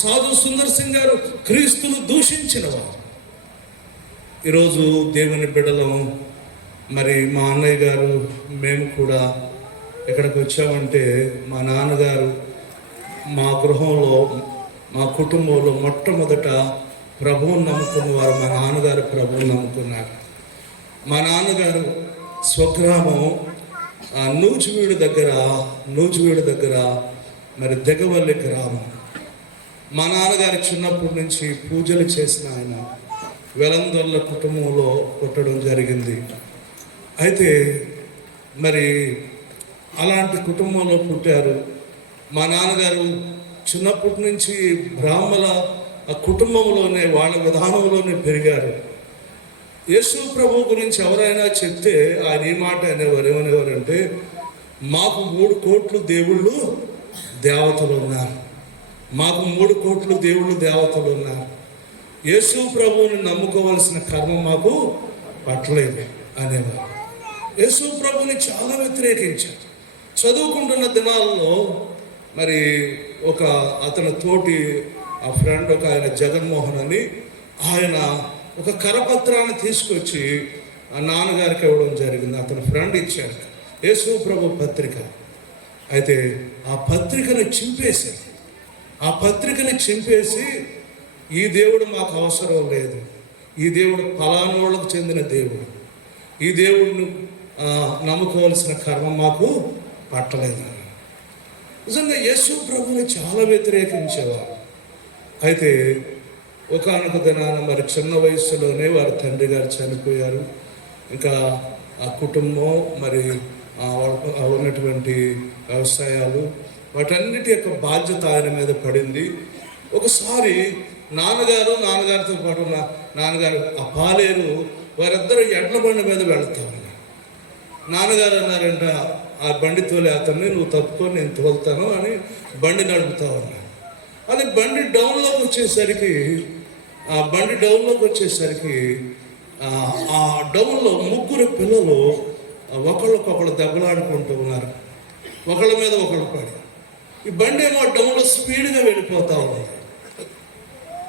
సాధు సుందర్ సింగ్ గారు క్రీస్తును దూషించిన వారు. ఈరోజు దేవుని బిడ్డలం, మరి మా అన్నయ్య గారు మేము కూడా ఇక్కడికి వచ్చామంటే మా నాన్నగారు మా గృహంలో మా కుటుంబంలో మొట్టమొదట ప్రభువుని నమ్ముకున్న వారు మా నాన్నగారు ప్రభువుని నమ్ముకున్నారు. మా నాన్నగారు స్వగ్రామం నూజివీడు దగ్గర మరి దెగవల్లి గ్రామం. మా నాన్నగారు చిన్నప్పటి నుంచి పూజలు చేసిన ఆయన వెలందొల్ల కుటుంబంలో పుట్టడం జరిగింది. అయితే మరి అలాంటి కుటుంబంలో పుట్టారు. మా నాన్నగారు చిన్నప్పటి నుంచి బ్రాహ్మణ కుటుంబంలోనే వాళ్ళ విధానంలోనే పెరిగారు. యేసు ప్రభు గురించి ఎవరైనా చెప్తే ఆయన ఈ మాట అనేవారు, ఏమనేవారంటే మాకు 3 కోట్ల దేవుళ్ళు దేవతలు ఉన్నారు, మాకు 3 కోట్ల దేవుళ్ళు దేవతలు ఉన్నారు, యేసు ప్రభువుని నమ్ముకోవాల్సిన కర్మ మాకు పట్టలేదు అనేవారు. యేసు ప్రభుని చాలా వ్యతిరేకించారు. చదువుకుంటున్న దినాల్లో మరి అతని తోటి ఆ ఫ్రెండ్ ఆయన జగన్మోహన్ అని ఆయన ఒక కరపత్రాన్ని తీసుకొచ్చి ఆ నాన్నగారికి ఇవ్వడం జరిగింది. అతని ఫ్రెండ్ ఇచ్చాడు, యేసు ప్రభు పత్రిక. అయితే ఆ పత్రికను చింపేసి ఈ దేవుడు మాకు అవసరం లేదు, ఈ దేవుడు ఫలానోళ్ళకు చెందిన దేవుడు, ఈ దేవుడిని నమ్ముకోవాల్సిన కర్మ మాకు పట్టలేదు. నిజంగా యేసు ప్రభుని చాలా వ్యతిరేకించేవారు. అయితే ఒకానొక దినాన మరి చిన్న వయసులోనే వారి తండ్రి గారు చనిపోయారు. ఇంకా ఆ కుటుంబం మరి ఉన్నటువంటి వ్యవసాయాలు వాటన్నిటి యొక్క బాధ్యత ఆయన మీద పడింది. ఒకసారి నాన్నగారితో పాటు నాన్నగారు ఆ పాలేరు వారిద్దరు ఎడ్ల బండి మీద వెళుతా ఉన్నారు. నాన్నగారు అన్నారంట, ఆ బండి తోలే అతన్ని నువ్వు తప్పుకొని నేను తోలుతాను అని బండి నడుపుతా ఉన్నాను. అది బండి డౌన్లోకి వచ్చేసరికి ఆ డౌన్లో 3 పిల్లలు ఒకళ్ళకొకళ్ళు దెబ్బలాడుకుంటూ ఉన్నారు, ఒకళ్ళ మీద ఒకళ్ళు పడి. ఈ బండి ఏమో డౌన్లో స్పీడ్గా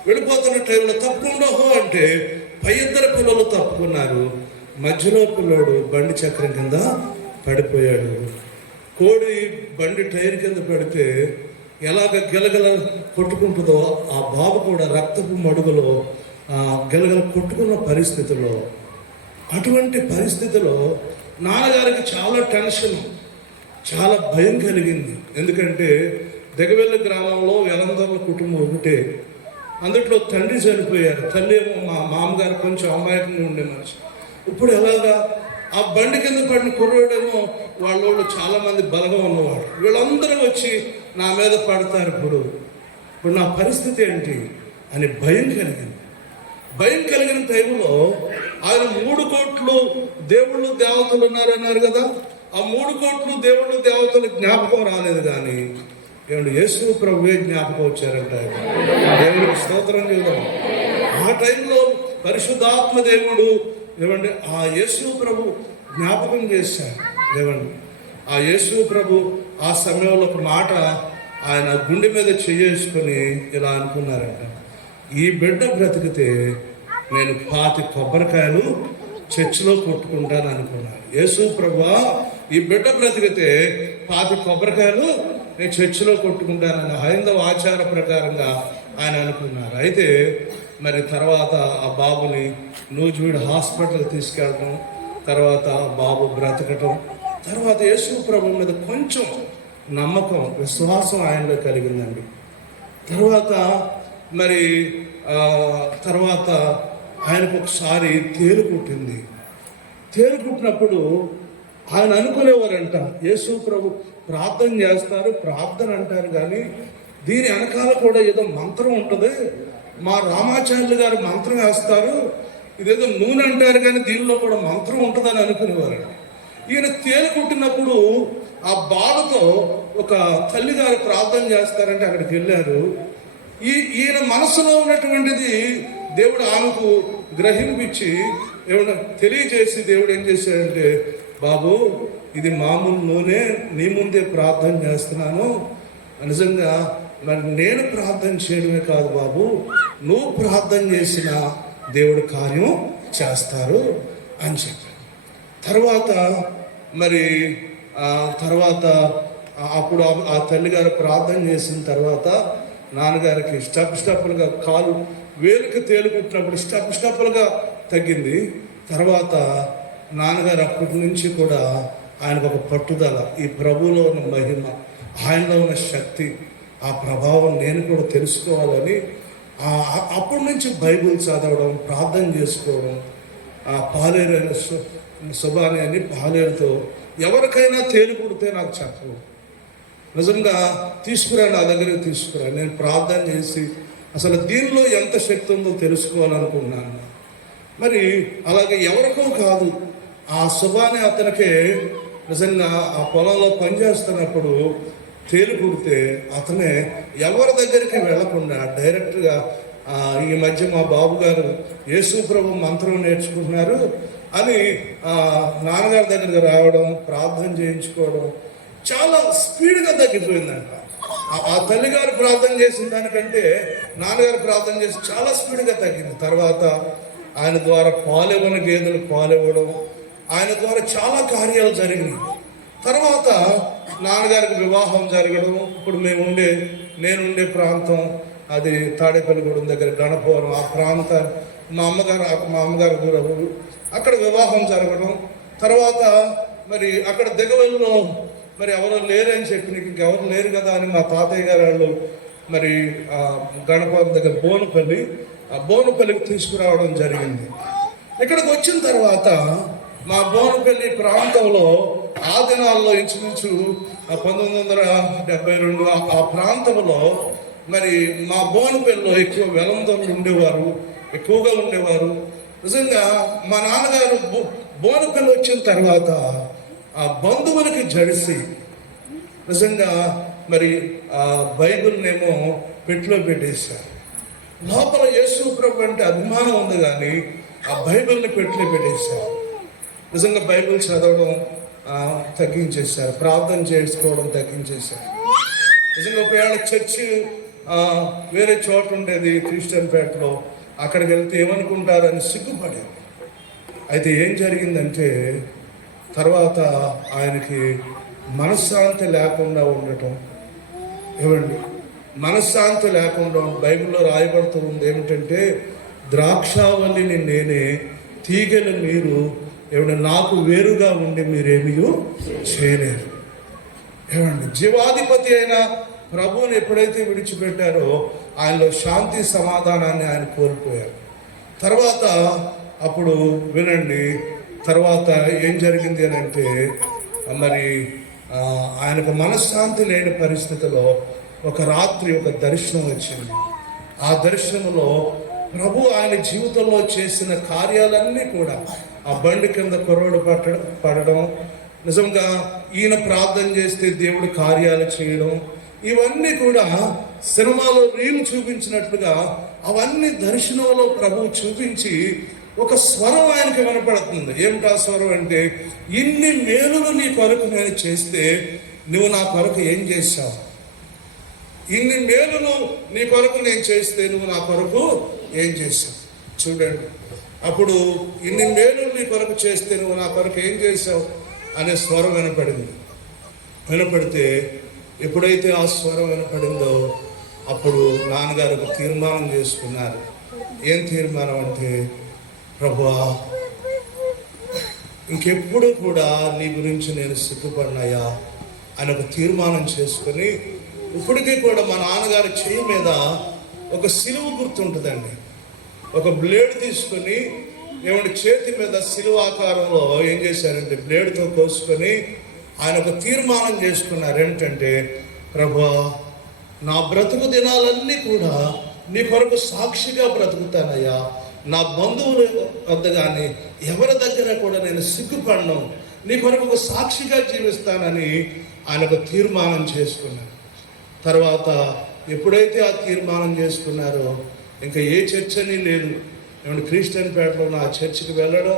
వెళ్ళిపోతున్న టైంలో తప్పకుండా అంటే పై 2 పిల్లలు తప్పుకున్నారు. మధ్యలో పిల్లోడు బండి చక్రం కింద పడిపోయాడు. కోడి బండి టైర్ కింద పడితే ఎలాగ గెలగల కొట్టుకుంటుందో ఆ బాబు కూడా రక్తపు మడుగులో గెలగల కొట్టుకున్న పరిస్థితిలో, అటువంటి పరిస్థితిలో నాన్నగారికి చాలా టెన్షన్, చాలా భయం కలిగింది. ఎందుకంటే దెగవెల్లి గ్రామంలో వెలందొల్ల కుటుంబం ఒకటే, అందుట్లో తండ్రి చనిపోయారు, తల్లి ఏమో మా మామగారు కొంచెం అమాయకంగా ఉండే మనిషి. ఇప్పుడు ఎలాగా ఆ బండి కింద పడిన కుర్రోడేమో వాళ్ళోళ్ళు చాలామంది బలంగా ఉన్నవాడు, వీళ్ళందరూ వచ్చి నా మీద పడతారు, ఇప్పుడు నా పరిస్థితి ఏంటి అని భయం కలిగిన టైంలో ఆయన 3 కోట్లు దేవుళ్ళు దేవతలు ఉన్నారన్నారు కదా, ఆ 3 కోట్లు దేవుళ్ళు దేవతలు జ్ఞాపకం రాలేదు. కానీ ఏమంటే యేసు ప్రభువే జ్ఞాపకం వచ్చారంట. దేవుడికి స్తోత్రం చేద్దాం. ఆ టైంలో పరిశుద్ధాత్మ దేవుడు ఏమంటే ఆ యేసు ప్రభు జ్ఞాపకం చేశారు. ఏమండి ఆ యేసు ప్రభు ఆ సమయంలో ఒక మాట ఆయన గుండె మీద చేసుకొని ఇలా అనుకున్నారంట, ఈ బిడ్డ బ్రతికితే నేను 5 కొబ్బరికాయలు చర్చిలో కొట్టుకుంటాను అనుకున్నాను. యేసు ప్రభువా, ఈ బిడ్డ బ్రతికితే 5 కొబ్బరికాయలు నేను చర్చిలో కొట్టుకుంటానని హైందవ ఆచార ప్రకారంగా ఆయన అనుకున్నారు. అయితే మరి తర్వాత ఆ బాబుని నూజివీడు హాస్పిటల్ తీసుకెళ్ళడం, తర్వాత బాబు బ్రతకటం, తర్వాత యేసు ప్రభు మీద కొంచెం నమ్మకం, విశ్వాసం ఆయనలో కలిగిందండి. తర్వాత ఆయనకు ఒకసారి తేలు కుట్టినప్పుడు ఆయన అనుకునేవారంట, యేసు ప్రభు ప్రార్థన చేస్తారు, ప్రార్థన అంటారు, కానీ దీని వెనకాల కూడా ఏదో మంత్రం ఉంటుంది, మా రామాచార్యులు గారు మంత్రం వేస్తారు, ఇదేదో నూనె అంటారు కానీ దీనిలో కూడా మంత్రం ఉంటుందని అనుకునేవారండి. ఈయన తేలు కుట్టినప్పుడు ఆ బాధతో ఒక తల్లిగారు ప్రార్థన చేస్తారంటే అక్కడికి వెళ్ళారు. ఈయన మనసులో ఉన్నటువంటిది దేవుడు ఆమెకు గ్రహింపించి ఏమన్నా తెలియజేసి దేవుడు ఏం చేశాడంటే, బాబు ఇది మామూలు నూనె, నీ ముందే ప్రార్థన చేస్తున్నాను, నిజంగా మరి నేను ప్రార్థన చేయడమే కాదు బాబు, నువ్వు ప్రార్థన చేసిన దేవుడు కార్యం చేస్తారు అని చెప్పాడు. తర్వాత మరి అప్పుడు ఆ తల్లిగారు ప్రార్థన చేసిన తర్వాత నాన్నగారికి స్టెప్పులుగా కాలు వేలుకి తేలుకుంటున్నప్పుడు స్టెప్పులుగా తగ్గింది. తర్వాత నాన్నగారు అప్పటి నుంచి కూడా ఆయనకు ఒక పట్టుదల, ఈ ప్రభువులో ఉన్న మహిమ, ఆయనలో ఉన్న శక్తి, ఆ ప్రభావం నేను కూడా తెలుసుకోవాలని అప్పటి నుంచి బైబిల్ చదవడం, ప్రార్థన చేసుకోవడం. ఆ పాలేరు అయిన సుబాని అని పాలేరుతో ఎవరికైనా తేలు పుడితే నాకు చెప్పు, నిజంగా తీసుకురా, నా దగ్గరికి తీసుకురా, నేను ప్రార్థన చేసి అసలు దీనిలో ఎంత శక్తి ఉందో తెలుసుకోవాలనుకున్నాను. మరి అలాగే ఎవరికో కాదు, ఆ సుబాని అతనికే నిజంగా ఆ పొలంలో పనిచేస్తున్నప్పుడు తేలు పుడితే అతనే ఎవరి దగ్గరికి వెళ్లకుండా డైరెక్ట్గా ఈ మధ్య మా బాబు గారు యేసు ప్రభు మంత్రం నేర్చుకుంటున్నారు అని నాన్నగారి దగ్గరికి రావడం, ప్రార్థన చేయించుకోవడం చాలా స్పీడ్గా తగ్గిపోయిందంట. ఆ తల్లిగారు ప్రార్థన చేసిన దానికంటే నాన్నగారు ప్రార్థన చేసి చాలా స్పీడ్గా తగ్గింది. తర్వాత ఆయన ద్వారా పాలివ్వని గేదెలు పాలివ్వడం, ఆయన ద్వారా చాలా కార్యాలు జరిగినాయి. తర్వాత నాన్నగారికి వివాహం జరగడం. ఇప్పుడు నేనుండే ప్రాంతం అది తాడేపల్లిగూడెం దగ్గర గణపవరం, ఆ ప్రాంతం మా అమ్మగారు గురవు, అక్కడ వివాహం జరగడం. తర్వాత మరి అక్కడ దిగవెల్లో మరి ఎవరు లేరని చెప్పి, నీకు ఇంకెవరు లేరు కదా అని మా తాతయ్య గారు వాళ్ళు మరి గణపవరం దగ్గర బోనుపల్లికి తీసుకురావడం జరిగింది. ఇక్కడికి వచ్చిన తర్వాత మా బోనుపల్లి ప్రాంతంలో ఆ దినాల్లో ఇంచుమించు 1972 ఆ ప్రాంతంలో మరి మా బోనుపల్లిలో ఎక్కువ వెలందరులు ఎక్కువగా ఉండేవారు. నిజంగా మా నాన్నగారు బోనుపల్లి వచ్చిన తర్వాత ఆ బంధువులకి జడిసి నిజంగా మరి ఆ బైబిల్నేమో పెట్టిలో పెట్టేశారు. లోపల యేసు ప్రభు అంటే అభిమానం ఉంది, కానీ ఆ బైబిల్ని పెట్టిలో పెట్టేశారు. నిజంగా బైబిల్ చదవడం తగ్గించేశారు, ప్రార్థన చేసుకోవడం తగ్గించేశారు. నిజంగా ఒకవేళ చర్చి వేరే చోట ఉండేది క్రిస్టియన్ పేటలో, అక్కడికి వెళ్తే ఏమనుకుంటారని సిగ్గుపడారు. అయితే ఏం జరిగిందంటే తర్వాత ఆయనకి మనశ్శాంతి లేకుండా ఉండటం. ఏమండి, మనశ్శాంతి లేకుండా బైబిల్లో రాయబడుతూ ఉంది ఏమిటంటే, ద్రాక్షావల్లిని నేనే, తీగలు మీరు, ఏమంటే నాకు వేరుగా ఉండి మీరేమీ చేయలేరు. ఏమండి, జీవాధిపతి అయిన ప్రభువుని ఎప్పుడైతే విడిచిపెట్టారో ఆయనలో శాంతి సమాధానాన్ని ఆయన కోల్పోయారు. తర్వాత అప్పుడు వినండి, తర్వాత ఏం జరిగింది అని అంటే, మరి ఆయనకు మనశ్శాంతి లేని పరిస్థితిలో ఒక రాత్రి ఒక దర్శనం వచ్చింది. ఆ దర్శనంలో ప్రభు ఆయన జీవితంలో చేసిన కార్యాలన్నీ కూడా ఆ బండి కింద కొరవడు పడడం, నిజంగా ఈయన ప్రార్థన చేస్తే దేవుడు కార్యాలు చేయడం, ఇవన్నీ కూడా సినిమాలో రీల్ చూపించినట్లుగా అవన్నీ దర్శనంలో ప్రభువు చూపించి ఒక స్వరం ఆయనకి వినపడుతుంది. ఏమిటా స్వరం అంటే, ఇన్ని మేలులు నీ కొరకు నేను చేస్తే నువ్వు నా కొరకు ఏం చేశావు? ఇన్ని మేలులు నీ కొరకు నేను చేస్తే నువ్వు నా కొరకు ఏం చేశావు? చూడండి, అప్పుడు ఇన్ని మేలులు నీ కొరకు చేస్తే నువ్వు నా కొరకు ఏం చేశావు అనే స్వరం వినపడితే ఎప్పుడైతే ఆ స్వరం వినపడిందో అప్పుడు నాన్నగారు ఒక తీర్మానం చేసుకున్నారు. ఏం తీర్మానం అంటే, ప్రభువా, ఇంకెప్పుడు కూడా నీ గురించి నేను సిగ్గుపడినాయా అని ఒక తీర్మానం చేసుకుని, ఇప్పటికీ కూడా మా నాన్నగారి చెయ్యి మీద ఒక సిలువ గుర్తుంటుందండి. ఒక బ్లేడ్ తీసుకొని ఏమంటే చేతి మీద సిలువ ఆకారంలో ఏం చేశారంటే బ్లేడ్తో కోసుకొని ఆయన ఒక తీర్మానం చేసుకున్నారు. ఏమిటంటే, ప్రభువా, నా బ్రతుకు దినాలన్నీ కూడా నీ కొరకు సాక్షిగా బ్రతుకుతానయ్యా. నా బంధువుల వద్ద కానీ ఎవరి దగ్గర కూడా నేను సిగ్గుపడను, నీ కొరకు ఒక సాక్షిగా జీవిస్తానని ఆయన ఒక తీర్మానం చేసుకున్నారు. తర్వాత ఎప్పుడైతే ఆ తీర్మానం చేసుకున్నారో ఇంకా ఏ చర్చ్ అని లేదు. ఏమంటే క్రిస్టియన్ పేటలో ఉన్న ఆ చర్చికి వెళ్ళడం,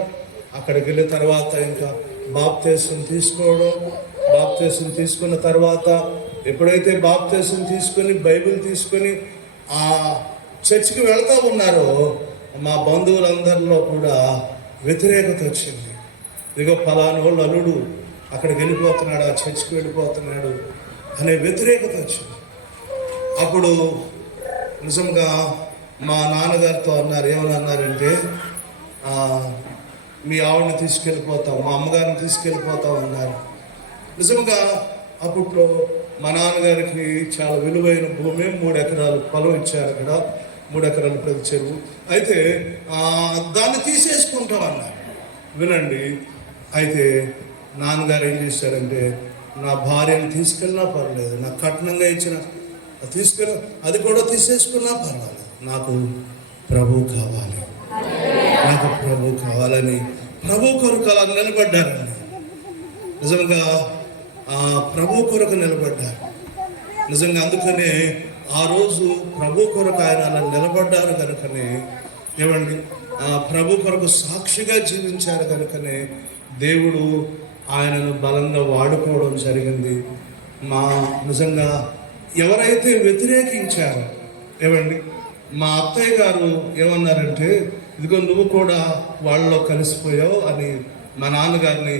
అక్కడికి వెళ్ళిన తర్వాత ఇంకా బాప్తీసం తీసుకున్న తర్వాత ఎప్పుడైతే బాప్తిసం తీసుకొని బైబిల్ తీసుకొని ఆ చర్చికి వెళ్తా ఉన్నారో మా బంధువులందరిలో కూడా వ్యతిరేకత వచ్చింది. ఇదిగో ఫలానోళ్ళు అల్లుడు అక్కడికి వెళ్ళిపోతున్నాడు, ఆ చర్చికి వెళ్ళిపోతున్నాడు అనే వ్యతిరేకత వచ్చింది. అప్పుడు నిజంగా మా నాన్నగారితో అన్నారు, ఏమని అన్నారంటే, మీ ఆవిడని తీసుకెళ్ళిపోతాం, మా అమ్మగారిని తీసుకెళ్ళిపోతాం అన్నారు. నిజంగా అప్పట్లో మా నాన్నగారికి చాలా విలువైన భూమి, 3 ఎకరాలు పొలం ఇచ్చారు. అక్కడ 3 ఎకరాలు ప్రతి చెరువు. అయితే దాన్ని తీసేసుకుంటాం అన్నారు. వినండి, అయితే నాన్నగారు ఏం చేశారంటే, నా భార్యను తీసుకెళ్ళినా పర్లేదు, నాకు కట్నంగా ఇచ్చిన తీసుకెళ్ళి అది కూడా తీసేసుకున్నా పర్వాలేదు, నాకు ప్రభు కావాలి, నాకు ప్రభు కావాలని ప్రభు కొరకు అలా నిలబడ్డారండి. నిజంగా ప్రభు కొరకు నిలబడ్డారు. నిజంగా అందుకనే ఆ రోజు ప్రభు కొరకు ఆయన అలా నిలబడ్డారు కనుకనే, ఏమండి, ప్రభు కొరకు సాక్షిగా జీవించారు కనుకనే దేవుడు ఆయనను బలంగా వాడుకోవడం జరిగింది. నిజంగా ఎవరైతే వ్యతిరేకించారో, ఏమండి, మా అత్తయ్య గారు ఏమన్నారంటే, ఇదిగో నువ్వు కూడా వాళ్ళలో కలిసిపోయావు అని మా నాన్నగారిని,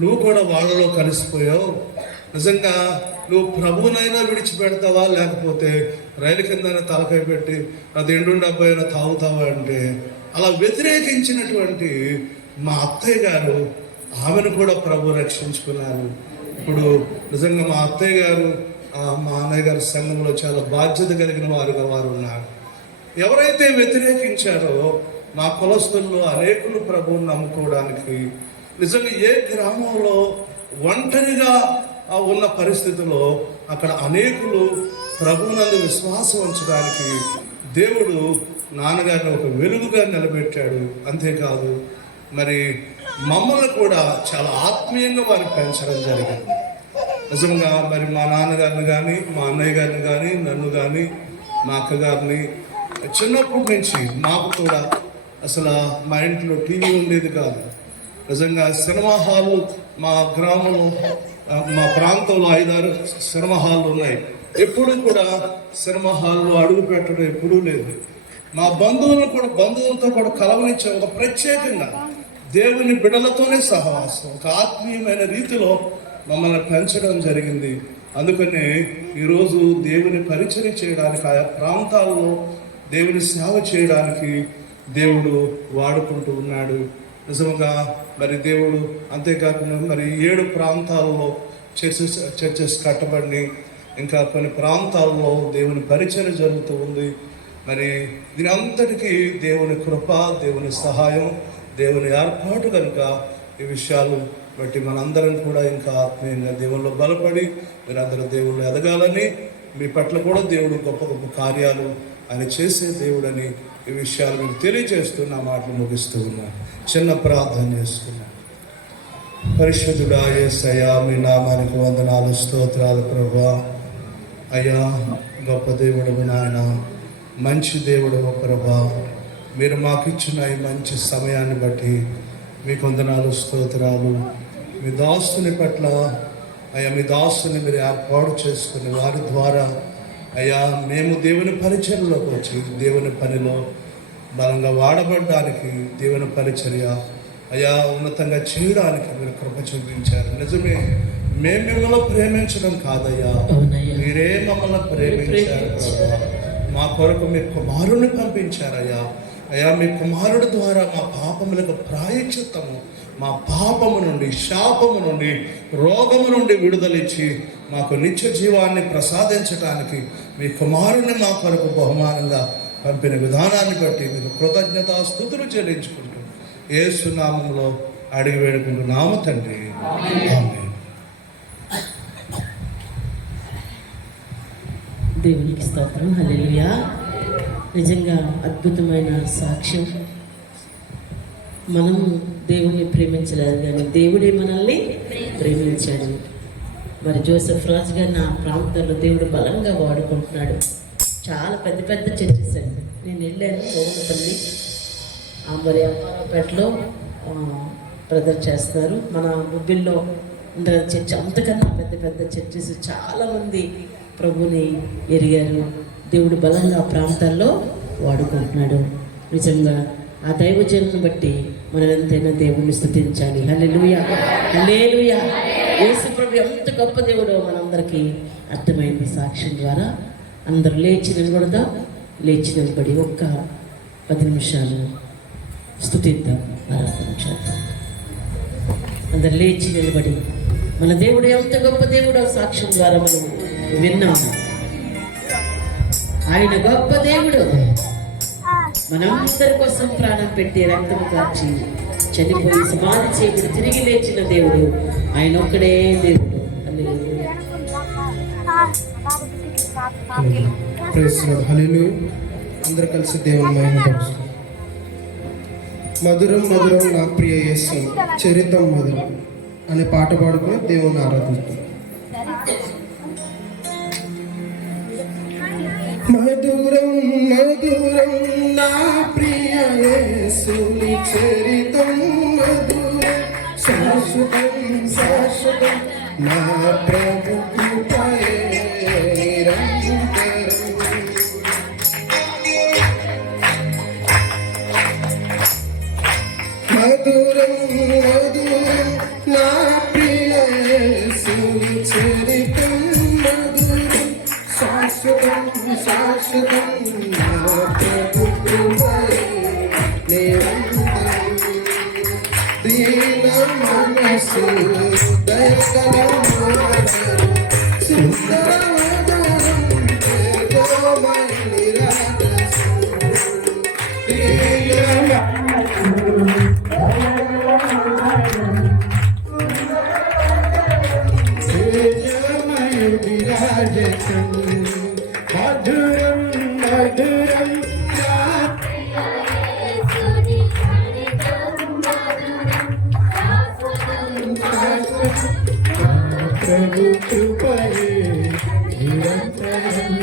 నువ్వు కూడా వాళ్ళలో కలిసిపోయావు, నిజంగా నువ్వు ప్రభువునైనా విడిచిపెడతావా, లేకపోతే రైలు కింద తలకాయ పెట్టి అది ఎండు డబ్బైనా తాగుతావా అంటే, అలా వ్యతిరేకించినటువంటి మా అత్తయ్య గారు ఆమెను కూడా ప్రభు రక్షించుకున్నారు. ఇప్పుడు నిజంగా మా అత్తయ్య గారు మా అన్నయ్య గారి సంఘంలో చాలా బాధ్యత కలిగిన వారుగా వారు ఉన్నారు. ఎవరైతే వ్యతిరేకించారో మా కులస్తుల్లో అనేకులు ప్రభువుని నమ్ముకోవడానికి, నిజంగా ఏ గ్రామంలో ఒంటరిగా ఉన్న పరిస్థితిలో అక్కడ అనేకులు ప్రభువునందు విశ్వాసం ఉంచడానికి దేవుడు నాన్నగారిని ఒక వెలుగుగా నిలబెట్టాడు. అంతేకాదు, మరి మమ్మల్ని కూడా చాలా ఆత్మీయంగా వారు పెంచడం జరిగింది. నిజంగా మరి మా నాన్నగారిని కానీ, మా అన్నయ్య గారిని కానీ, నన్ను కానీ, మా అక్కగారిని చిన్నప్పటి నుంచి మాకు కూడా అసలు మా ఇంట్లో టీవీ ఉండేది కాదు. నిజంగా సినిమా హాళ్ళు మా గ్రామంలో, మా ప్రాంతంలో 5-6 సినిమా హాళ్ళు ఉన్నాయి. ఎప్పుడూ కూడా సినిమా హాల్లో అడుగు పెట్టడం ఎప్పుడూ లేదు. మా బంధువులతో కూడా కలవనిచ్చే ఒక ప్రత్యేకంగా దేవుని బిడ్డలతోనే సహవాసం, ఒక ఆత్మీయమైన రీతిలో మమ్మల్ని పెంచడం జరిగింది. అందుకనే ఈరోజు దేవుని పరిచయం చేయడానికి, ఆయా ప్రాంతాల్లో దేవుని సేవ చేయడానికి దేవుడు వాడుకుంటూ ఉన్నాడు. నిజంగా మరి దేవుడు అంతేకాకుండా మరి 7 ప్రాంతాల్లో చర్చెస్ కట్టబడి, ఇంకా కొన్ని ప్రాంతాల్లో దేవుని పరిచయం జరుగుతూ ఉంది. మరి దీని అంతటికీ దేవుని కృప, దేవుని సహాయం, దేవుని ఏర్పాటు కనుక ఈ విషయాలు బట్టి మనందరం కూడా ఇంకా ఆత్మీయంగా దేవుళ్ళు బలపడి మీరందరూ దేవుళ్ళు ఎదగాలని, మీ పట్ల కూడా దేవుడు గొప్ప గొప్ప కార్యాలు ఆయన చేసే దేవుడని ఈ విషయాలు మీకు తెలియజేస్తున్న మాటలు ముగిస్తూ ఉన్నాను. చిన్న ప్రార్థన చేసుకున్నాను. పరిశుద్ధుడా యేసయ్యా, మీ నామానికి వందనాలు, స్తోత్రాలు ప్రభువా. అయ్యా, గొప్ప దేవుడు నాయన, మంచి దేవుడు ప్రభువా. మీరు మాకు ఇచ్చిన ఈ మంచి సమయాన్ని బట్టి మీకు వందనాలు, స్తోత్రాలు. మీ దాసుని పట్ల అయ్యా, మీ దాసుని మీరు ఏర్పాటు చేసుకుని వారి ద్వారా అయ్యా మేము దేవుని పరిచర్యలోకి వచ్చి దేవుని పనిలో బలంగా వాడబడడానికి, దేవుని పరిచర్య అయ్యా ఉన్నతంగా చేయడానికి మీరు కృప చూపించారు. నిజమే, మేము మిమ్మల్ని ప్రేమించడం కాదయ్యా, మీరే మమ్మల్ని ప్రేమించారు ప్రభా. మా కొరకు మీ కుమారుని పంపించారయ్యా. అయ్యా, మీ కుమారుడు ద్వారా మా పాపములకు ప్రాయశ్చిత్తము, మా పాపము నుండి, శాపము నుండి, రోగము నుండి విడుదలిచ్చి మాకు నిత్య జీవాన్ని ప్రసాదించడానికి మీ కుమారుని మా కొరకు బహుమానంగా పంపిన విధానాన్ని బట్టి మీకు కృతజ్ఞతాస్తుతులు చెల్లించుకుంటూ యేసు నామములో అడిగి వేడుకుంటున్నాము తండ్రి, ఆమేన్. దేవునికి స్తోత్రం, హల్లెలూయా. నిజంగా అద్భుతమైన సాక్ష్యం. మనము దేవుణ్ణి ప్రేమించలేదు కానీ దేవుడే మనల్ని ప్రేమించాడు. మరి జోసెఫ్ రాజు గారు నా ప్రాంతాల్లో దేవుడు బలంగా వాడుకుంటున్నాడు. చాలా పెద్ద పెద్ద చర్చెస్ అండి. నేను వెళ్ళాను చౌదపల్లి, మరి అమ్మారావుపేటలో బ్రదర్ చేస్తారు, మన గుబ్బిల్లో అందరూ చర్చ్ అంతకన్నా పెద్ద పెద్ద చర్చెస్ చాలామంది ప్రభుని ఎరిగారు. దేవుడు బలంగా ఆ ప్రాంతాల్లో వాడుకుంటున్నాడు. నిజంగా ఆ దైవజనులను బట్టి మనం ఎంతైనా దేవుణ్ణి స్తుతించాలి. హల్లెలూయా, హల్లెలూయా. యేసు ప్రభు ఎంత గొప్ప దేవుడో మనందరికీ అర్థమైంది సాక్ష్యం ద్వారా. అందరూ లేచి నిలబడదాం. లేచి నిలబడి ఒక్క 10 నిమిషాలు స్తుతిద్దాం, ఆరాధన చేద్దాం. అందరు లేచి నిలబడి మన దేవుడు ఎంత గొప్ప దేవుడో సాక్ష్యం ద్వారా మనం విన్నాము. ఆయన గొప్ప దేవుడు, మనందరి కోసం ప్రాణం పెట్టి రక్తం కార్చి చనిపోయి సమాధి చేయబడి తిరిగి లేచిన దేవుడు ఆయన ఒక్కడే దేవుడు. హల్లెలూయా. అందరూ కలిసి దేవుని మహిమపరుస్తారు. మధురం మధురం నా ప్రియ యేసు చరితం మధురం అనే పాట పాడుకుని దేవుని ఆరాధిస్తాం. మధురం మధురం నా ప్రియ యేసుని చరితం మధురం శాశ్వతం శాశ్వతం నా ప్రభు కృపయే నిరంతరం. మధురం మధురం నా ప్రియ యేసుని చరితం మధురం శాశ్వతం శాశ్వతం నా ప్రభు కృపయే నిరంతరం. దీన మనసు దయగల మానసు సుందరవదనం తేజోమయ నిరాదసు. దీన తేజోమయ విరాజతం మధురం మధురం ప్రభు కృపయే నిరంతరం.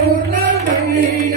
పరిపూర్ణమైన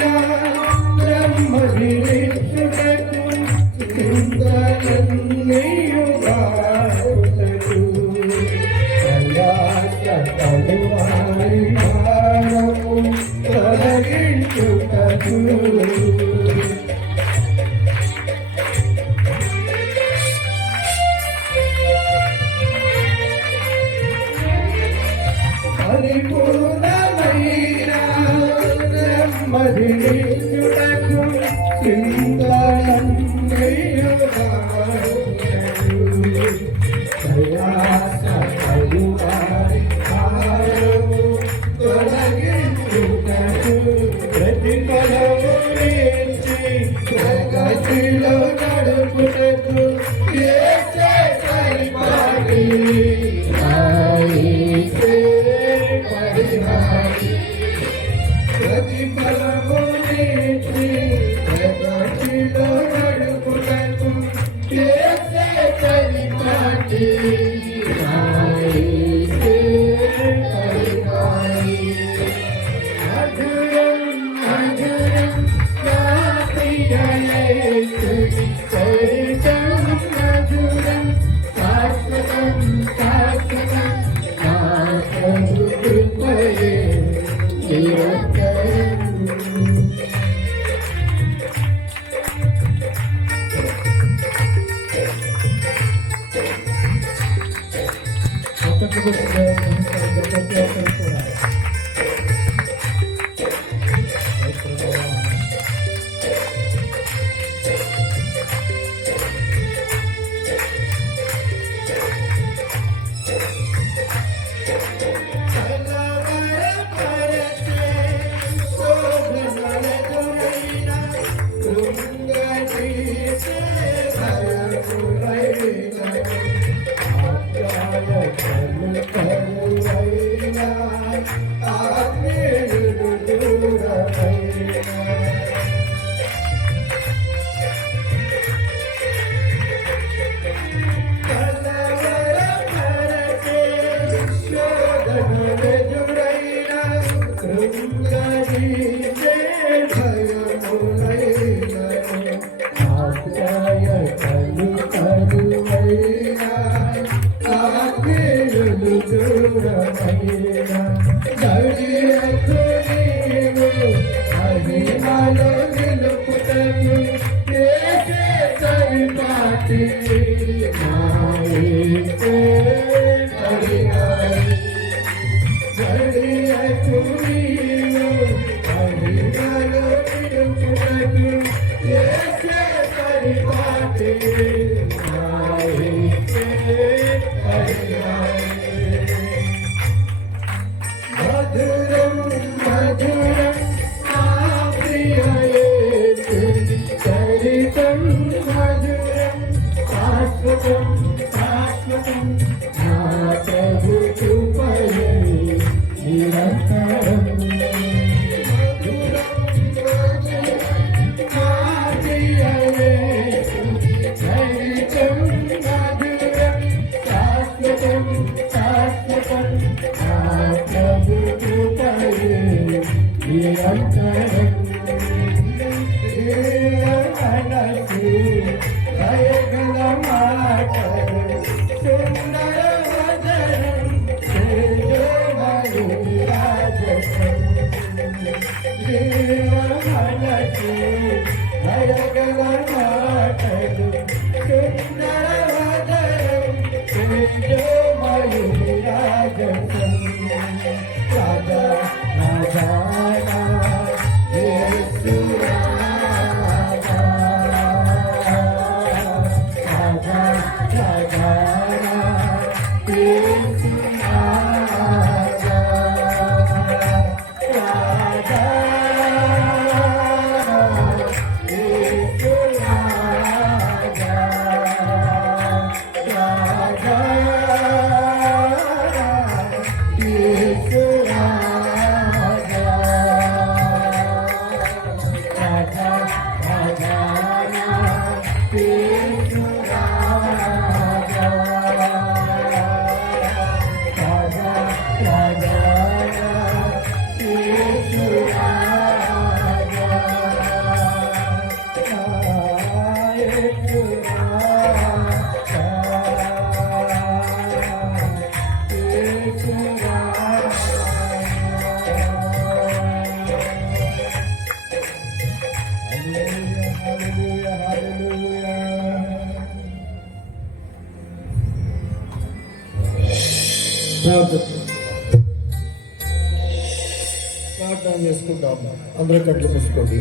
ప్రార్థన చేసుకుందాము. అందరూ కట్లు మూసుకోండి.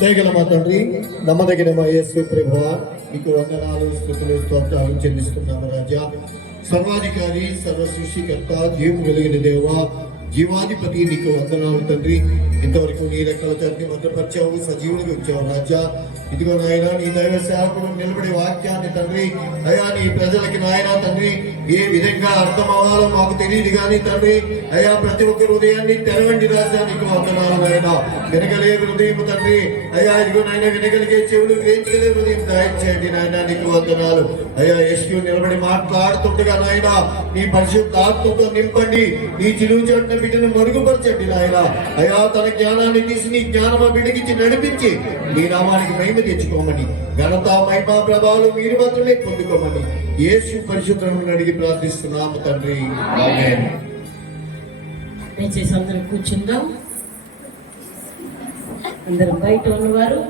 దయగల మా తండ్రి, నమ్మదగిన మా యేసు ప్రభువా, మీకు వందనాలు, స్తుతులు, స్తోత్రాలు చెల్లిస్తున్నాము రాజా. సర్వాధికారి, సర్వ సృష్టికర్త, జీవం వెలిగిన దేవా, జీవాధిపతి, నీకు వందనాలు తండ్రి. ఇంతవరకు నీ రెక్కల తండ్రి భద్రపరిచావు, సజీవుడిగా ఉంచావు రాజా. ఇదిగో నాయన, నీ దైవ సేవకుడు నిలబడి వాక్యాన్ని తండ్రి అయా నీ ప్రజలకి నాయన తండ్రి ఏ విధంగా అర్థం అవ్వాలో మాకు తెలియదు కానీ తండ్రి అయా ప్రతి ఒక్క హృదయాన్ని తెరవండి రాజా. నీకు వందనాలు నాయన. వినగలే హృదయం తండ్రి అయా, ఇదిగో నాయన వినగలిగే చెవులు, గ్రహించగలే హృదయం దయచేయండి నాయన. నీకు వందనాలు అయా. యెషు నిలబడి మాట్లాడుతుండగా నాయన నీ పరిశుద్ధాత్మతో నింపండి. నీ చిలువు చెట్ల బిడ్డను మరుగుపరచండి నాయన అయా. తన జ్ఞానాన్ని తీసి నీ జ్ఞానమ బిడ్డకిచ్చి నడిపించి నీ నామానికి మహిమ తెచ్చుకోమని, ఘనత మహిమ ప్రభావాలు మీరు మాత్రమే పొందుకోమని యేసు పరిశుద్ధులను అడిగి ప్రార్థిస్తున్నాము తండ్రి. ఆమేన్. దయచేసి అందరం కూర్చుందాం. అందరం బయట ఉన్నవారు,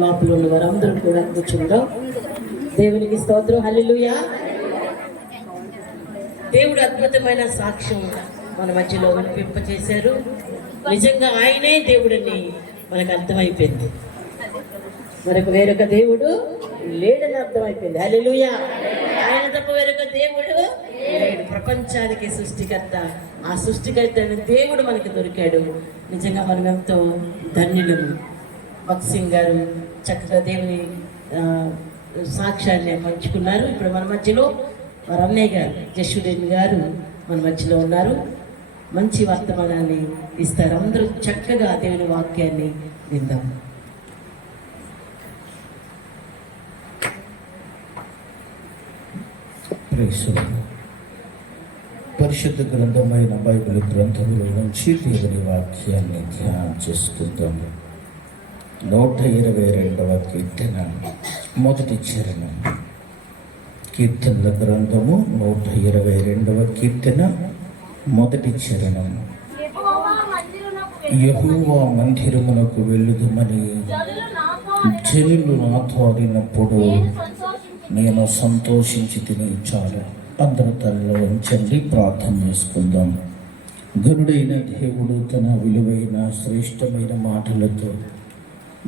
లోపల ఉన్నవారు అందరూ కూడా కూర్చుందాం. దేవునికి స్తోత్రం. హల్లెలూయా. దేవుడు అద్భుతమైన సాక్ష్యం మన మధ్యలో వినిపింపచేశారు. నిజంగా ఆయనే దేవుడని మనకు అర్థమైపోయింది. మనకు వేరొక దేవుడు లేడని అర్థమైపోయింది. హల్లెలూయా. ఆయన తప్ప వేరొక దేవుడు లేడు. ప్రపంచానికి సృష్టికర్త, ఆ సృష్టికర్త అయిన దేవుడు మనకి దొరికాడు. నిజంగా మనం ఎంతో ధన్యులము. భక్సింగ్ గారు చక్కగా దేవుని సాక్ష్యాన్ని పంచుకున్నారు. ఇప్పుడు మన మధ్యలో వారు అన్నయ్య గారు జషుడేన్ గారు మన మధ్యలో ఉన్నారు. మంచి వర్తమానాన్ని ఇస్తారు. అందరూ చక్కగా దేవుని వాక్యాన్ని విందాం. పరిశుద్ధ గ్రంథమైన బైబిల్ గ్రంథంలో నుంచి దేవుని వాక్యాన్ని ధ్యానం చేసుకుందాము. 122వ కీర్తన మొదటి చరణం. కీర్తనల గ్రంథము 122వ కీర్తన మొదటి చరణం. యెహోవా మందిరమునకు వెళ్ళుదుమని జనులు నాతో అడిగినప్పుడు నేను సంతోషించి తిని చాలు. అందరూ తలలో ఉంచండి, ప్రార్థన చేసుకుందాం. గనుడైన దేవుడు తన విలువైన శ్రేష్టమైన మాటలతో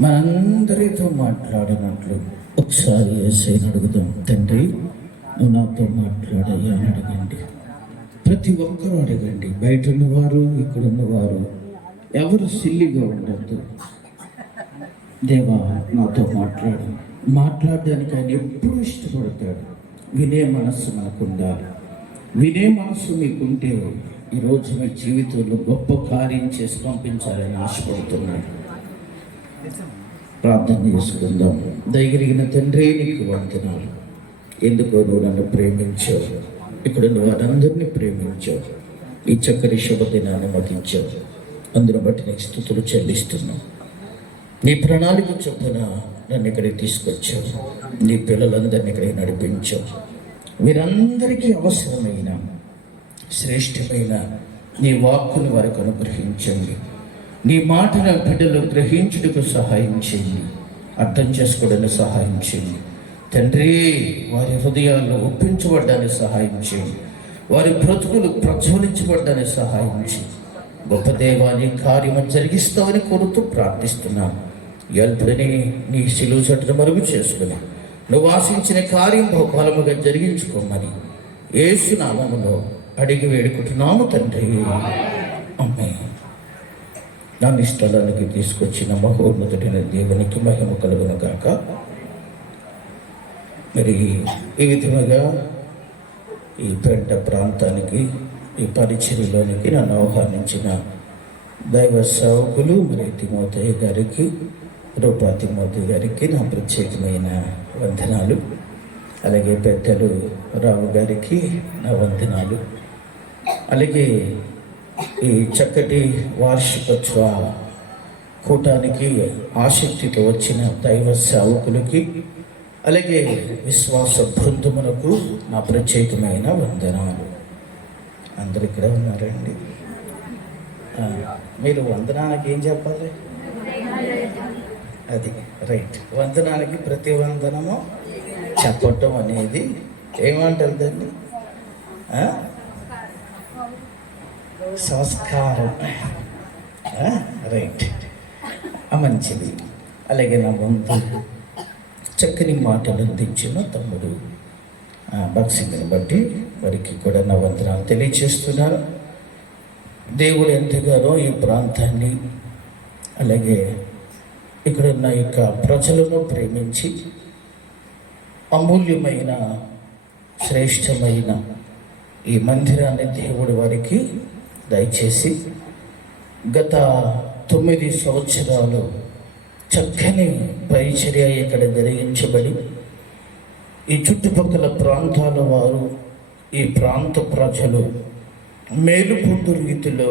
మనందరితో మాట్లాడినట్లు ఒకసారి యేసయ్యను అడుగుదాం. తండ్రి, నువ్వు నాతో మాట్లాడయ్యా అని అడగండి. ప్రతి ఒక్కరూ అడగండి. బయట ఉన్నవారు, ఇక్కడ ఉన్నవారు ఎవరు సిల్లిగా ఉండద్దు. దేవా, నాతో మాట్లాడడానికి ఆయన ఎప్పుడూ ఇష్టపడతాడు. వినే మనస్సు మనకు ఉండాలి. వినే మనస్సు మీకుంటే ఈరోజు మీ జీవితంలో గొప్ప కార్యం చేసి పంపించాలని ఆశపడుతున్నాడు. ప్రార్థన చేసుకుందాం. దయగలిగిన తండ్రి, నీకు వందనాలు. ఎందుకో నువ్వు నన్ను ప్రేమించావు, ఇక్కడ నువ్వు వారందరినీ ప్రేమించావు, ఈ చక్కని శుభదినాన్ని మతించావు. అందును బట్టి నీకు స్తుతులు చెల్లిస్తున్నావు. నీ ప్రణాళిక చొప్పున నన్ను ఇక్కడికి తీసుకొచ్చావు. నీ పిల్లలందరినీ ఇక్కడికి నడిపించావు. వీరందరికీ అవసరమైన శ్రేష్టమైన నీ వాక్కును వారికి అనుగ్రహించండి. నీ మాటను బిడ్డలు గ్రహించుటకు సహాయం చేయండి, అర్థం చేసుకోవడానికి సహాయం చేయండి. తండ్రి, వారి హృదయాల్లో ఒప్పించబడ్డానికి సహాయం చేయండి. వారి బ్రతుకులు ప్రజ్వలించబడ్డానికి సహాయం చేయండి. గొప్ప దేవాన్ని కార్యము జరిగిస్తామని కోరుతూ ప్రార్థిస్తున్నాను. ఎల్పుడిని నీ శిలువ చెట్టును మరుగు చేసుకుని నువ్వు ఆశించిన కార్యం బహుబలముగా జరిగించుకోమని యేసు నామములో అడిగి వేడుకుంటున్నాము తండ్రి. ఆమేన్. నన్ను స్థలానికి తీసుకొచ్చిన మహోన్నతుడైన దేవునికి మహిమ కలుగును గాక. మరి ఈ విధముగా ఈ పెంట ప్రాంతానికి, ఈ పరిచర్యలోనికి నన్ను ఆహ్వానించిన దైవ సేవకులు మరి తిమోతయ్య గారికి, రూపా తిమోతి గారికి నా ప్రత్యేకమైన వందనాలు. అలాగే పెద్దలు రావు గారికి నా వందనాలు. అలాగే ఈ చక్కటి వార్షికోత్సవ కూటానికి ఆసక్తితో వచ్చిన దైవ సేవకులకి, అలాగే విశ్వాస బృందమునకు నా ప్రత్యేకమైన వందనాలు. అందరు ఇక్కడ ఉన్నారండి. మీరు వందనానికి ఏం చెప్పాలి? అది రైట్. వందనానికి ప్రతి వందనము చెప్పటం అనేది ఏమంటారు దాన్ని? సంస్కారం. రైట్, మంచిది. అలాగే నా ముందు చక్కని మాటలు అందించిన తమ్ముడు భక్సింగ్ని బట్టి వారికి కూడా నా వందనాలు తెలియచేస్తున్నాను. దేవుడు ఎంతగానో ఈ ప్రాంతాన్ని అలాగే ఇక్కడున్న యొక్క ప్రజలను ప్రేమించి అమూల్యమైన శ్రేష్టమైన ఈ మందిరాన్ని దేవుడు వారికి దయచేసి గత 9 సంవత్సరాలు చక్కని పరిచర్య ఇక్కడ జరిగించబడి ఈ చుట్టుపక్కల ప్రాంతాల వారు, ఈ ప్రాంత ప్రజలు మేలు పొందు రీతిలో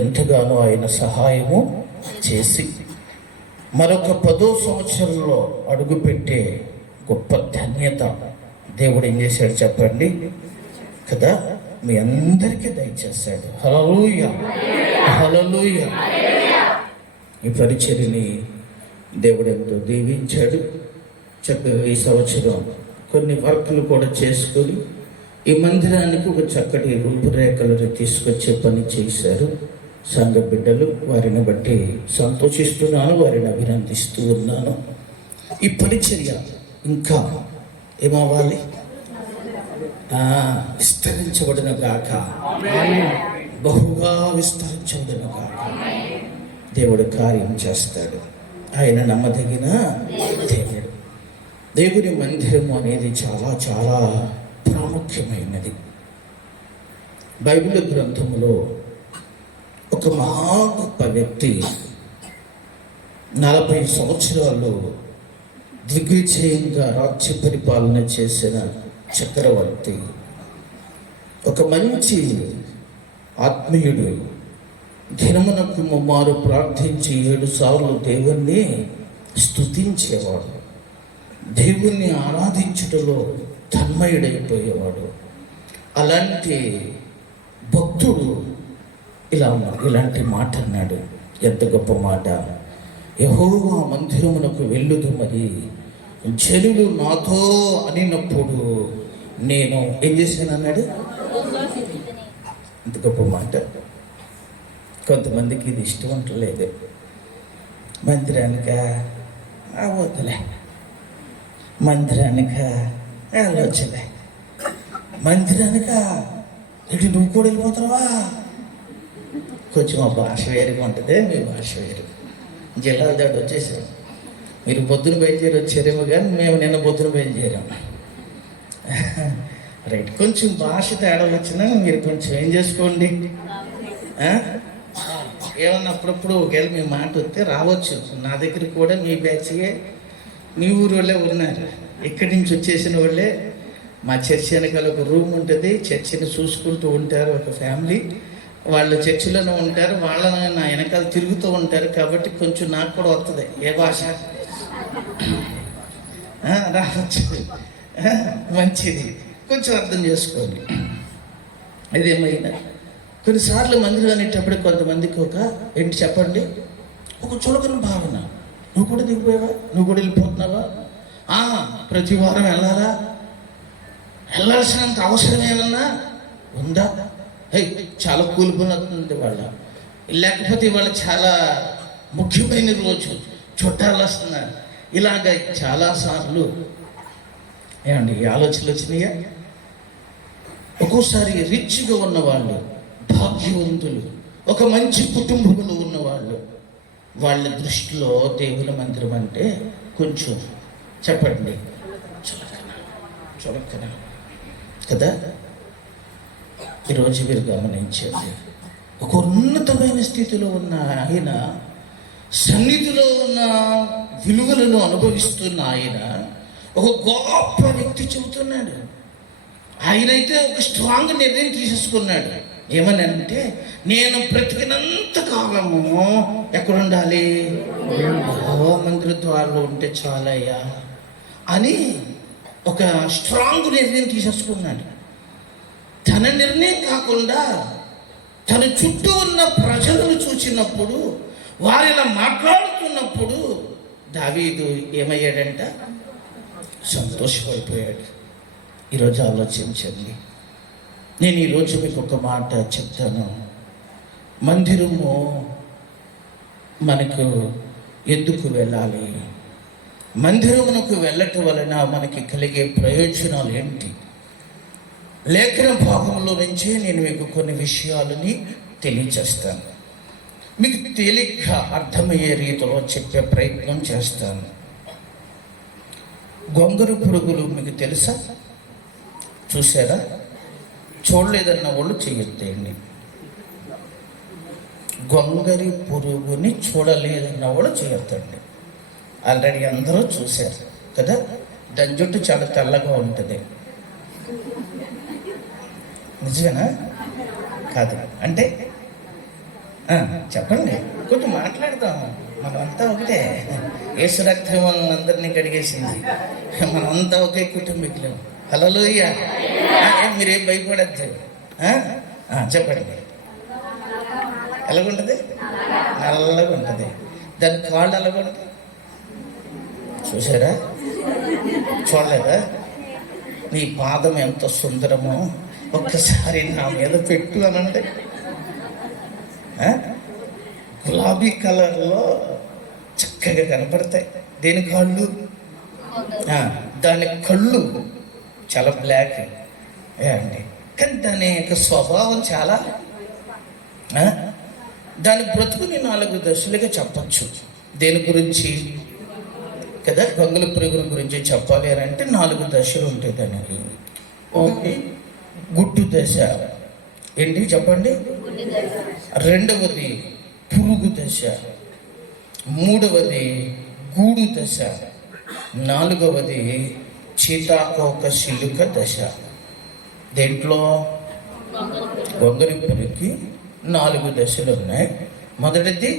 ఎంతగానో ఆయన సహాయము చేసి మరొక 10వ సంవత్సరంలో అడుగుపెట్టే గొప్ప ధన్యత దేవుడు ఏం చేశాడు చెప్పండి కదా, మీ అందరికీ దయచేశాడు. హల్లెలూయా, హల్లెలూయా. ఈ పరిచర్యని దేవుడు ఎంతో దీవించాడు. చక్కగా ఈ సంవత్సరం కొన్ని వర్క్లు కూడా చేసుకొని ఈ మందిరానికి ఒక చక్కటి రూపురేఖలను తీసుకొచ్చే పని చేశారు సంఘ బిడ్డలు. వారిని బట్టి సంతోషిస్తున్నాను, వారిని అభినందిస్తూ ఉన్నాను. ఈ పరిచర్య ఇంకా ఏమవ్వాలి? విస్తరించబడిన గాక, బహుగా విస్తరించబడిన గాక. దేవుడు కార్యం చేస్తాడు. ఆయన నమ్మదగిన దేవుడు. దేవుని మందిరము అనేది చాలా చాలా ప్రాముఖ్యమైనది. బైబిల్ గ్రంథములో ఒక మహా గొప్ప వ్యక్తి 40 సంవత్సరాలు దిగ్విజయంగా రాజ్య పరిపాలన చేసిన చక్రవర్తి, ఒక మంచి ఆత్మీయుడు, దినమునకు 3 మారు ప్రార్థించి 7 సార్లు దేవుణ్ణి స్తుతించేవాడు, దేవుణ్ణి ఆరాధించుటలో తన్మయుడైపోయేవాడు. అలాంటి భక్తుడు ఇలాంటి మాట అన్నాడు. ఎంత గొప్ప మాట! యెహోవా మందిరమునకు వెళ్ళుదు, మరి జనులు నాతో అనినప్పుడు నేను ఏం చేశాను అన్నాడు. ఎంత గొప్ప మాట! కొంతమందికి ఇది ఇష్టం ఉండలేదు. మందిరానిక వద్దులే, మందిరానిక వెళ్ళొచ్చులే, మందిరానిక ఇటు నువ్వు కూడా వెళ్ళిపోతావా? కొంచెం మా భాష వేరుగా ఉంటుంది, మీ భాష వేరు. జిల్లాల దాటి వచ్చేసాం. మీరు పొద్దున బయలుదేరి వచ్చారేమో కానీ మేము నిన్న పొద్దున బయలుదేరాం. రైట్, కొంచెం భాష తేడా వచ్చినా మీరు కొంచెం ఏం చేసుకోండి. ఏమన్నా అప్పుడప్పుడు ఒకవేళ మీ మాట వస్తే రావచ్చు. నా దగ్గర కూడా మీ బ్యాచ్యే, మీ ఊరు వాళ్ళే ఉన్నారు. ఇక్కడి నుంచి వచ్చేసిన వాళ్ళే. మా చర్చి వెనకాల ఒక రూమ్ ఉంటుంది, చర్చిని చూసుకుంటూ ఉంటారు ఒక ఫ్యామిలీ. వాళ్ళు చర్చిలోనే ఉంటారు, వాళ్ళని నా వెనకాల తిరుగుతూ ఉంటారు. కాబట్టి కొంచెం నాకు కూడా వస్తుంది ఏ భాష రావచ్చు. మంచిది, కొంచెం అర్థం చేసుకోండి. ఇదేమైనా కొన్నిసార్లు మందిరం అనేటప్పుడు కొంతమందికి ఏంటి చెప్పండి, ఒక చులకన భావన. నువ్వు కూడా దిగిపోయావా? నువ్వు కూడా వెళ్ళిపోతున్నావా? ప్రతి వారం వెళ్ళాల్సినంత అవసరం ఏమన్నా ఉందా? చాలా కూలిపోతుంది వాళ్ళ, లేకపోతే వాళ్ళు చాలా ముఖ్యమైన రోజు చుట్టాలు వస్తున్నారు. ఇలాగ చాలాసార్లు ఏమండి ఈ ఆలోచనలు వచ్చినాయా? ఒక్కోసారి రిచ్గా ఉన్నవాళ్ళు, భాగ్యవంతులు, ఒక మంచి కుటుంబంలో ఉన్నవాళ్ళు, వాళ్ళ దృష్టిలో దేవుని మందిరం అంటే కొంచెం చెప్పండి చులకన కదా. ఈరోజు మీరు గమనించండి, ఒక ఉన్నతమైన స్థితిలో ఉన్న ఆయన, సన్నిధిలో ఉన్న విలువలను అనుభవిస్తున్న ఆయన, ఒక గొప్ప వ్యక్తి చెబుతున్నాడు. ఆయనైతే ఒక స్ట్రాంగ్ నిర్ణయం తీసేసుకున్నాడు. ఏమని అంటే, నేను బ్రతికినంత కాలము ఎక్కడుండాలి? మందిర ద్వారంలో ఉంటే చాలయ్యా అని ఒక స్ట్రాంగ్ నిర్ణయం తీసేసుకున్నాడు. తన నిర్ణయం కాకుండా తన చుట్టూ ఉన్న ప్రజలను చూసినప్పుడు, వారిలా మాట్లాడుతున్నప్పుడు దావీదు ఏమయ్యాడంట? సంతోషపడిపోయాడు. ఈరోజు ఆలోచించండి. నేను ఈరోజు మీకు ఒక మాట చెప్తాను. మందిరము మనకు ఎందుకు వెళ్ళాలి? మందిరమునకు వెళ్ళటం వలన మనకి కలిగే ప్రయోజనాలు ఏంటి? లేఖన భాగంలో నుంచే నేను మీకు కొన్ని విషయాలని తెలియచేస్తాను. మీకు తేలిగ్గా అర్థమయ్యే రీతిలో చెప్పే ప్రయత్నం చేస్తాను. గొంగళి పురుగులు మీకు తెలుసా? చూసారా? చూడలేదన్న వాళ్ళు చెయ్యొద్దండి. గొంగళి పురుగుని చూడలేదన్న వాళ్ళు చేయొద్దండి. ఆల్రెడీ అందరూ చూశారు కదా. దాని జుట్టు చాలా తెల్లగా ఉంటుంది. నిజమేనా? కాదు అంటే చెప్పండి, కొంచెం మాట్లాడదాం. మనమంతా ఒకటే. యేసు రక్తం అందరినీ కడిగేసింది. మనమంతా ఒకే కుటుంబీకులు. హల్లెలూయా. మీరేం భయపడద్దు. చెప్పండి, ఎలాగుంటుంది? నల్లగా ఉంటుంది. దాని కాళ్ళు ఎలాగుంటుంది? చూసారా? చూడలేదా? నీ పాదం ఎంత సుందరమో ఒక్కసారి నా మీద పెట్టు అనంటే గులాబీ కలర్లో చక్కగా కనపడతాయి. దేని కాళ్ళు? దాని కళ్ళు చాలా బ్లాక్ అండి. కానీ దాని యొక్క స్వభావం చాలా, దాని బ్రతుకుని 4 దశలుగా చెప్పచ్చు. దేని గురించి కదా? గొంగళి పురుగుల గురించి చెప్పాలి అని అంటే 4 దశలు ఉంటాయి దానికి. ఒకటి గుడ్డు దశ. ఏంటి చెప్పండి? రెండవది పురుగు దశ. మూడవది గూడు దశ. నాలుగవది చీతాకోక శిలుక దశ. దేంట్లో? గొంగళి పురుగుకి 4 దశలు ఉన్నాయి. మొదటిది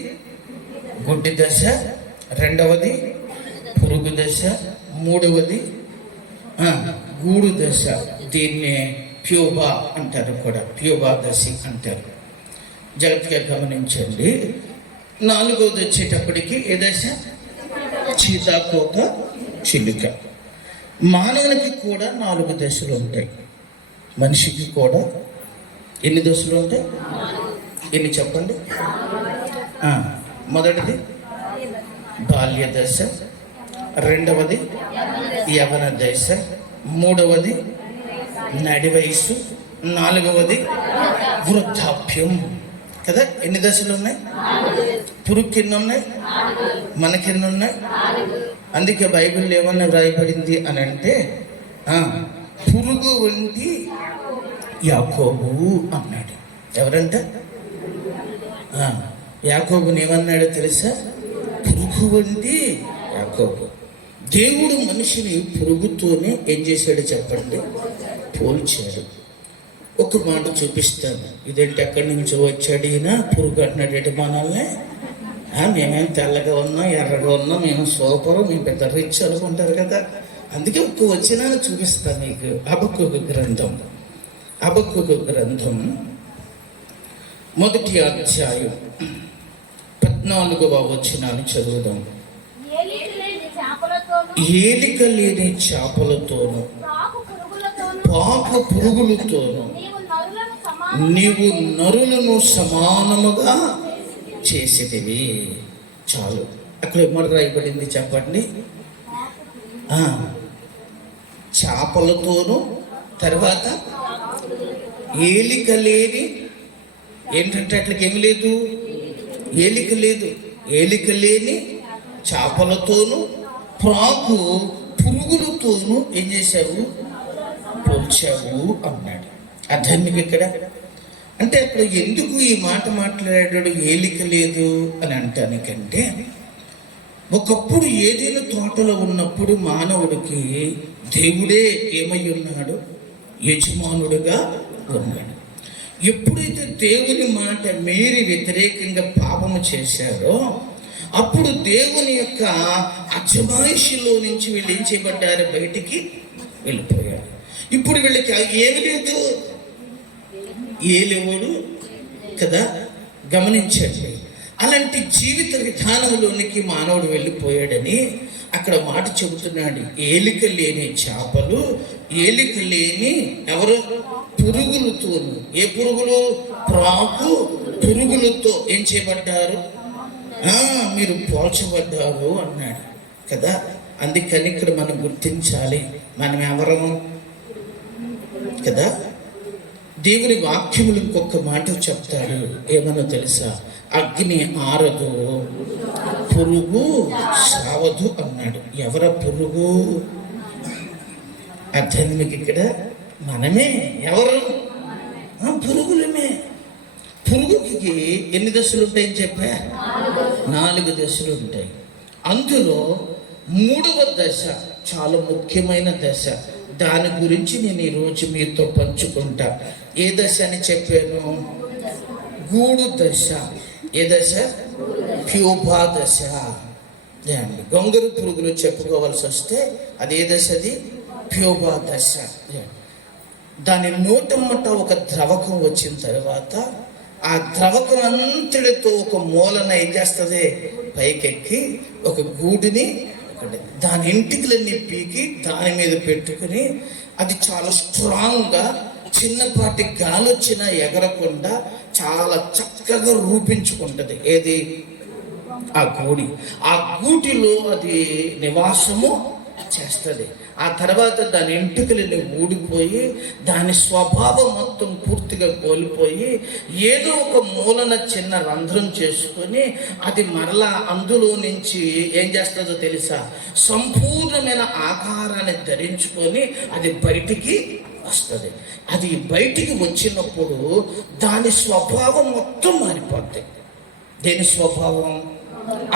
గుడ్డి దశ, రెండవది పురుగు దశ, మూడవది గూడు దశ. దీన్నే ప్యూబా అంటారు కూడా, ప్యూబా దశ అంటారు. జాగ్రత్తగా గమనించండి. 4వది వచ్చేటప్పటికి ఏ దశ? చీతాకోక చిలుక. మానవునికి కూడా 4 దశలు ఉంటాయి. మనిషికి కూడా ఎన్ని దశలు ఉంటాయి? ఎన్ని చెప్పండి? మొదటిది బాల్య దశ, రెండవది యవన దశ, మూడవది నడి వయస్సు, 4వది వృద్ధాప్యం. కదా? ఎన్ని దశలు ఉన్నాయి? పురుగుకి ఎన్ని ఉన్నాయి? మనకెన్ని ఉన్నాయి? అందుకే బైబిల్లో ఏమన్నా రాయబడింది అని అంటే పురుగు వంటి యాకోబు అన్నాడు. ఎవరంట? యాకోబుని ఏమన్నాడో తెలుసా? పురుగు వంటి యాకోబు. దేవుడు మనిషిని పురుగుతోనే ఏం చేశాడు చెప్పండి? పోల్చాడు. ఒక మాట చూపిస్తాను. ఇదేంటి ఎక్కడి నుంచో వచ్చాడు ఈయన పురుగు అంటున్నాడు మనల్ని? మేమేం తెల్లగా ఉన్నాం, ఎర్రగా ఉన్నాం, మేము సూపరు, మేము పెద్ద రిచ్ అనుకుంటారు కదా. అందుకే ఒక వచనాన్ని చూపిస్తాను మీకు. హబక్కూకు గ్రంథం, హబక్కూకు గ్రంథం 1వ అధ్యాయం 14వ వచనాన్ని చదువుదాం. ఏలిక లేని చేపలతోను పాప పురుగులతోను నీవు నరులను సమానముగా చేసేదివి. చాలు. అక్కడ ఏమని రాయబడింది చెప్పండి? చేపలతోను, తర్వాత ఏలిక లేని, ఏంటంటే అట్లకి ఏమి లేదు, ఏలిక లేదు. ఏలిక లేని చేపలతోను ప్రాకు పురుగులతోను ఏం చేశావు? పోల్చావు అన్నాడు. అర్థం మీకు ఇక్కడ? అంటే అక్కడ ఎందుకు ఈ మాట మాట్లాడాడు ఏలిక లేదు అని అంటానికంటే, ఒకప్పుడు ఏదైనా తోటలో ఉన్నప్పుడు మానవుడికి దేవుడే ఏమై ఉన్నాడు? యజమానుడుగా ఉన్నాడు. ఎప్పుడైతే దేవుని మాట మీరి వ్యతిరేకంగా పాపము చేశారో అప్పుడు దేవుని యొక్క అజమాయిషిలో నుంచి వీళ్ళు ఏం చేయబడ్డారు? బయటికి వెళ్ళిపోయారు. ఇప్పుడు వీళ్ళకి ఏమి లేదు, ఏలేవాడు కదా. గమనించండి, అలాంటి జీవిత విధానంలోనికి మానవుడు వెళ్ళిపోయాడని అక్కడ మాట చెబుతున్నాడు. ఏలిక లేని చేపలు, ఏలిక లేని ఎవరు? పురుగులతోను. ఏ పురుగులు? ప్రాకు పురుగులతో ఏం చేయబడ్డారు? మీరు పోల్చబడ్డారు అన్నాడు కదా. అందుకని ఇక్కడ మనం గుర్తించాలి, మనం ఎవరము కదా. దేవుని వాక్యములు ఇంకొక మాట చెప్తాడు, ఏమన్నా తెలుసా? అగ్ని ఆరదు, పురుగు సావదు అన్నాడు. ఎవర పురుగు? అర్థం మీకు ఇక్కడ? మనమే. ఎవరు? పురుగులమే. పురుగుకి ఎన్ని దశలు ఉంటాయని చెప్పా? 4 దశలు ఉంటాయి. అందులో 3వ దశ చాలా ముఖ్యమైన దశ. దాని గురించి నేను ఈరోజు మీతో పంచుకుంటా. ఏ దశ అని చెప్పాను? గూడు దశ. ఏ దశ? ప్యూపా దశ. గొంగరు పురుగులు చెప్పుకోవాల్సి వస్తే అది ఏ దశ? అది ప్యూపా దశ. దాని నోటమ్మట ఒక ద్రవకం వచ్చిన తర్వాత ఆ ద్రవకం అంతటితో ఒక మూలన ఏం చేస్తుంది? పైకెక్కి ఒక గూడుని, దాని ఇంటికలన్నీ పీకి దాని మీద పెట్టుకుని అది చాలా స్ట్రాంగ్గా, చిన్నపాటి గాలి వచ్చినా ఎగరకుండా చాలా చక్కగా రూపించుకుంటుంది. ఏది? ఆ గూడి. ఆ గూటిలో అది నివాసము చేస్తుంది. ఆ తర్వాత దాని ఎంటుకలని ఊడిపోయి దాని స్వభావం మొత్తం పూర్తిగా కోల్పోయి ఏదో ఒక మూలన చిన్న రంధ్రం చేసుకొని అది మరలా అందులో నుంచి ఏం చేస్తుందో తెలుసా? సంపూర్ణమైన ఆకారాన్ని ధరించుకొని అది బయటికి వస్తుంది. అది బయటికి వచ్చినప్పుడు దాని స్వభావం మొత్తం మారిపోద్ది. దేని స్వభావం?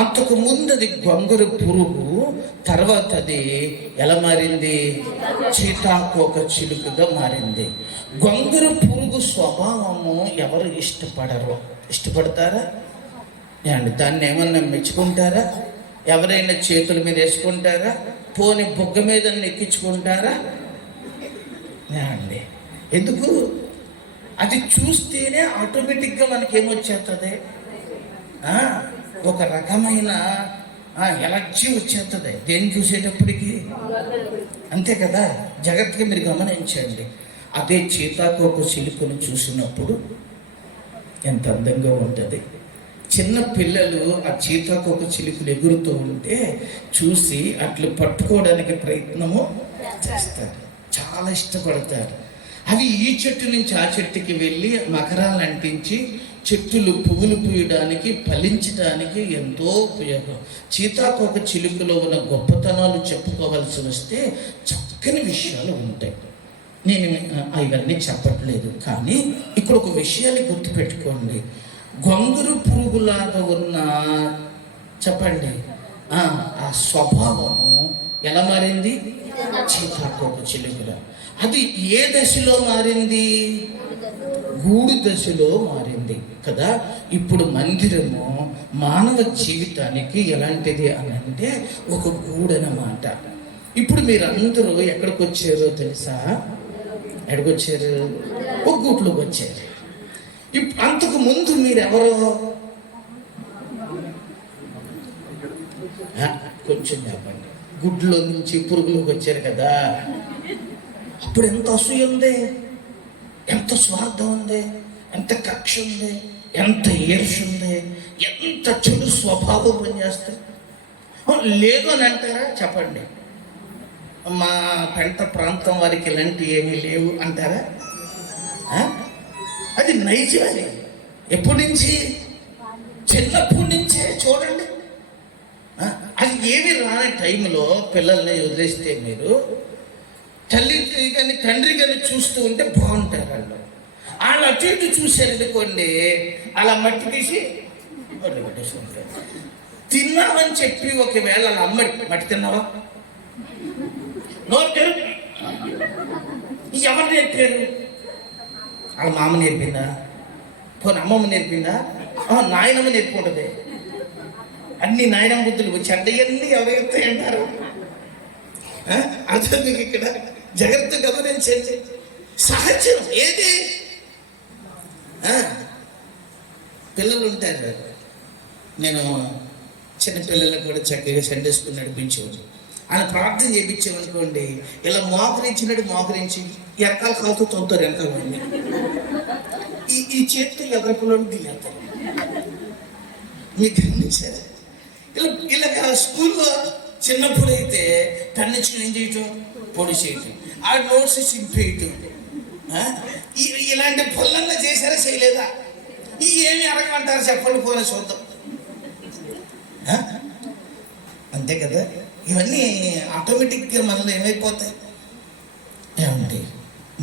అంతకు ముందు అది గొంగరు పురుగు, తర్వాత అది ఎలా మారింది? సీతాకోక చిలుకగా మారింది. గొంగరు పురుగు స్వభావము ఎవరు ఇష్టపడరు? ఇష్టపడతారా? దాన్ని ఏమన్నా మెచ్చుకుంటారా? ఎవరైనా చేతుల మీద వేసుకుంటారా? పోని బొగ్గ మీద ఎక్కించుకుంటారా? అండి, ఎందుకు? అది చూస్తేనే ఆటోమేటిక్గా మనకేమొచ్చేస్తుంది? ఒక రకమైన ఎలర్జీ వచ్చేస్తుంది దేన్ని చూసేటప్పటికి. అంతే కదా. జాగ్రత్తగా మీరు గమనించండి. అదే సీతాకోక చిలుకను చూసినప్పుడు ఎంత అందంగా ఉంటుంది. చిన్న పిల్లలు ఆ సీతాకోక చిలుకలు ఎగురుతూ ఉంటే చూసి అట్లు పట్టుకోవడానికి ప్రయత్నము చేస్తారు, చాలా ఇష్టపడతారు. అవి ఈ చెట్టు నుంచి ఆ చెట్టుకి వెళ్ళి మకరాలు అంటించి చెట్టులు పువ్వులు పూయడానికి, ఫలించడానికి ఎంతో ఉపయోగం. సీతాకోక చిలుకలో ఉన్న గొప్పతనాలు చెప్పుకోవాల్సి వస్తే చక్కని విషయాలు ఉంటాయి. నేను ఇవన్నీ చెప్పట్లేదు, కానీ ఇక్కడ ఒక విషయాన్ని గుర్తుపెట్టుకోండి. గొంగరు పురుగులాగా ఉన్న, చెప్పండి, ఆ స్వభావము ఎలా మారింది? సీతాకోక చిలుకల. అది ఏ దశలో మారింది? గూడు దశలో మారింది కదా. ఇప్పుడు మందిరము మానవ జీవితానికి ఎలాంటిది అని అంటే ఒక గూడు అన్నమాట. ఇప్పుడు మీరందరూ ఎక్కడికి వచ్చారో తెలుసా? ఎక్కడికి వచ్చారు? ఒక గూట్లోకి వచ్చారు. అంతకు ముందు మీరెవరో కొంచెం చెప్పండి. గుడ్లో నుంచి పురుగులోకి వచ్చారు కదా. అప్పుడు ఎంత అసూయ ఉంది, ఎంత స్వార్థం ఉంది, ఎంత కక్ష ఉంది, ఎంత ఈర్ష ఉంది, ఎంత చెడు స్వభావం పనిచేస్తాయి. లేదు అని అంటారా? చెప్పండి. మా పెంట ప్రాంతం వారికి ఇలాంటివి ఏమీ లేవు అంటారా? అది నైజాలి. ఎప్పటి నుంచి? చిన్నప్పటి నుంచే చూడండి. అది ఏమి రాని టైంలో పిల్లల్ని వదిలేస్తే మీరు తల్లి కానీ తండ్రి కానీ చూస్తూ ఉంటే బాగుంటారు. వాళ్ళు అటు ఇటు చూశారనుకోండి, అలా మట్టి తీసి ఒళ్ళు పెట్టేసుకుంటారు. తిన్నామని చెప్పి ఒకవేళ అలా అమ్మడి మట్టి తిన్నావా? నోరు తెరు. ఎవరు నేర్పారు? వాళ్ళ మామ నేర్పిందా? పోనీ అమ్మమ్మ నేర్పిందా? నాయనమ్మ నేర్పుకుంటుంది. అన్ని నాయనమ్మ బుద్ధులు చెడ్డయన్నీ ఎవరైతే అంటారు. అదే మీకు ఇక్కడ జాగ్రత్త గమనించండి. సహజం ఏది? పిల్లలు ఉంటారు. నేను చిన్న పిల్లలకు కూడా చక్కగా సండే స్కూల్ నడిపించేవాడు. ఆయన ప్రార్థన చేయించామనుకోండి, ఇలా మోకరించినట్టు మోకరించి వెనకాల కాలుతో తొంతారు. వెనకాల ఈ చేతితో ఎదరకులను దిగేస్తారు. మీకు గమనించారు? ఇలాగ స్కూల్లో చిన్నప్పుడైతే పెన్నుచ్చుకుని ఏం చేయటం, పొడి చేయటం, ఆ నోట్స్ చింపేయటం, ఇలాంటి పనులన్నా చేశారా చేయలేదా? ఏమి అడగమంటారు చెప్పండి, పోనీ చూద్దాం. అంతే కదా, ఇవన్నీ ఆటోమేటిక్గా మనలో ఏమైపోతాయి ఏమండి?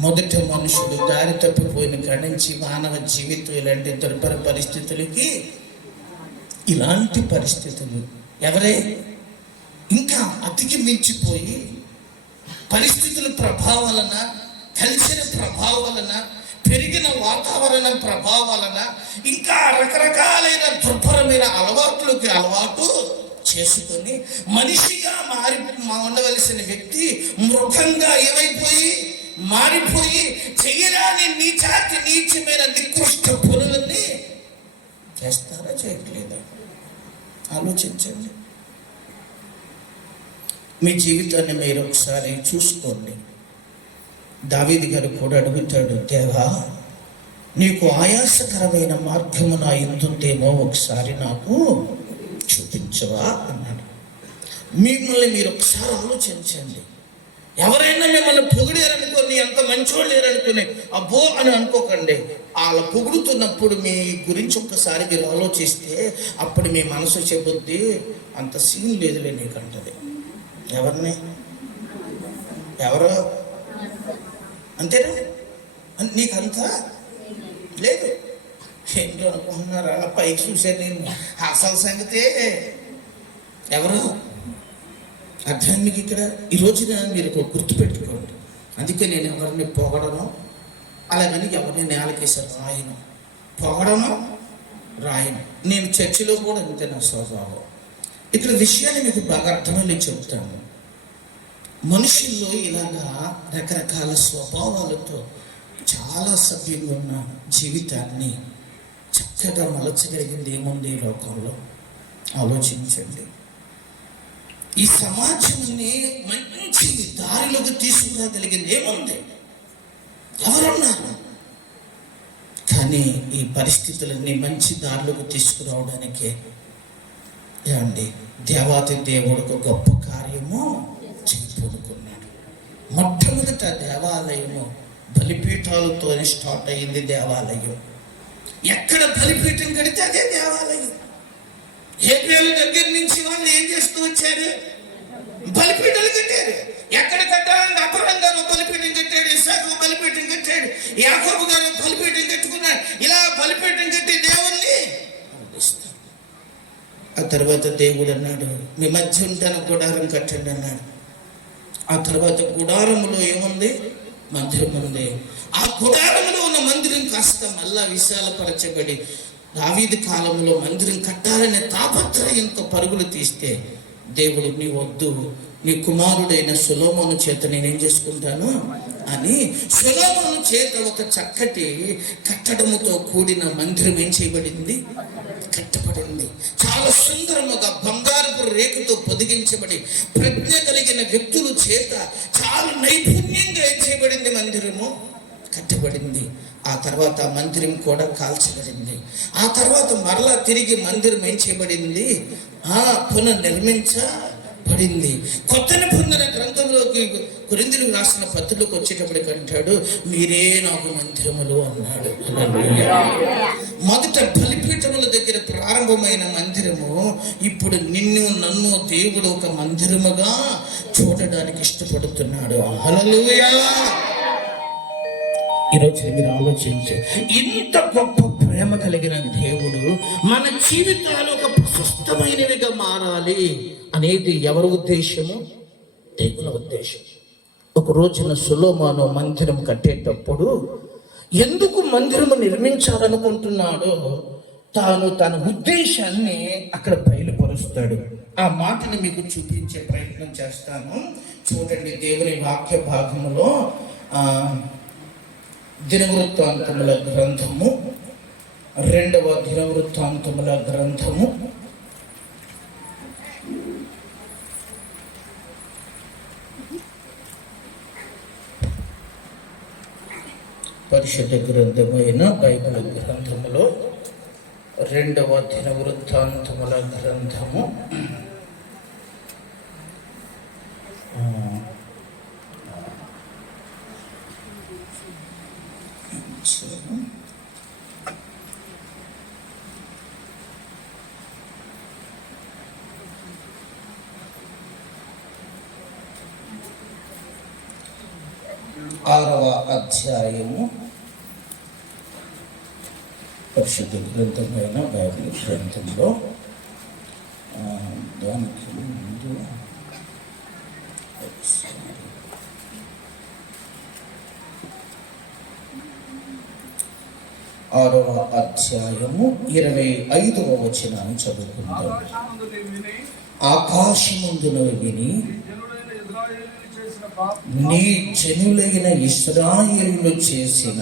మొదట మనుషుడు దారి తప్పిపోయిన కాడి నుంచి మానవ జీవితం ఇలాంటి దుర్భర పరిస్థితులకి, ఇలాంటి పరిస్థితులు ఎవరే ఇంకా అతికి మించిపోయి పరిస్థితుల ప్రభావాలన, కల్చర్ ప్రభావాలన, పెరిగిన వాతావరణం ప్రభావాలన ఇంకా రకరకాలైన దుర్భరమైన అలవాటు చేసుకొని మనిషిగా ఉండవలసిన వ్యక్తి మృగంగా ఏమైపోయి మారిపోయి చేయరాని నీచమైన నికృష్ట పనులన్నీ చేస్తారా చేయట్లేదా? ఆలోచించండి. మీ జీవితాన్ని మీరు ఒకసారి చూసుకోండి. దావీదు గారు కూడా అడుగుతాడు, దేవా నీకు ఆయాసకరమైన మార్గము నా ఎందుందేమో ఒకసారి నాకు చూపించవా అన్నాడు. మిమ్మల్ని మీరు ఒకసారి ఆలోచించండి. ఎవరైనా మిమ్మల్ని పొగిడారనుకొని, ఎంత మంచివాళ్ళు లేరనుకుని అబ్బో అని అనుకోకండి. వాళ్ళ పొగుడుతున్నప్పుడు మీ గురించి ఒక్కసారి మీరు ఆలోచిస్తే అప్పుడు మీ మనసు చెబుద్ది, అంత సీన్ లేదులే నీకంటది. ఎవరిని ఎవరో అంతేనా? నీకంతా లేదు ఏంటో అనుకుంటున్నారు. అలా పైకి చూసాను నేను. అసలు సంగతే ఎవరు అర్థం మీకు ఇక్కడ ఈ రోజున మీరు గుర్తుపెట్టుకోండి. అందుకే నేను ఎవరిని పొగడను, అలాగని ఎవరిని నేలకేసారి రాయను, పొగడను రాయను. నేను చర్చిలో కూడా అంతే నా స్వభావం. ఇక్కడ విషయాన్ని మీకు బాగా అర్థమని చెప్తాను. మనుషుల్లో ఇలాగా రకరకాల స్వభావాలతో చాలా సభ్యంగా ఉన్న జీవితాన్ని చక్కగా మలచగలిగింది ఏముంది ఈ లోకంలో? ఆలోచించండి. ఈ సమాజాన్ని మంచి దారిలోకి తీసుకురాగలిగింది ఏముంది? ఎవరున్నారు? కానీ ఈ పరిస్థితులన్నీ మంచి దారిలోకి తీసుకురావడానికే ఏమండి దేవాతి దేవుడు ఒక గొప్ప కార్యము చేయబోనుకున్నాడు. మొట్టమొదట దేవాలయము బలిపీఠాలతోనే స్టార్ట్ అయ్యింది. దేవాలయం ఎక్కడ బలిపీఠం కడితే అదే దేవాలయం. ఏప్రిల్ దగ్గర నుంచి వాళ్ళు ఏం చేస్తూ వచ్చారు? బలిపీఠాలు కట్టారు. ఎక్కడ కట్టాలంటే అబ్రహాం గారు బలిపీఠం కట్టాడు, ఇస్సాకు బలిపీఠం కట్టాడు, యాకోబు గారు బలిపీఠం కట్టుకున్నాడు. ఇలా బలిపీఠం కట్టి దేవుణ్ణి ఆరాధిస్తారు. ఆ తర్వాత దేవుడు అన్నాడు, మీ మధ్య ఉంటాను గుడారం కట్టండి అన్నాడు. ఆ తర్వాత గుడారములో ఏముంది? మందిరం ఉంది. ఆ గుడారంలో ఉన్న మందిరం కాస్త మళ్ళా విశాలపరచబడి దావీదు కాలంలో మందిరం కట్టాలనే తాపత్రయంతో పరుగులు తీస్తే దేవుడు, నీ వద్దు, నీ కుమారుడైన సొలొమోను చేత నేనేం చేసుకుంటాను అని సొలొమోను చేత ఒక చక్కటి కట్టడముతో కూడిన మందిరం ఏం చేయబడింది? కట్టబడింది. చాలా సుందరముగా బంగారపు రేకుతో పొదిగించబడి ప్రజ్ఞ కలిగిన వ్యక్తుల చేత చాలా నైపుణ్యంగా ఏం చేయబడింది? మందిరము కట్టబడింది. ఆ తర్వాత మందిరం కూడా కాల్చబడింది. ఆ తర్వాత మరలా తిరిగి మందిరం ఏం చేయబడింది? పునర్నిర్మించబడింది. కొత్త నిబంధన గ్రంథంలోకి కొరింథీయులకు రాసిన పత్రికలోకి వచ్చేటప్పటికి అంటాడు, మీరే నాకు మందిరములు అన్నాడు. మొదట బలిపీఠముల దగ్గర ప్రారంభమైన మందిరము ఇప్పుడు నిన్ను నన్ను దేవుడు ఒక మందిరముగా చూడడానికి ఇష్టపడుతున్నాడు. హల్లెలూయా. ఈరోజు మీరు ఆలోచించే, ఇంత గొప్ప ప్రేమ కలిగిన దేవుడు మన జీవితాలు ఒక ప్రశస్తమైనవిగా మారాలి అనేది ఎవరి ఉద్దేశము? దేవుని ఉద్దేశం. ఒక రోజున సొలొమోను మందిరం కట్టేటప్పుడు ఎందుకు మందిరము నిర్మించాలనుకుంటున్నాడో తాను తన ఉద్దేశాన్ని అక్కడ బయలుపరుస్తాడు. ఆ మాటని మీకు చూపించే ప్రయత్నం చేస్తాను. చూడండి, దేవుని వాక్య భాగంలో దినవృత్తాంతముల గ్రంథము, 2వ దినవృత్తాంతముల గ్రంథము, 11వ పరిశుద్ధ గ్రంథమైన బైబిల్ గ్రంథములో 2వ దినవృత్తాంతముల గ్రంథము 6వ అధ్యాయము పరిశుద్ధ గ్రంథమైన బైబిల్ గ్రంథంలో దానికి ముందు 6వ అధ్యాయము 25వ వచనాన్ని చదువుకుందాం. ఆకాశమందున విని నీ జనులైన ఇశ్రాయేలులు చేసిన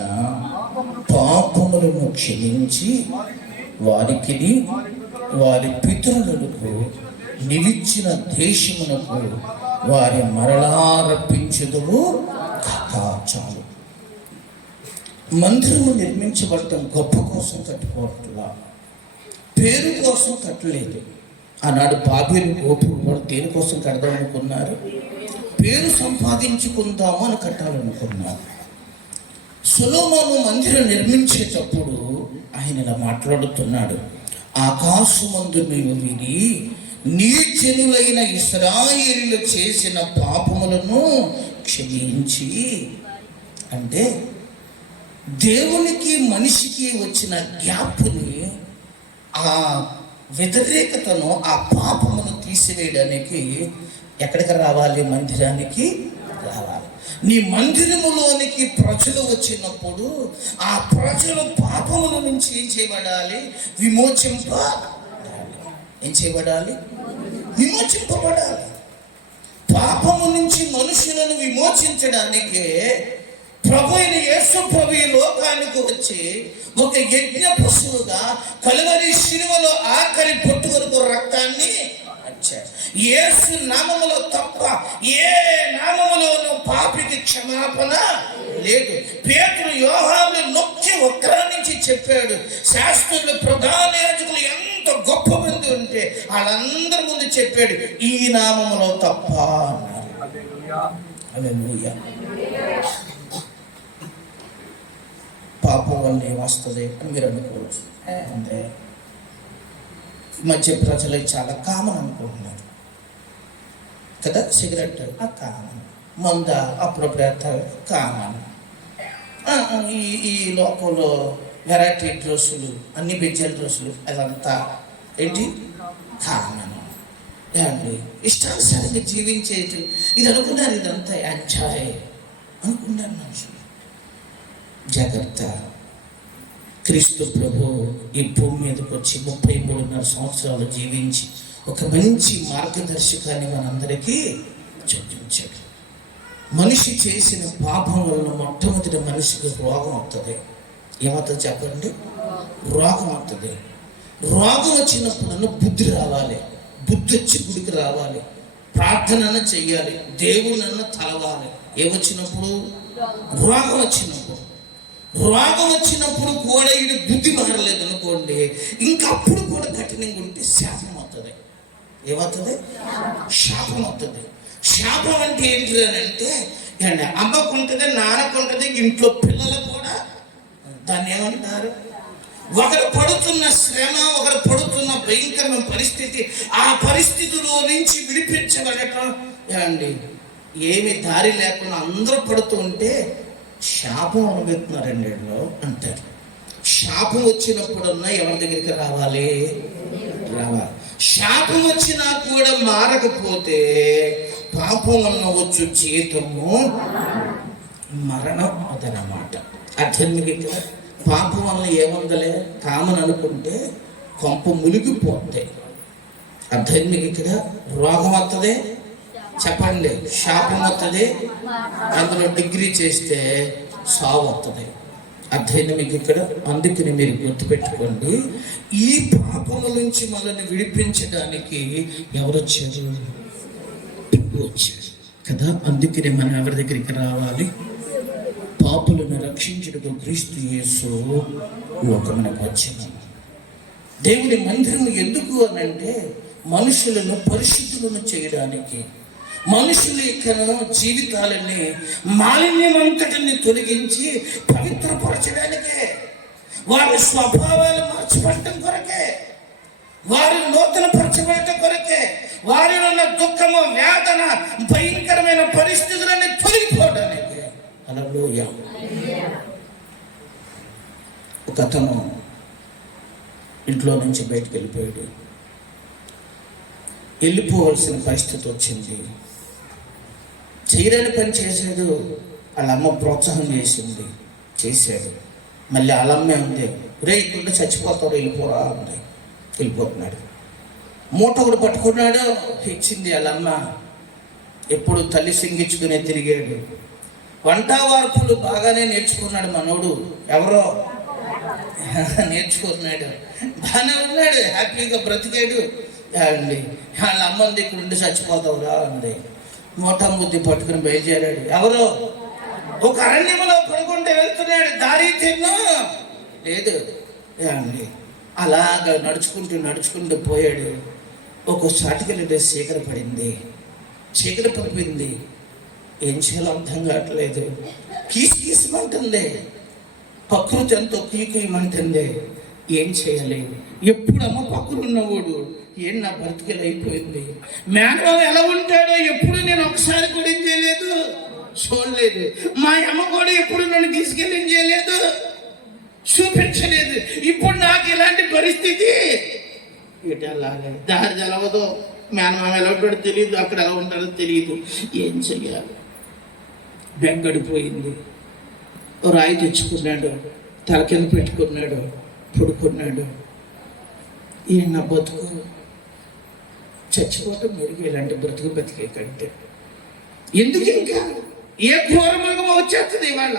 పాపములను క్షమించి వారికి వారి పితరులకు నిలిచిన దేశమునకు వారి మరలా రప్పించుదువు కథ. చాలు. మందిరము నిర్మించబడటం గొప్ప కోసం కట్టుకోవట్లా, పేరు కోసం కట్టలేదు. ఆనాడు బాబేలు గోపురం కూడా దేనికోసం కడదాం అనుకున్నారు? పేరు సంపాదించుకుందాము అని కట్టాలనుకున్నారు. సొలొమోను మందిరం నిర్మించేటప్పుడు ఆయన ఇలా మాట్లాడుతున్నాడు. ఆకాశమందు నీవు విని నీ జనులైన ఇశ్రాయేలులు చేసిన పాపములను క్షమించి, అంటే దేవునికి మనిషికి వచ్చిన గ్యాప్ని, ఆ వ్యతిరేకతను, ఆ పాపమును తీసివేయడానికి ఎక్కడికి రావాలి? మందిరానికి రావాలి. నీ మందిరములోనికి ప్రజలు వచ్చినప్పుడు ఆ ప్రజలు పాపముల నుంచి ఏం చేయబడాలి? ఏం చేయబడాలి? విమోచింపబడాలి. పాపము నుంచి మనుషులను విమోచించడానికే ప్రభు అయిన యేసు ప్రభు ఈ లోకానికి వచ్చి ఒక యజ్ఞ పశువుగా కలువరి శిలువలో ఆఖరి పొట్టు వరకు రక్తాన్ని వచ్చాడు. యేసు నామములో తప్ప ఏ నామములోనూ పాపికి క్షమాపణ లేదు. పేతురు యోహాను నొక్కి ఒక్కరానించి చెప్పాడు. శాస్త్రులు, ప్రధాన యాజకులు ఎంత గొప్ప మంది ఉంటే వాళ్ళందరి ముందు చెప్పాడు, ఈ నామములో తప్ప అన్నారు. హల్లెలూయా. పాపం వల్ల ఏమొస్తుంది అని మీరు అనుకోవచ్చు. అంటే మధ్య ప్రజలు చాలా కామన్ అనుకుంటున్నారు కదా. సిగరెట్ కామన్, మంద అప్పుడప్పుడు కామన్, ఈ లోకంలో వెరైటీ డ్రెస్సులు, అన్ని బెజ్జల డ్రెస్సులు, అదంతా ఏంటి కామన్ అండి. ఇష్టానుసారంగా జీవించేది ఇది అనుకున్నారు. ఇదంతా ఎంజాయ్ అనుకున్నారు మనుషులు. జాగ్రత్త. క్రీస్తు ప్రభు ఈ భూమి మీదకి వచ్చి 33.5 సంవత్సరాలు జీవించి ఒక మంచి మార్గదర్శకాన్ని మనందరికీ చూపించాడు. మనిషి చేసిన పాపం వలన మొట్టమొదటి మనిషికి రోగం వస్తుంది. ఏమవుతుంది చెప్పండి? రోగం వస్తుంది. రోగం వచ్చినప్పుడు బుద్ధి రావాలి. బుద్ధి వచ్చి గుడికి రావాలి, ప్రార్థన చెయ్యాలి, దేవుళ్ళన్న తలవాలి. ఏమొచ్చినప్పుడు? రోగం వచ్చినప్పుడు. రోగం వచ్చినప్పుడు కూడా ఇది బుద్ధి మారలేదు అనుకోండి, ఇంకప్పుడు కూడా కఠినంగా ఉంటే శాపం అవుతుంది. ఏమవుతుంది? శాపం అవుతుంది. శాపం అంటే ఏంటి అని అంటే, అమ్మకుంటుంది, నాన్నకుంటుంది, ఇంట్లో పిల్లలు కూడా దాన్ని ఏమంటారు? ఒకరు పడుతున్న శ్రమ, ఒకరు పడుతున్న భయంకరమైన పరిస్థితి, ఆ పరిస్థితిలో నుంచి విడిపించబడటం ఏమండి ఏమి దారి లేకుండా అందరూ పడుతూ ఉంటే శాపం అనుభవిస్తున్నారండి అంటారు. శాపం వచ్చినప్పుడన్నా ఎవరి దగ్గరికి రావాలి? శాపం వచ్చినా కూడా మారకపోతే పాపం వలన వచ్చు జీతము మరణం అదనమాట. అర్థానికి పాపం వలన ఏముందలే కామని అనుకుంటే కొంప మునిగిపోతాయి. అర్థానికి ఇక్కడ రోగం వస్తుంది, చెప్పండి, శాపం వస్తుంది, అందులో డిగ్రీ చేస్తే సావు వస్తుంది. అర్థమైంది మీకు ఇక్కడ? అందుకని మీరు గుర్తుపెట్టుకోండి, ఈ పాపముల నుంచి మనల్ని విడిపించడానికి ఎవరు వచ్చారు? వచ్చారు కదా. అందుకని మనం ఎవరి దగ్గరికి రావాలి? పాపులను రక్షించుటకు క్రీస్తు యేసు లోకమునకు వచ్చెను. దేవుని మందిరం ఎందుకు అనంటే మనుషులను పరిశుద్ధులను చేయడానికి, మనుషుల యొక్క జీవితాలని మాలిన్యమంతటిని తొలగించి పవిత్రపరచడానికే, వారి స్వభావాలు మార్చబడటం కొరకే, వారి నూతన పరచబడటం కొరకే, వారిలో ఉన్న దుఃఖము, వేదన, భయంకరమైన పరిస్థితులన్నీ తొలగిపోవడానికి. హల్లెలూయా. ఒక అతను ఇంట్లో నుంచి బయటకు వెళ్ళిపోయాడు. వెళ్ళిపోవలసిన పరిస్థితి వచ్చింది. చేయలేని పని చేశాడు. వాళ్ళ అమ్మ ప్రోత్సాహం చేసింది, చేశాడు. మళ్ళీ వాళ్ళ అమ్మే ఉంది, రే ఇక్కడ చచ్చిపోతారు, వెళ్ళిపోరా ఉంది. వెళ్ళిపోతున్నాడు. మూట కూడా పట్టుకున్నాడు, ఇచ్చింది వాళ్ళ అమ్మ. ఎప్పుడు తల్లి సింగించుకునే తిరిగాడు. వంట వార్పులు బాగానే నేర్చుకున్నాడు మనోడు. ఎవరో నేర్చుకున్నాడు, బాగానే ఉన్నాడు, హ్యాపీగా బ్రతికాడు. అండి వాళ్ళ అమ్మ ఉంది, ఇక్కడ ఉండి చచ్చిపోతావురా అంది. మూట ముద్ది పట్టుకుని బయలుదేరాడు. ఎవరో ఒక అరణ్యంలో పడుకుంటే వెళ్తున్నాడు, దారి తిన్ను లేదు అండి. అలాగా నడుచుకుంటూ పోయాడు. ఒక సాటికెళ్ళి చీకటి పడింది, చీకటి పడిపోయింది. ఏం చేయాలో అర్థం కావట్లేదు. కీసుమంటుంది, ప్రకృతి ఎంతో కీయమంటుంది. ఏం చేయాలి? ఎప్పుడు అమ్మ పక్కన ఉన్నవాడు ఏం నా బ్రతికలు అయిపోయింది. మేనమామ ఎలా ఉంటాడో ఎప్పుడు నేను ఒకసారి కూడా ఏం చేయలేదు, చూడలేదు. మా అమ్మ కూడా ఎప్పుడు నన్ను తీసుకెళ్ళి ఏం చేయలేదు, చూపించలేదు. ఇప్పుడు నాకు ఇలాంటి పరిస్థితి ఇటు అలాగే దారి తెలవదు. మేనమామ ఎలా ఉంటాడో తెలియదు, అక్కడ ఎలా ఉంటాడో తెలియదు. ఏం చెయ్యాలి? బెంగడిపోయింది. రాయి తెచ్చుకున్నాడు, తల కింద పెట్టుకున్నాడు, పడుకున్నాడు. ఈయన నా బతుకు చచ్చిపోవటం మెరుగు, ఇలాంటి బతికే కంటే. ఎందుకు ఇంకా ఏ ఘోర మృగం వచ్చేస్తుంది ఇవాళ.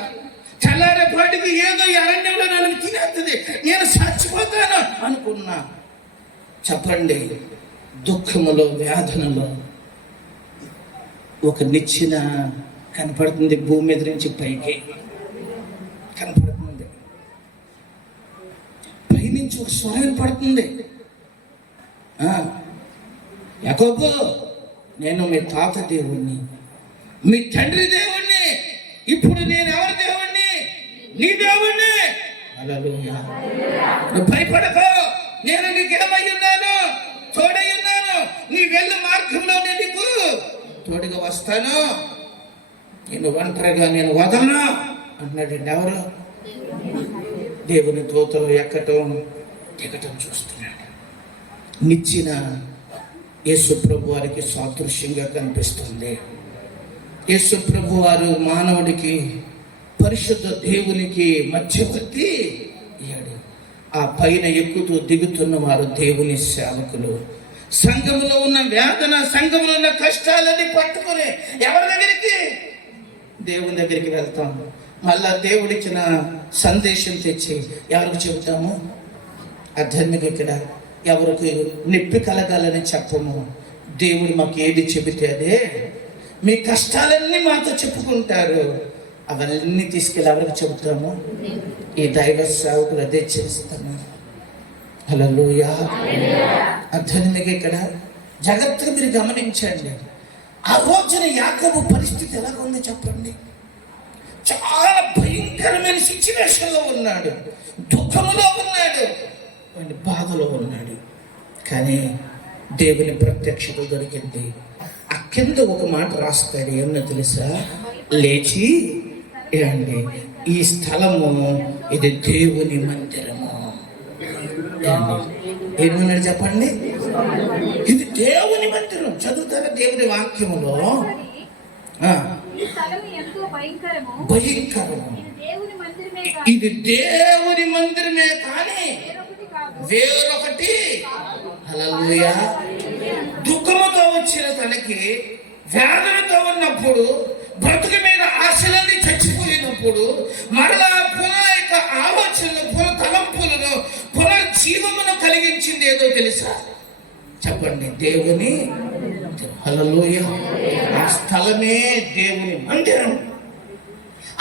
చల్లారేపాటికి ఏదో అరణ్యంలో నన్ను తినేస్తుంది, నేను చచ్చిపోతాను అనుకున్నా. చెప్పండి, దుఃఖములో, వేదనలో ఒక నిచ్చెన కనపడుతుంది. భూమి మీద నుంచి పైకి కనపడుతుంది. పైనుంచి ఒక స్వరం పడుతుంది. యాకోబు, నేను మీ తాత దేవుణ్ణి, మీ తండ్రి దేవుణ్ణి. ఇప్పుడు నేను ఎవరి దేవుణ్ణి? నీ దేవుణ్ణి. హల్లెలూయా. నువ్వు భయపడకు, నేను నీకు ఏమై ఉన్నాను, తోడై ఉన్నాను. నీ వెళ్ళే మార్గంలో నేను నీకు తోడుగా వస్తాను, నేను ఒంటరిగా నేను వదలను అంటున్నాడండి. ఎవరు? దేవుని దూతలు ఎక్కటం దిగటం చూస్తున్నాడు. నిచ్చిన యేసు ప్రభు వారికి సాదృశ్యంగా కనిపిస్తుంది. యేసు ప్రభు వారు మానవుడికి, పరిశుద్ధ దేవునికి మధ్యవర్తి అయ్యాడు. ఆ పైన ఎక్కుతూ దిగుతున్న వారు దేవుని సేవకులు. సంఘములో ఉన్న వేదన, సంఘములో ఉన్న కష్టాలన్నీ పట్టుకుని ఎవరి దగ్గరికి? దేవుని దగ్గరికి వెళ్తాం. మళ్ళా దేవుడిచ్చిన సందేశం తెచ్చి ఎవరికి చెబుతాము? అర్థానికి ఇక్కడ ఎవరికి నొప్పి కలగాలని చెప్పము. దేవుడు మాకు ఏది చెబితే అదే. మీ కష్టాలన్నీ మాతో చెప్పుకుంటారు, అవన్నీ తీసుకెళ్ళి ఎవరికి చెబుతాము? ఈ దైవ సేవకులు అదే చేస్తాము. హల్లెలూయా. అర్థానికి ఇక్కడ జాగ్రత్తగా మీరు గమనించండి. ఆ రోజున యాకోబు పరిస్థితి ఎలా ఉంది చెప్పండి. చాలా భయంకరమైన సిచ్యువేషన్లో ఉన్నాడు, దుఃఖములో ఉన్నాడు, బాధలో ఉన్నాడు. కానీ దేవుని ప్రత్యక్షత దొరికింది. ఆ కింద ఒక మాట రాస్తాడు, ఏమన్నా తెలుసా? లేచి ఏమండి, ఈ స్థలము ఇది దేవుని మందిరము. ఏమన్నాడు చెప్పండి? ఇది దేవుని మందిరం. చదువుతారా దేవుని వాక్యములో? భయంకరము. ఇది దేవుని మందిరమే కానీ వేరొకటి. హల్లెలూయా. దుఃఖముతో వచ్చిన తనకి, వేదనతో ఉన్నప్పుడు, బ్రతుకు మీద ఆశలన్నీ చచ్చిపోయినప్పుడు, మరలా పునః యొక్క ఆలోచనలు, పునఃతలంపులను, పునర్జీవమును కలిగించింది ఏదో తెలుసా? చెప్పండి, దేవుని. హల్లెలూయా. ఆ స్థలమే దేవుని మందిరం.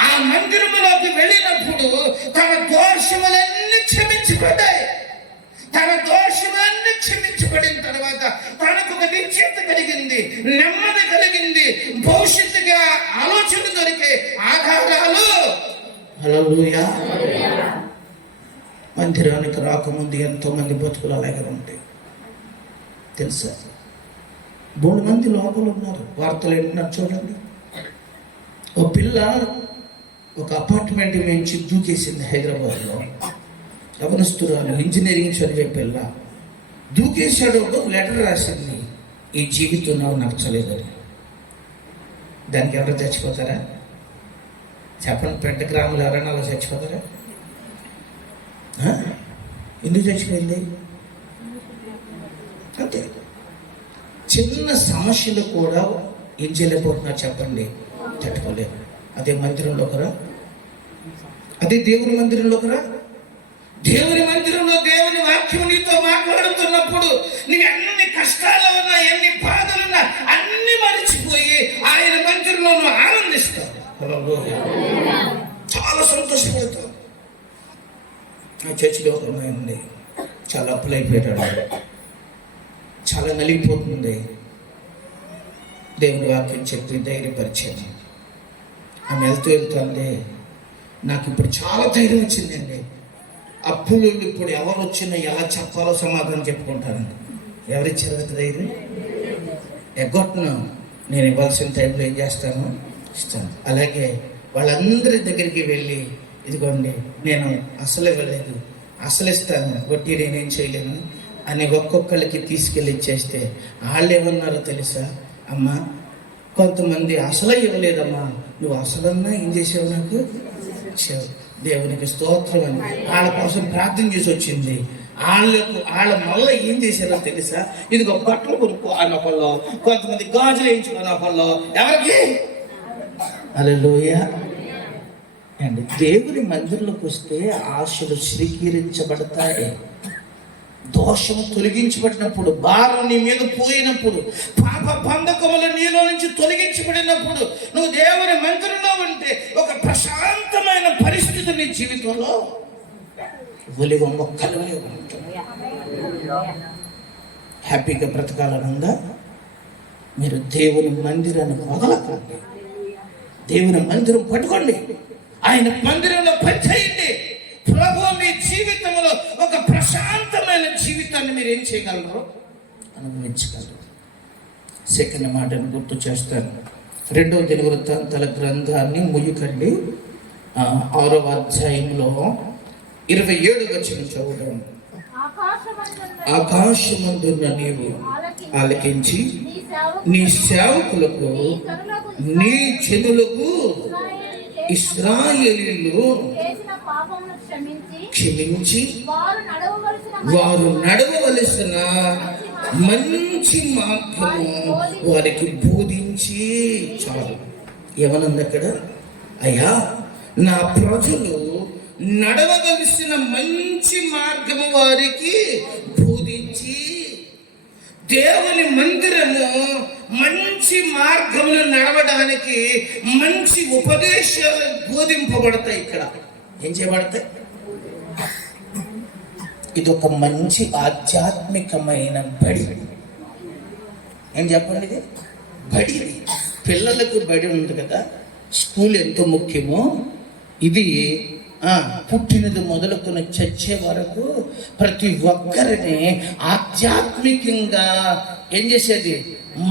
ఆ మందిరములోకి వెళ్ళినప్పుడు తన దోషములన్నీ క్షమించబడ్డాయి. తన దోషములన్నీ క్షమించబడిన తర్వాత తనకు ఒక నిశ్చయత కలిగింది, నెమ్మది కలిగింది, భవిష్యత్తుగా ఆలోచన దొరికే ఆధారాలు. హల్లెలూయా. మందిరానికి రాకముందు ఎంతో మంది బతుకులు అలాగే ఉంటాయి తెలుసా. 3 మంది లోపల ఉన్నారు. వార్తలు ఏంటున్నారు చూడండి. ఓ పిల్ల ఒక అపార్ట్మెంట్ నుంచి దూకేసింది హైదరాబాద్లో. యవనస్తురాలు, ఇంజనీరింగ్ చదివే పిల్ల. దూకేశాడు. ఒక లెటర్ రాసింది, ఈ జీవితం నాకు నచ్చలేదని. దానికి ఎవరు చచ్చిపోతారా చెప్పండి? 2 గ్రాములు ఎవరైనా అలా చచ్చిపోతారా? ఎందుకు చచ్చిపోయింది? అంతే. చిన్న సమస్యలు కూడా ఏం చేయలేకపోతున్నారు చెప్పండి? తట్టుకోలేరు. అదే మందిరంలోకి రా, అదే దేవుని మందిరంలోకి రా. దేవుని మందిరంలో దేవుని వాక్యం నీతో మాట్లాడుతున్నప్పుడు నీకు ఎన్ని కష్టాలు ఉన్నా, ఎన్ని బాధలున్నా అన్ని మరిచిపోయి ఆయన మందిరంలో నువ్వు ఆనందిస్తావు. చాలా సంతోషపడతావు. ఆ చర్చిలో ఒక అమ్మాయి ఉంది, చాలా అప్పులైపోయాడు, చాలా నలిగిపోతుంది. దేవుని వాక్యం చెప్పి ధైర్యపరిచాను. ఆమె వెళ్తుంది, నాకు ఇప్పుడు చాలా ధైర్యం వచ్చిందండి. అప్పులు ఇప్పుడు ఎవరు వచ్చినా ఎలా చెప్పాలో సమాధానం చెప్పుకుంటానండి. ఎవరిచ్చారు ధైర్యం? ఎగ్గొట్టను. నేను ఇవ్వాల్సిన టైంలో ఏం చేస్తాను, ఇస్తాను. అలాగే వాళ్ళందరి దగ్గరికి వెళ్ళి, ఇదిగోండి నేను అసలు ఇవ్వలేదు, అసలు ఇస్తాను, వడ్డీ నేనేం చేయలేను అని ఒక్కొక్కరికి తీసుకెళ్ళి ఇచ్చేస్తే వాళ్ళు ఏమన్నారో తెలుసా? అమ్మా, కొంతమంది అసలు ఇవ్వలేదమ్మా, నువ్వు అసలన్నా ఏం చేసావు, నాకు ఇచ్చావు. దేవునికి స్తోత్రం అని వాళ్ళ కోసం ప్రార్థన చేసి వచ్చింది. వాళ్ళ మళ్ళీ ఏం చేశారో తెలుసా? ఇదిగో బట్టలు కొనుక్కో అనొకళ్ళు, కొంతమంది గాజులు వేయించుకున్న ఒకళ్ళు. ఎవరికి? హల్లెలూయా అండి. దేవుని మందిరంలోకి వస్తే ఆశలు శ్రీకరించబడతాయి. దోషము తొలగించబడినప్పుడు, భారం నీ మీద పోయినప్పుడు, పాప బంధకములు నీలో నుంచి తొలగించబడినప్పుడు, నువ్వు దేవుని మందిరంలో ఉంటే ఒక ప్రశాంతమైన పరిస్థితి నీ జీవితంలో ఒలివ మొక్కలు ఉంటుంది. హ్యాపీగా బ్రతకాలనుందా? మీరు దేవుని మందిరాన్ని వదలకండి. దేవుని మందిరం పట్టుకోండి. ఆయన మందిరంలో పనిచేయండి. ప్రభు మీ జీవితంలో ఒక ప్రశాంతమైన జీవితాన్ని మీరు ఏం చేయగలరు? అనుభవించగలరు. సెకండ్ మాటను గుర్తు చేస్తాను. 2వ దినవృత్తాంతాల గ్రంథాన్ని ముయ్యకండి. 6వ అధ్యాయంలో 27వ వచనం చదువుదాం. ఆకాశమందున్న నీవు ఆలకించి నీ సేవకులకు, నీ జనులకు, ఇశ్రాయేలీయులు క్షమించి వారు నడవవలసిన మంచి మార్గము వారికి బోధించి. చాలు. ఏమనుంది అక్కడ? అయ్యా, నా ప్రజలు నడవవలసిన మంచి మార్గము వారికి బోధించి. దేవుని మందిరము మంచి మార్గములు నడవడానికి మంచి ఉపదేశాలు బోధింపబడతాయి. ఇక్కడ ఏం చేయబడతాయి? ఇది ఒక మంచి ఆధ్యాత్మికమైన బడి. ఏం చెప్పండి? ఇది బడి. పిల్లలకు బడి ఉంది కదా, స్కూల్ ఎంతో ముఖ్యమో, ఇది పుట్టినది మొదలుకొని చచ్చే వరకు ప్రతి ఒక్కరిని ఆధ్యాత్మికంగా ఏం చేసేది?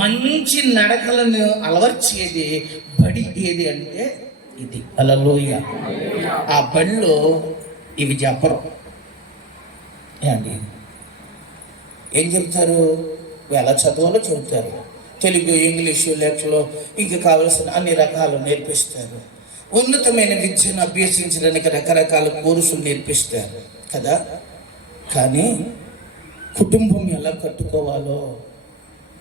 మంచి నడకలను అలవర్చేది బడి. ఏది అంటే ఇది. హల్లెలూయా. ఆ బడిలో ఇవి చెప్పరు. ఏంటి ఏం చెప్తారు? ఎలా చదవాలో చెబుతారు. తెలుగు, ఇంగ్లీషు, లెక్కలు, ఇంకా కావలసిన అన్ని రకాలు నేర్పిస్తారు. ఉన్నతమైన విద్యను అభ్యసించడానికి రకరకాల కోర్సులు నేర్పిస్తారు కదా. కానీ కుటుంబం ఎలా కట్టుకోవాలో,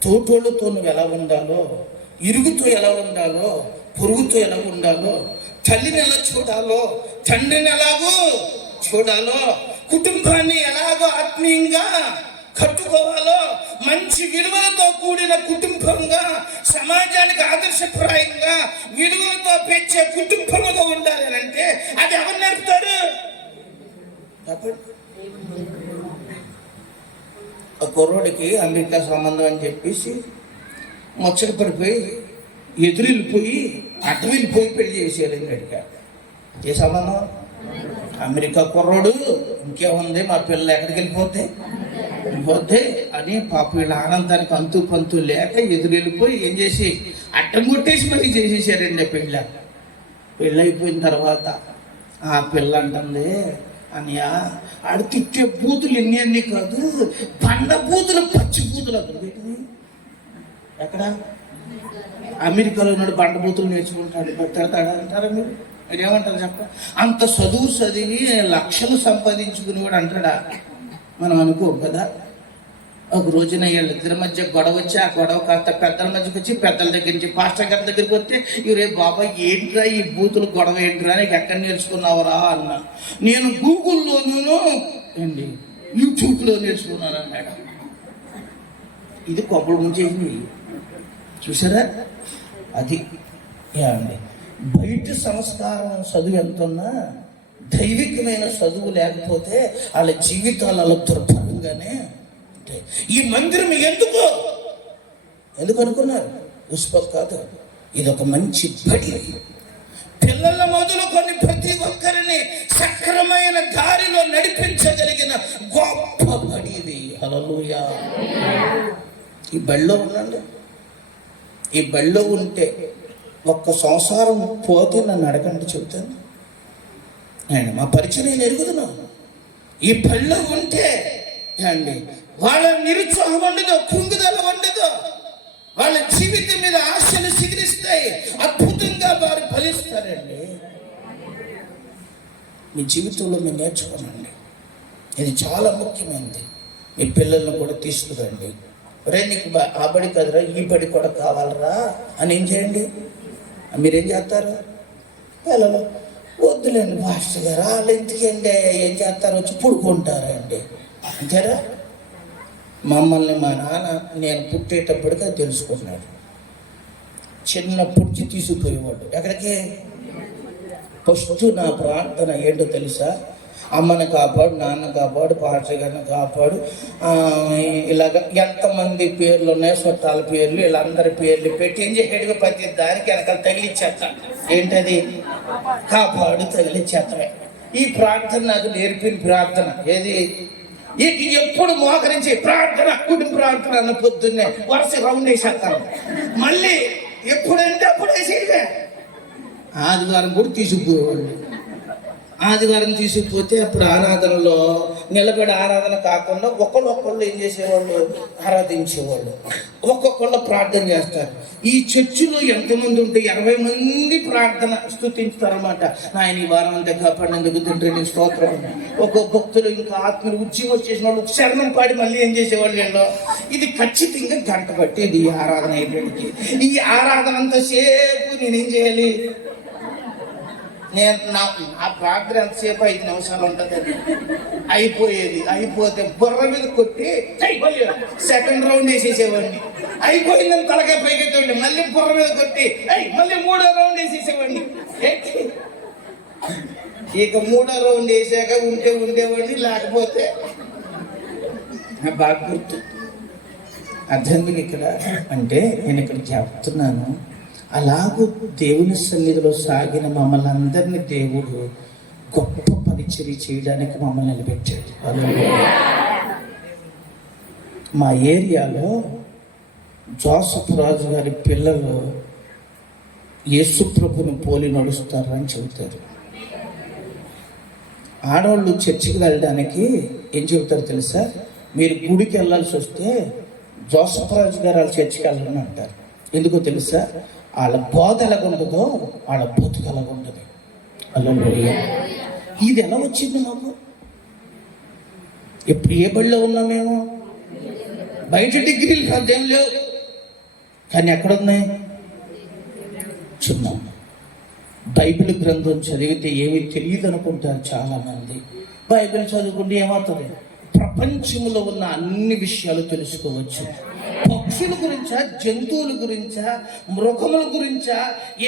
తోటోళ్ళతో నువ్వు ఎలా ఉండాలో, ఇరుగుతో ఎలా ఉండాలో, పొరుగుతో ఎలా ఉండాలో, తల్లిని ఎలా చూడాలో, తండ్రిని ఎలాగో చూడాలో, కుటుంబాన్ని ఎలాగో ఆత్మీయంగా కట్టుకోవాలో మంచి విలువలతో కూడిన కుటుంబంగా, సమాజానికి ఆదర్శప్రాయంగా విలువలతో పెంచే కుటుంబంగా ఉండాలి అని అంటే అది ఎవరు నేర్పుతారు? ఆ కుర్రోడికి అమెరికా సంబంధం అని చెప్పేసి ముచ్చట పడిపోయి ఎదురెళ్ళిపోయి అడ్డం వెళ్ళిపోయి పెళ్లి చేసేయాలని అడిగాడు. ఏ సంబంధం? అమెరికా కుర్రోడు, ఇంకేముంది మా పిల్లలు ఎక్కడికి వెళ్ళిపోతే అని పాప వీళ్ళ ఆనందానికి అంతు పంతు లేక ఎదురెళ్ళిపోయి ఏం చేసి అడ్డం కొట్టేసి మళ్ళీ చేసేసారండి పెళ్ళి అయిపోయిన తర్వాత ఆ పిల్ల అంటుంది, అన్నయ్య ఆడు తిట్టే బూతులు ఎన్ని కాదు, బండ బూతులు, పచ్చి బూతులు. అక్కడ ఎక్కడ? అమెరికాలో ఉన్నాడు, బండ బూతులు నేర్చుకుంటాడు, తిడతాడు అంటారా మీరు? మీరు ఏమంటారు చెప్ప? అంత చదువు చదివి లక్షలు సంపాదించుకుని కూడా అంటాడా? మనం అనుకోం కదా. ఒక రోజున వీళ్ళిద్దరి మధ్య గొడవ వచ్చి ఆ గొడవ కాస్త పెద్దల మధ్యకి వచ్చి పెద్దల దగ్గర నుంచి పాస్టర్ గారి దగ్గరికి వస్తే ఇవరే బాబా ఏంట్రా ఈ బూతులు గొడవ ఏంట్రా, నీకు ఎక్కడ నేర్చుకున్నావురా అన్నా. నేను గూగుల్లోనూ ఏంటి యూట్యూబ్లో నేర్చుకున్నాను అన్నాడు. ఇది కొబ్బరి ముంచేసింది చూసారా? అది అండి బయట సంస్కారం చదువు ఎంతున్నా దైవికమైన చదువు లేకపోతే వాళ్ళ జీవితాలు అలా దుర్భరంగానే ఉంటాయి. ఈ మందిరం ఎందుకు అనుకున్నారు? ఉస్పత్ కాదు, ఇది ఒక మంచి బడి. పిల్లల మొదలుకొని ప్రతి ఒక్కరిని సక్రమైన దారిలో నడిపించగలిగిన గొప్ప బడి ఇది. హల్లెలూయా. ఈ బడిలో ఉండండి. ఈ బడిలో ఉంటే ఒక్క సంసారం పోతే నన్ను అడగండి, చెబుతాను. అండి మా పరిచయం నేను ఎరుగుతున్నాను. ఈ బడిలో ఉంటే అండి వాళ్ళ నిరుత్సాహం ఉండదు, కుంగుదల ఉండదు, వాళ్ళ జీవితం మీద ఆశలు సిగిరిస్తాయి, అద్భుతంగా వారు ఫలిస్తారండి. మీ జీవితంలో మీరు నేర్చుకోనండి, ఇది చాలా ముఖ్యమైనది. మీ పిల్లలను కూడా తీసుకురండి. రే నీకు ఆ బడి కదరా, ఈ బడి కూడా కావాలరా అని ఏం చేయండి? మీరేం చేస్తారు? పిల్లలు వద్దులేండి మాస్టర్ గారు, వాళ్ళు ఎందుకండి ఏం చేస్తారు, వచ్చి పుడుకుంటారండి అంతేరా. మమ్మల్ని మా నాన్న నేను పుట్టేటప్పటికి అది తెలుసుకున్నాడు. చిన్నప్పటి తీసుకుపోయేవాళ్ళు ఎక్కడికి? ఫస్ట్ నా ప్రార్థన ఏంటో తెలుసా? అమ్మని కాపాడు, నాన్న కాపాడు, పాస్టర్ గారిని కాపాడు, ఇలాగ ఎంతమంది పేర్లు ఉన్నాయో చుట్టాల పేర్లు వీళ్ళందరి పేర్లు పెట్టి ఏం చేసేట్టుగా ప్రతి దానికి వెనకాల తగిలిచ్చేస్తాను. ఏంటది? కాపాడు, తగిలిచ్చేస్తామే. ఈ ప్రార్థన నాకు నేర్పిన ప్రార్థన. ఏది? ఎప్పుడు మోకరించి ప్రార్థన, కుటుంబ ప్రార్థన అన్న పొద్దున్నే వరుస రౌండ్ వేసేస్తాను. మళ్ళీ ఎప్పుడంటే అప్పుడు వేసేదే. ఆదివారం కూడా తీసుకుపోయేవాళ్ళు. ఆదివారం తీసుకుపోతే అప్పుడు ఆరాధనలో నిలబడి ఆరాధన కాకుండా ఒకళ్ళు ఏం చేసేవాళ్ళు? ఆరాధించేవాళ్ళు. ఒక్కొక్కళ్ళు ప్రార్థన చేస్తారు. ఈ చర్చిలో ఎంతమంది ఉంటే 20 మంది ప్రార్థన స్తుతించుతారన్నమాట. ఆయన ఈ వారం అంతా కాపాడినందుకు తండ్రి నీకు స్తోత్రం. ఒక్కొక్క భక్తులు ఇంకా ఆత్మీయులు ఉద్యోగం వచ్చేసిన వాళ్ళు శరణం పాడి మళ్ళీ ఏం చేసేవాళ్ళు వీళ్ళు. ఇది ఖచ్చితంగా గంట పట్టేది ఈ ఆరాధన అయిపోయింది. ఈ ఆరాధన అంతసేపు నేనేం చేయాలి? నా ప్రార్థన ఎంతసేపు 5 నిమిషాలు ఉంటుంది. అయిపోయేది. అయిపోతే బుర్ర మీద కొట్టి సెకండ్ రౌండ్ వేసేసేవాడిని. అయిపోయిందని తలకాయ పైకెత్తేవాడిని. మళ్ళీ బుర్ర మీద కొట్టి మళ్ళీ 3వ రౌండ్ వేసేసేవాడిని. ఇక 3వ రౌండ్ వేసాక ఉండేవాడిని, లేకపోతే బాగా గుర్తు. అర్థం ఇక్కడ అంటే నేను ఇక్కడ చెప్తున్నాను. అలాగూ దేవుని సన్నిధిలో సాగిన మమ్మల్ని అందరినీ దేవుడు గొప్ప పరిచర్య చేయడానికి మమ్మల్ని నిలబెట్టాడు. మా ఏరియాలో జోసఫ్ రాజు గారి పిల్లలు యేసు ప్రభుని పోలి నడుస్తారు అని చెబుతారు. ఆడవాళ్ళు చర్చికి వెళ్ళడానికి ఏం చెబుతారు తెలుసా? మీరు గుడికి వెళ్ళాల్సి వస్తే జోసఫ్ రాజు గారు వాళ్ళ చర్చికి వెళ్ళాలని అంటారు. ఎందుకో తెలుసా? వాళ్ళ బోధ ఎలాగుంటుందో వాళ్ళ బతుకు ఎలాగుంటుంది. హల్లెలూయా. ఇది ఎలా వచ్చింది మాకు? ఎప్పుడు ఏ బడిలో ఉన్నాం మేము? బయట డిగ్రీలు సాధ్యం లేవు, కానీ ఎక్కడున్నాయి? చిన్న బైబిల్ గ్రంథం చదివితే ఏమీ తెలియదు అనుకుంటారు చాలామంది. బైబిల్ చదువుకుంటే ఏమవుతుంది? ప్రపంచంలో ఉన్న అన్ని విషయాలు తెలుసుకోవచ్చు. పక్షుల గురించా, జంతువుల గురించా, మృగముల గురించా,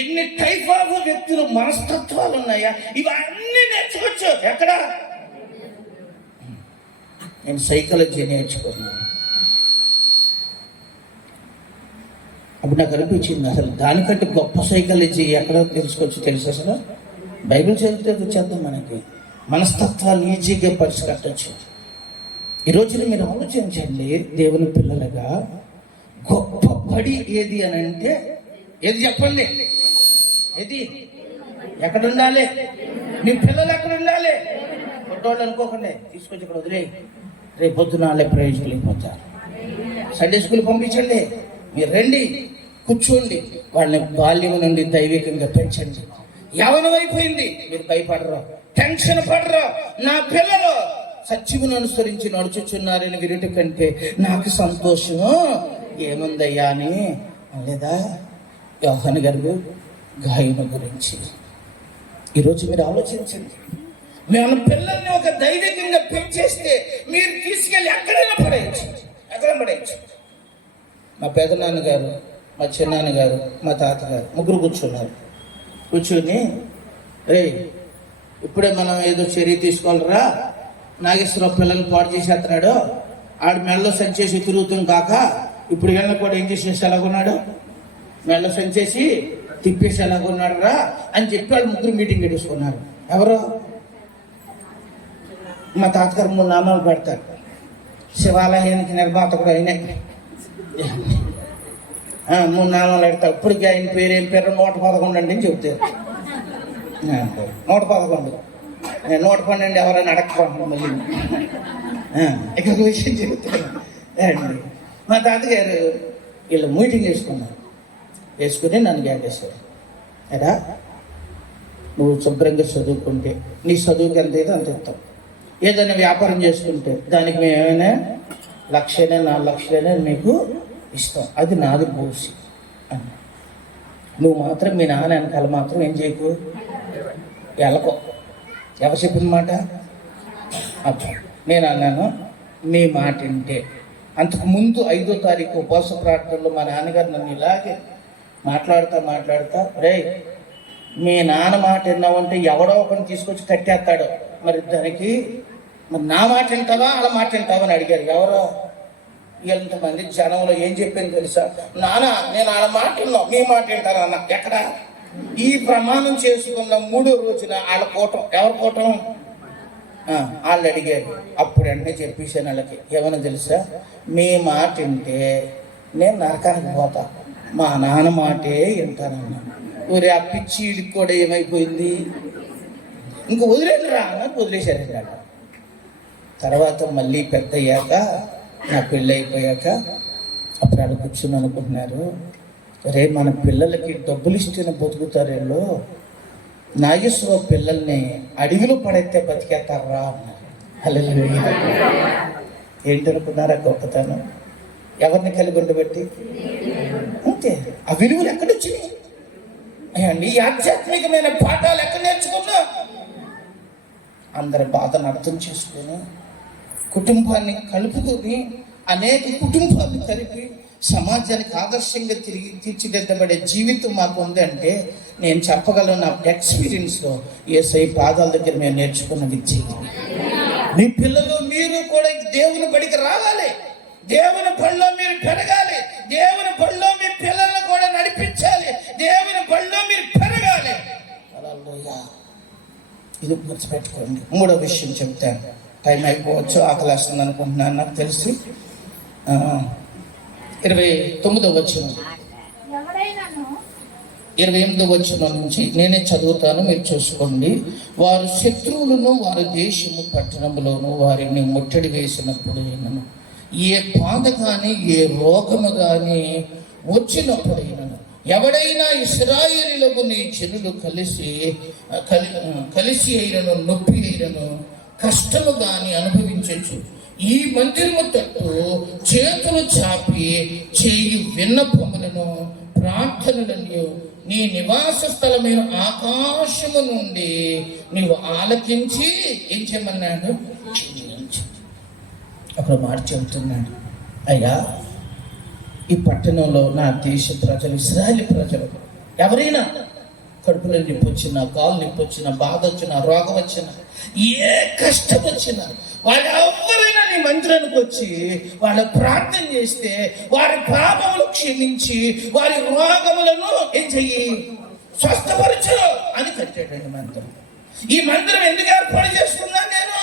ఎన్ని టైప్ ఆఫ్ వ్యక్తులు మనస్తత్వాలు ఉన్నాయా, ఇవన్నీ నేర్చుకోవచ్చు. ఎక్కడ? నేను సైకాలజీ నేర్చుకున్నాను. అప్పుడు నాకు అనిపించింది, అసలు దానికంటే గొప్ప సైకాలజీ ఎక్కడ తెలుసుకోవచ్చు తెలుసు? అసలు బైబిల్ చదివితే వచ్చేద్దాం. మనకి మనస్తత్వాలు ఈజీగా పరిష్కరించవచ్చు. ఈ రోజున మీరు ఆలోచించండి, దేవుని పిల్లలుగా గొప్ప బడి ఏది అని అంటే ఏది చెప్పండి? ఏది? ఎక్కడ ఉండాలి? మీ పిల్లలు ఎక్కడ ఉండాలి? పొట్టోళ్ళు అనుకోకండి, తీసుకొచ్చి ఇక్కడ వదిలే. రేపు పొద్దున వాళ్ళే ప్రయోజకులు అయిపోతారు. సండే స్కూల్ పంపించండి, మీరు రండి, కూర్చోండి, వాళ్ళని బాల్యం నుండి దైవికంగా పెంచండి. యవనం అయిపోయింది, మీరు భయపడరు, టెన్షన్ పడరు. నా పిల్లలు సత్యమును అనుసరించి నడుచుచున్నారని వినుట కంటే నాకు సంతోషము ఏముందయ్యా అని లేదా? యోహాను గారు గాయన గురించి ఈరోజు మీరు ఆలోచించండి. మేము పిల్లల్ని ఒక దైవికంగా పెంచేస్తే మీరు తీసుకెళ్ళి ఎక్కడైనా పడేయచ్చు, ఎక్కడ పడేయచ్చు. మా పెదనాన్నగారు, మా చిన్నాన్నగారు, మా తాతగారు ముగ్గురు కూర్చొని రే ఇప్పుడే మనం ఏదో చర్య తీసుకోవాలరా, నాగేశ్వరరావు పిల్లల్ని పాడు చేసేస్తున్నాడు, ఆడు మెడలో సంచేసి తిరుగుతాం కాక ఇప్పుడు వీళ్ళని కూడా ఏం చేసేసి ఎలాగున్నాడు, మెడలో సంచేసి తిప్పేసి ఎలాగున్నాడు రా అని చెప్పి వాళ్ళు ముగ్గురు మీటింగ్ పెట్టేసుకున్నారు. ఎవరు? మా తాతగారు 3 నామాలు పెడతారు. శివాలయానికి నిర్మాత కూడా అయినా 3 నామాలు పెడతారు. ఇప్పటికీ ఆయన పేరు ఏం పేరు? 111 అండి అని చెబుతారు. 111. 112 ఎవరైనా అడగకపోండి మళ్ళీ. ఇక్కడ విషయం చెబుతాను. మా తాతగారు వీళ్ళు మీటింగ్ వేసుకుని నన్ను జాగేశారు. ఎరా నువ్వు శుభ్రంగా చదువుకుంటే నీ చదువుకి ఎంత అయితే అంత ఇస్తాం. ఏదైనా వ్యాపారం చేసుకుంటే దానికి మేము ఏమైనా 1,00,000 4 లక్షలైనా మీకు ఇస్తాం, అది నాది పోసి. నువ్వు మాత్రం మీ నాన్న వెనకాల మాత్రం ఏం చేయకు, వెళ్ళకో. ఎవరు చెప్పిన మాట? అబ్బా నేను అన్నాను, నీ మాట వింటే. అంతకు ముందు 5వ తారీఖు ఉపవాస ప్రార్థనలో మా నాన్నగారు నన్ను ఇలాగే మాట్లాడుతా రే మీ నాన్న మాట విన్నావంటే ఎవడో ఒకరిని తీసుకొచ్చి కట్టేస్తాడు, మరి దానికి మరి నా మాట వింటావా వాళ్ళ మాట వింటావా అని అడిగారు. ఎవరో ఎంతమంది జనంలో ఏం చెప్పింది తెలుసా? నాన్న నేను వాళ్ళ మాట విన్నావు, మీ మాట వింటారా అన్న. ఎక్కడ? ఈ ప్రమాణం చేసుకున్న 3వ రోజున వాళ్ళ కూటం. ఎవరి కూటం? వాళ్ళు అడిగారు. అప్పుడు వెంటనే చెప్పేసాను వాళ్ళకి, ఏమన్నా తెలుసా, మీ మాట వింటే నేను నరకానికి పోతా, మా నాన్న మాటే వింటానన్నా. ఊరి ఆ పిచ్చి ఇడికి కూడా ఏమైపోయింది, ఇంక వదిలేదురా అన్నది వదిలేశారండి వాళ్ళు. తర్వాత మళ్ళీ పెద్ద అయ్యాక నా పెళ్ళి అయిపోయాక అప్పుడు వాళ్ళు కూర్చుని అనుకుంటున్నారు, రే మన పిల్లలకి డబ్బులు ఇస్తేనే బతుకుతారు వీళ్ళు, నాగేశ్వరరావు పిల్లల్ని అడవిలో పడైతే బతికేస్తారా అన్నారు. హల్లెలూయా. ఏంటనుకున్నారా గొప్పతనం? ఎవరిని కలిగి ఉండబట్టి అంతే. ఆ విలువలు ఎక్కడొచ్చినాయి? ఈ ఆధ్యాత్మికమైన పాఠాలు ఎక్కడ నేర్చుకున్నా? అందరి బాధను అర్థం చేసుకొని కుటుంబాన్ని కలుపుకొని అనేక కుటుంబాన్ని కలిపి సమాజానికి ఆదర్శంగా తీర్చిదిద్దబడే జీవితం మాకు ఉందంటే నేను చెప్పగలను, నా ఎక్స్పీరియన్స్లో యేసయ్య పాదాల దగ్గర మేము నేర్చుకున్న విద్య. మీ పిల్లలు మీరు కూడా దేవుని బడికి రావాలి, దేవుని బడిలో మీరు పెరగాలి, దేవుని బడిలో మీ పిల్లలను కూడా నడిపించాలి, దేవుని బడిలో మీరు పెరగాలి. హల్లెలూయా. ఇది గుర్తుపెట్టుకోండి. 3వ విషయం చెప్తాను, టైం అయిపోవచ్చు, ఆకలి వస్తుంది అనుకుంటున్నాను నాకు తెలిసి. 29వ వచనం 28వ వచనం నుంచి నేనే చదువుతాను, మీరు చూసుకోండి. వారు శత్రువులను వారి దేశము పట్టణములోను వారిని ముట్టడి వేసినప్పుడు ఏ బాధ కానీ ఏ రోగము కానీ వచ్చినప్పుడైనను ఎవడైనా ఇశ్రాయేలీయులకు నీ జనులు కలిసి అయినను నొప్పి అయినను కష్టము కానీ అనుభవించచ్చు, ఈ మందిరము తట్టు చేతులు చాపి చేయి విన్నపములను ప్రార్థనలను నీ నివాస స్థలమైన ఆకాశము నుండి నీవు ఆలకించి ఏం చేయమన్నాడు? అక్కడ మాట చెబుతున్నాడు, అయ్యా ఈ పట్టణంలో నా దేశ ప్రజలు, ఇశ్రాయేలు ప్రజలు ఎవరైనా కడుపులో నొప్పి వచ్చినా, కాలు నొప్పి వచ్చినా, బాధ వచ్చినా, రోగం వచ్చినా, ఏ కష్టం వచ్చినా వాళ్ళు ఎవరైనా నీ మందిరానికి వచ్చి వాళ్ళు ప్రార్థన చేస్తే వారి పాపములు క్షమించి వారి రోగములను ఏం చెయ్యి, స్వస్థపరచు అని కట్టాడండి మందిరం. ఈ మందిరం ఎందుకు ఏర్పాటు చేసుకున్నాను నేను?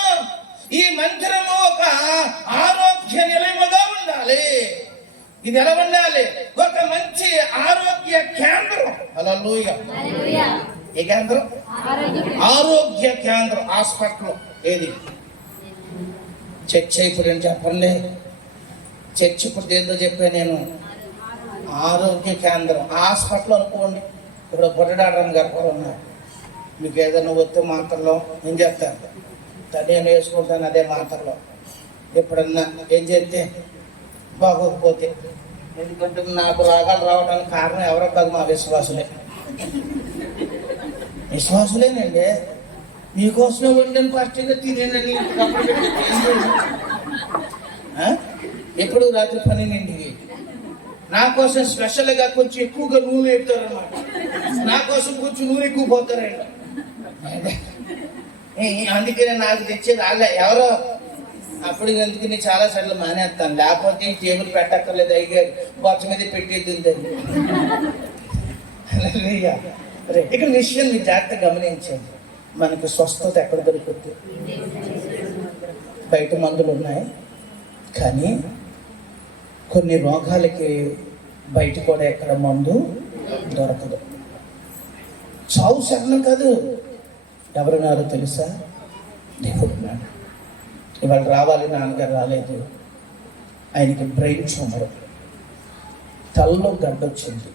ఈ మందిరము ఒక ఆరోగ్య నిలయముగా ఉండాలి. ఇది ఎలా ఉండాలి? ఒక మంచి ఆరోగ్య కేంద్రం. హల్లెలూయా. ఏ కేంద్రం? ఆరోగ్య కేంద్రం. హాస్పిటల్ ఏది? చర్చ్ ఇప్పుడు ఏం చెప్పండి, చర్చ్ ఇప్పుడు ఏందో చెప్పా నేను, ఆరోగ్య కేంద్రం. హాస్పిటల్ అనుకోండి, ఇప్పుడు బొడ్డడాడరామ్ గారు కూడా ఉన్నారు. మీకు ఏదైనా వస్తే మాత్రలో ఏం చెప్తాను, నేను వేసుకుంటాను అదే మాత్రలో. ఎప్పుడన్నా ఏం చేస్తే బాగోకపోతే, ఎందుకంటే నాకు రాగాలు రావడానికి కారణం ఎవరో కాదు, మా విశ్వాసులేనండి. మీకోసమే వండిన ఫస్ట్గా తినేనండి. ఎప్పుడు రాత్రి 12 నా కోసం స్పెషల్గా కొంచెం ఎక్కువగా నూనె పెడతారన్నమాట. నా కోసం కొంచెం నూనె ఎక్కువ పోతారండి. అందుకే నాకు తెచ్చేది వాళ్ళే ఎవరో. అప్పుడు ఎందుకని చాలా సార్లు మానేస్తాను, లేకపోతే ఈ టేబుల్ పెట్టక్కర్లేదు, అయ్యారు బొచ్చ మీద పెట్టేది. ఇక్కడ విషయం మీరు జాగ్రత్తగా గమనించండి. మనకు స్వస్థత ఎక్కడ దొరుకుతుంది? బయట మందులు ఉన్నాయి, కానీ కొన్ని రోగాలకి బయట కూడా ఎక్కడ మందు దొరకదు. చావు శరణం కాదు. ఎవరున్నారో తెలుసా? దేవుడున్నాడు. ఇవాళ రావాలి, నాన్నగారు రాలేదు. ఆయనకి బ్రెయిన్ ట్యూమర్, తలలో గడ్డొచ్చింది.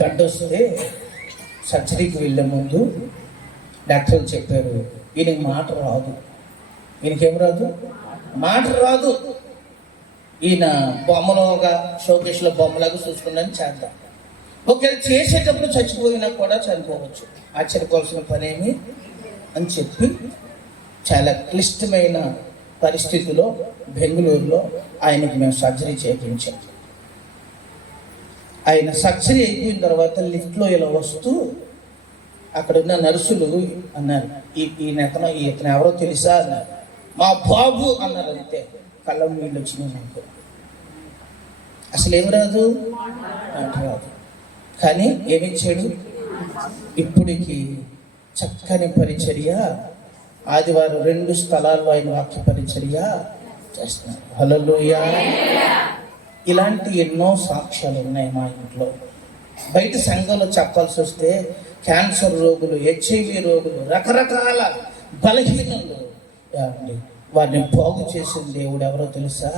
గడ్డొస్తే సర్జరీకి వెళ్ళే ముందు డాక్టర్లు చెప్పారు, ఈయనకి మాట రాదు. ఈయనకేం రాదు? మాట రాదు. ఈయన బొమ్మలోగా షోకేష్లో బొమ్మలాగా చూసుకున్నాను చేద్దాం. ఒకవేళ చేసేటప్పుడు చచ్చిపోయినా కూడా చనిపోవచ్చు, ఆశ్చర్యపోవాల్సిన పనేమి అని చెప్పి చాలా క్లిష్టమైన పరిస్థితిలో బెంగళూరులో ఆయనకి మేము సర్జరీ చేయించాం. ఆయన సర్జరీ అయిపోయిన తర్వాత లిఫ్ట్లో ఇలా వస్తూ అక్కడ ఉన్న నర్సులు అన్నారు, ఇతను ఎవరో తెలుసా అన్నారు. మా బాబు అన్నారు. అంతే, కళ్ళ నీళ్ళు వచ్చినాయి నాకు. అసలు ఏమి రాదు, రాదు. కానీ ఏమిచ్చాడు? ఇప్పటికి చక్కని పరిచర్య. ఆదివారం 2 స్థలాల్లో ఆయన వాక్య పరిచర్య చేస్తున్నారు. హల్లెలూయా. ఇలాంటి ఎన్నో సాక్ష్యాలు ఉన్నాయి మా ఇంట్లో. బయట సంఘంలో చెప్పాల్సి వస్తే క్యాన్సర్ రోగులు, HIV రోగులు, రకరకాల బలహీనలు, వారిని బాగు చేసిన దేవుడు ఎవరో తెలుసా?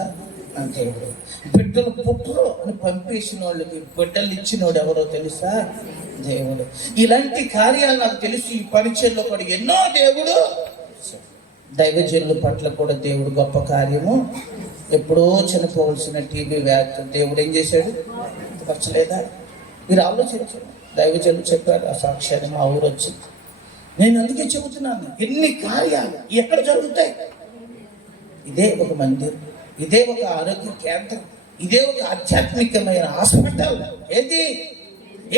ఆ దేవుడు. బిడ్డలు పుట్టరు అని పంపేసిన వాళ్ళకి బిడ్డలు ఇచ్చినోడు ఎవరో తెలుసా? దేవుడు. ఇలాంటి కార్యాలు నాకు తెలుసు. ఈ పరిచయంలో కూడా ఎన్నో దేవుడు, దైవజనుల పట్ల కూడా దేవుడు గొప్ప కార్యము. ఎప్పుడో చనిపోవలసిన టీబీ వ్యాధి దేవుడు ఏం చేశాడు? పరచలేదా? మీరు ఆలోచించారు. దైవజనులు చెప్పారు ఆ సాక్ష్యాన్ని, మా ఊరు వచ్చింది. నేను అందుకే చెబుతున్నాను, ఎన్ని కార్యాలు ఎక్కడ జరుగుతాయి. ఇదే ఒక మందిరం, ఇదే ఒక ఆరోగ్య కేంద్రం, ఇదే ఒక ఆధ్యాత్మికమైన హాస్పిటల్. ఏంటి?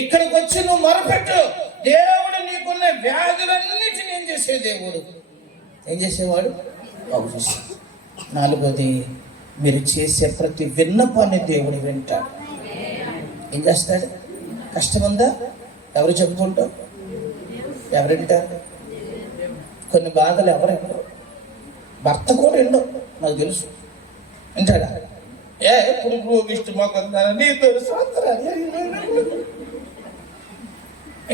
ఇక్కడికి వచ్చి నువ్వు మొరపెట్టు, దేవుడు నీకున్న వ్యాధులన్నిటిని ఏం చేసే దేవుడు ఏం చేసేవాడు? బాగు చేసేవాడు. 4వది, మీరు చేసే ప్రతి విన్నపాన్ని దేవుడు వింటాడు. ఏం చేస్తాడు? కష్టం ఉందా? ఎవరు చెప్పుకుంటావు? ఎవరింటారు? కొన్ని బాధలు ఎవరెక్కరు? భర్త కూడా ఎండో నాకు తెలుసు. వింటాడా? ఇప్పుడు ఇష్టం మాకు నీ తెలుసు.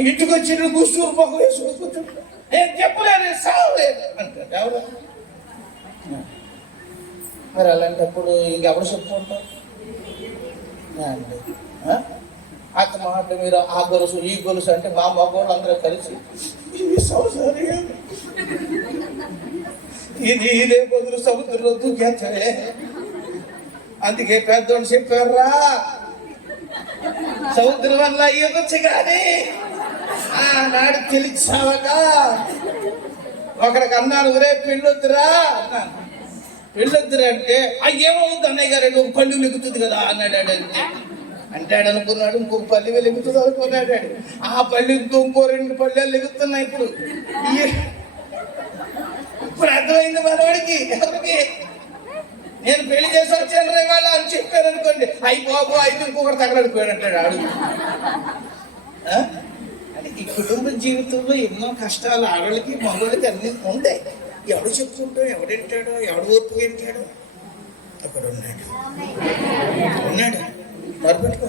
ఇంటికి వచ్చి కూర్చోరు మాకు వేసుకుంటుంటా, నేను చెప్పలేదు, సావలేదు అంటాడు. ఎవరు? మరి అలాంటప్పుడు ఇంకెవరు చెప్పుకుంటారు? అతని మాట మీరు ఆ గొలుసు ఈ గొలుసు అంటే మా మగవాళ్ళు అందరూ కలిసి ఇదే బదులు సముద్రంలో దూకేచ్చవే. అందుకే పెద్దోళ్ళు చెప్పారా, సముద్రం వల్ల ఈదొచ్చు కానీ ఆనాడు తెలిసావగా. ఒకడికి అన్నాను, రే పెళ్ళొద్దురా అన్నాను. పెళ్ళొద్దురా అంటే ఏమవుతుంది అన్నయ్య గారు ఒక పళ్ళు లెగుతుంది కదా అన్నాడు. అంటాడు అనుకున్నాడు, ఇంకొక పల్లి వెలుగుతుంది అనుకున్నాడు. ఆ పళ్ళు ఇంకో 2 పళ్ళాలు లెగుతున్నాయి. ఇప్పుడు అర్థమైంది మనవాడికి. ఎవరికి నేను పెళ్లి చేసి వచ్చాను రే వాళ్ళ అని చెప్పారు అనుకోండి, బాబు అయితే ఇంకొకటి తగలడిపోయాడు అంటాడు ఆడు. అంటే ఈ కుటుంబ జీవితంలో ఎన్నో కష్టాలు ఆడవాళ్ళకి మగవాళ్ళకి అన్ని ఉంటాయి. ఎవడు చెప్పుకుంటాడో, ఎవడింటాడో, ఎవడు ఓర్పు వింటాడో అక్కడ ఉన్నాడు. మరుపెట్టుకో.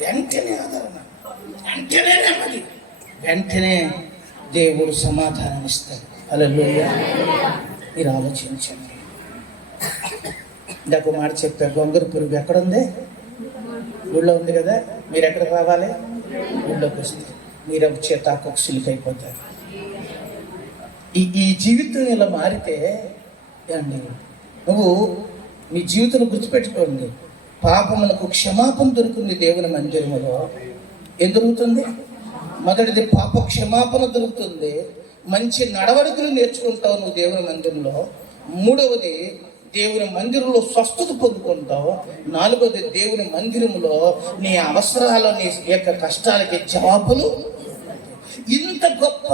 వెంటనే ఆదరణ, వెంటనే నెమ్మది, వెంటనే దేవుడు సమాధానం ఇస్తాడు. హల్లెలూయా. మీరు ఆలోచించండి. ఇందాక మాట చెప్పారు, గొంగర పురుగు ఎక్కడుంది? ఊళ్ళో ఉంది కదా. మీరు ఎక్కడికి రావాలి? ఊళ్ళోకి వస్తే మీరు చేతాకు సిలిక్ అయిపోతారు. ఈ జీవితం ఇలా మారితే అండి, నువ్వు మీ జీవితంలో గుర్తుపెట్టుకోండి, పాపములకు క్షమాపణ దొరుకుతుంది దేవుని మందిరములో. ఏం దొరుకుతుంది? మొదటిది పాప క్షమాపణ దొరుకుతుంది. మంచి నడవడికలు నేర్చుకుంటావు నువ్వు దేవుని మందిరంలో. 3వది దేవుని మందిరంలో స్వస్థత పొందుకుంటావు. 4వది దేవుని మందిరంలో నీ అవసరాలు, నీ యొక్క కష్టాలకి జవాబులు. ఇంత గొప్ప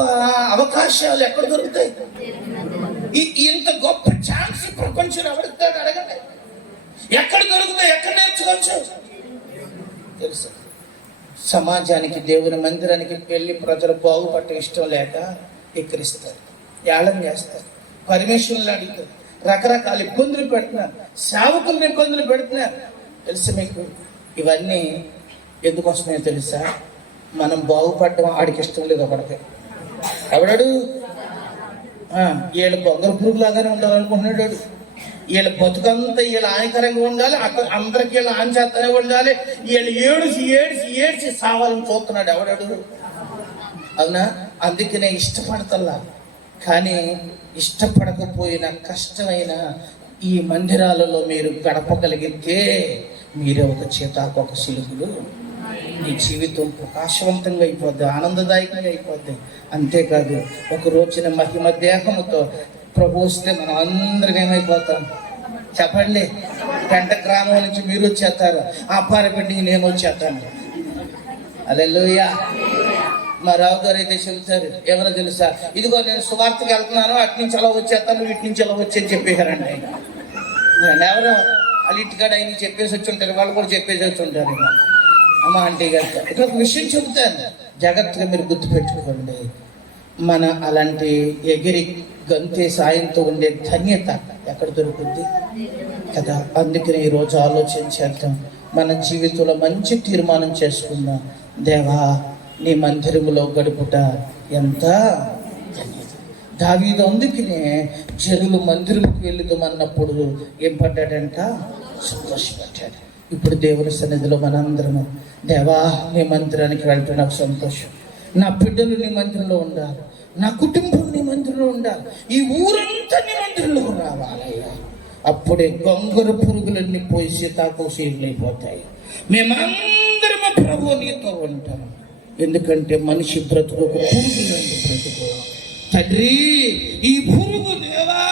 అవకాశాలు ఎక్కడ దొరుకుతాయి? ఇంత గొప్ప ఛాన్స్ ప్రపంచంలో ఎవరుతాడు అడగండి. ఎక్కడ దొరుకుతాయి? ఎక్కడ నేర్చుకోవచ్చు? తెలుసు. సమాజానికి, దేవుని మందిరానికి వెళ్ళి ప్రజలు బాగుపట్ట ఇష్టం లేక ఎక్కిరిస్తారు, ఏళం చేస్తారు, పర్మిషన్లు అడుగుతారు, రకరకాల ఇబ్బందులు పెడుతున్నారు, సేవకులను ఇబ్బందులు పెడుతున్నారు. తెలుసు మీకు ఇవన్నీ ఎందుకు వస్తున్నాయో తెలుసా? మనం బాగుపడడం ఆడికి ఇష్టం లేదు. ఒకడికి ఎవడాడు వీళ్ళు బొంగర పురుగులాగానే ఉండాలనుకుంటున్నాడు. వీళ్ళ బతుకంతా వీళ్ళ హానికరంగా ఉండాలి, అందరికి వీళ్ళు హాని చేస్తూనే ఉండాలి. వీళ్ళు ఏడ్చి సావాలని చూస్తున్నాడు ఎవడాడు. అవునా? అందుకనే ఇష్టపడతల్లా. కానీ ఇష్టపడకపోయిన కష్టమైన ఈ మందిరాలలో మీరు గడపగలిగితే మీరే ఒక చేతాకొక సిలుగులు. నీ జీవితం ప్రకాశవంతంగా అయిపోద్ది, ఆనందదాయకంగా అయిపోద్ది. అంతేకాదు ఒక రోజున మహిమ దేహముతో ప్రభు వస్తే మనం అందరం ఏమైపోతాం చెప్పండి? గంట గ్రామం నుంచి మీరు వచ్చేస్తారు, అప్పారపెట్టికి నేను వచ్చేస్తాను. హల్లెలూయా. మా రావు గారు అయితే చెబుతారు, ఎవరో తెలుసా, ఇదిగో నేను సువార్తకి వెళ్తున్నాను, అటు నుంచి అలా వచ్చేస్తాను, ఇటు నుంచి అలా వచ్చి అని చెప్పేశారండి. నేను ఎవరో వాళ్ళ ఇంటికాడ ఆయన చెప్పేసి వచ్చి ఉంటారు, వాళ్ళు కూడా చెప్పేసి వచ్చి ఉంటారు. అమ్మ ఆంటీ గారు ఇక్కడ ఒక విషయం చెబుతాను, జాగ్రత్తగా మీరు గుర్తుపెట్టుకోండి. మన అలాంటి ఎగిరి గంతే సాయంతో ఉండే ధన్యత ఎక్కడ దొరుకుద్ది కదా. అందుకని ఈరోజు ఆలోచించేద్దాం, మన జీవితంలో మంచి తీర్మానం చేసుకుందాం. దేవా, నీ మందిరములో గడుపుట ఎంత ధన్యత. దావీదు అందుకనే జనులు మందిరంకి వెళుదామన్నప్పుడు ఏం పడ్డాడంట? సంతోషపడ్డాడు. ఇప్పుడు దేవుని సన్నిధిలో మనందరము, దేవా నీ మందిరానికి వెళ్ళటం నాకు సంతోషం, నా బిడ్డలు నీ మందిరంలో ఉండాలి, నా కుటుంబం నీ మందిరంలో ఉండాలి, ఈ ఊరంతా నీ మందిరంలో రావాలయ్యా. అప్పుడే గొంగర పురుగులన్నీ పోయి సీతాకోశీలైపోతాయి. మేమందరము ప్రభు నీతో ఉంటాం. ఎందుకంటే మనిషి బ్రతుకు ఒక పురుగు లాంటి బ్రతుకు. తండ్రి, ఈ పురుగు దేవా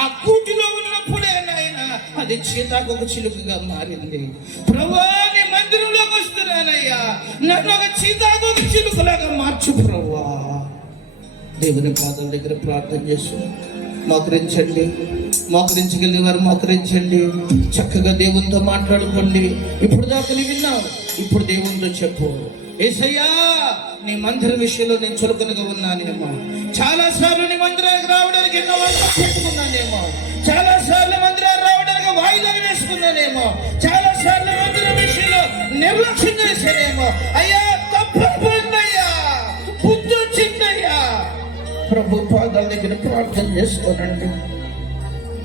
ఆ కూటిలో ఉన్నప్పుడే నాయన అది సీతాకొక చిలుకగా మారింది. ప్రభువా, నీ మందిరంలోకి వస్తున్నానయ్యా, నన్ను ఒక సీతాకొక చిలుకలాగా మార్చు ప్రభువా. దేవుని పాదాల దగ్గర ప్రార్థన చేస్తూ మోకరించండి. మోకరించగలిగే వారు మోకరించండి. చక్కగా దేవునితో మాట్లాడుకోండి. ఇప్పుడు దాకా విన్నావు, ఇప్పుడు దేవునితో చెప్పు, యేసయ్యా నీ మందిర విషయంలో నేను చులకనగా ఉన్నానేమో, చాలా సార్లు నీ మందిరానికి రావడానికి ఎన్నో పెట్టుకున్నానేమో, చాలా సార్లు మందిరానికి రావడానికి వాయిదా వేసుకున్నానేమో, చాలా సార్లు మందిరం విషయంలో నిర్లక్ష్యం చేశానేమో. అయ్యా తప్పైపోయిందయ్యా, బుద్ధి వచ్చిందయ్యా. ప్రభు పాదాల దగ్గర ప్రార్థన చేసుకోనండి.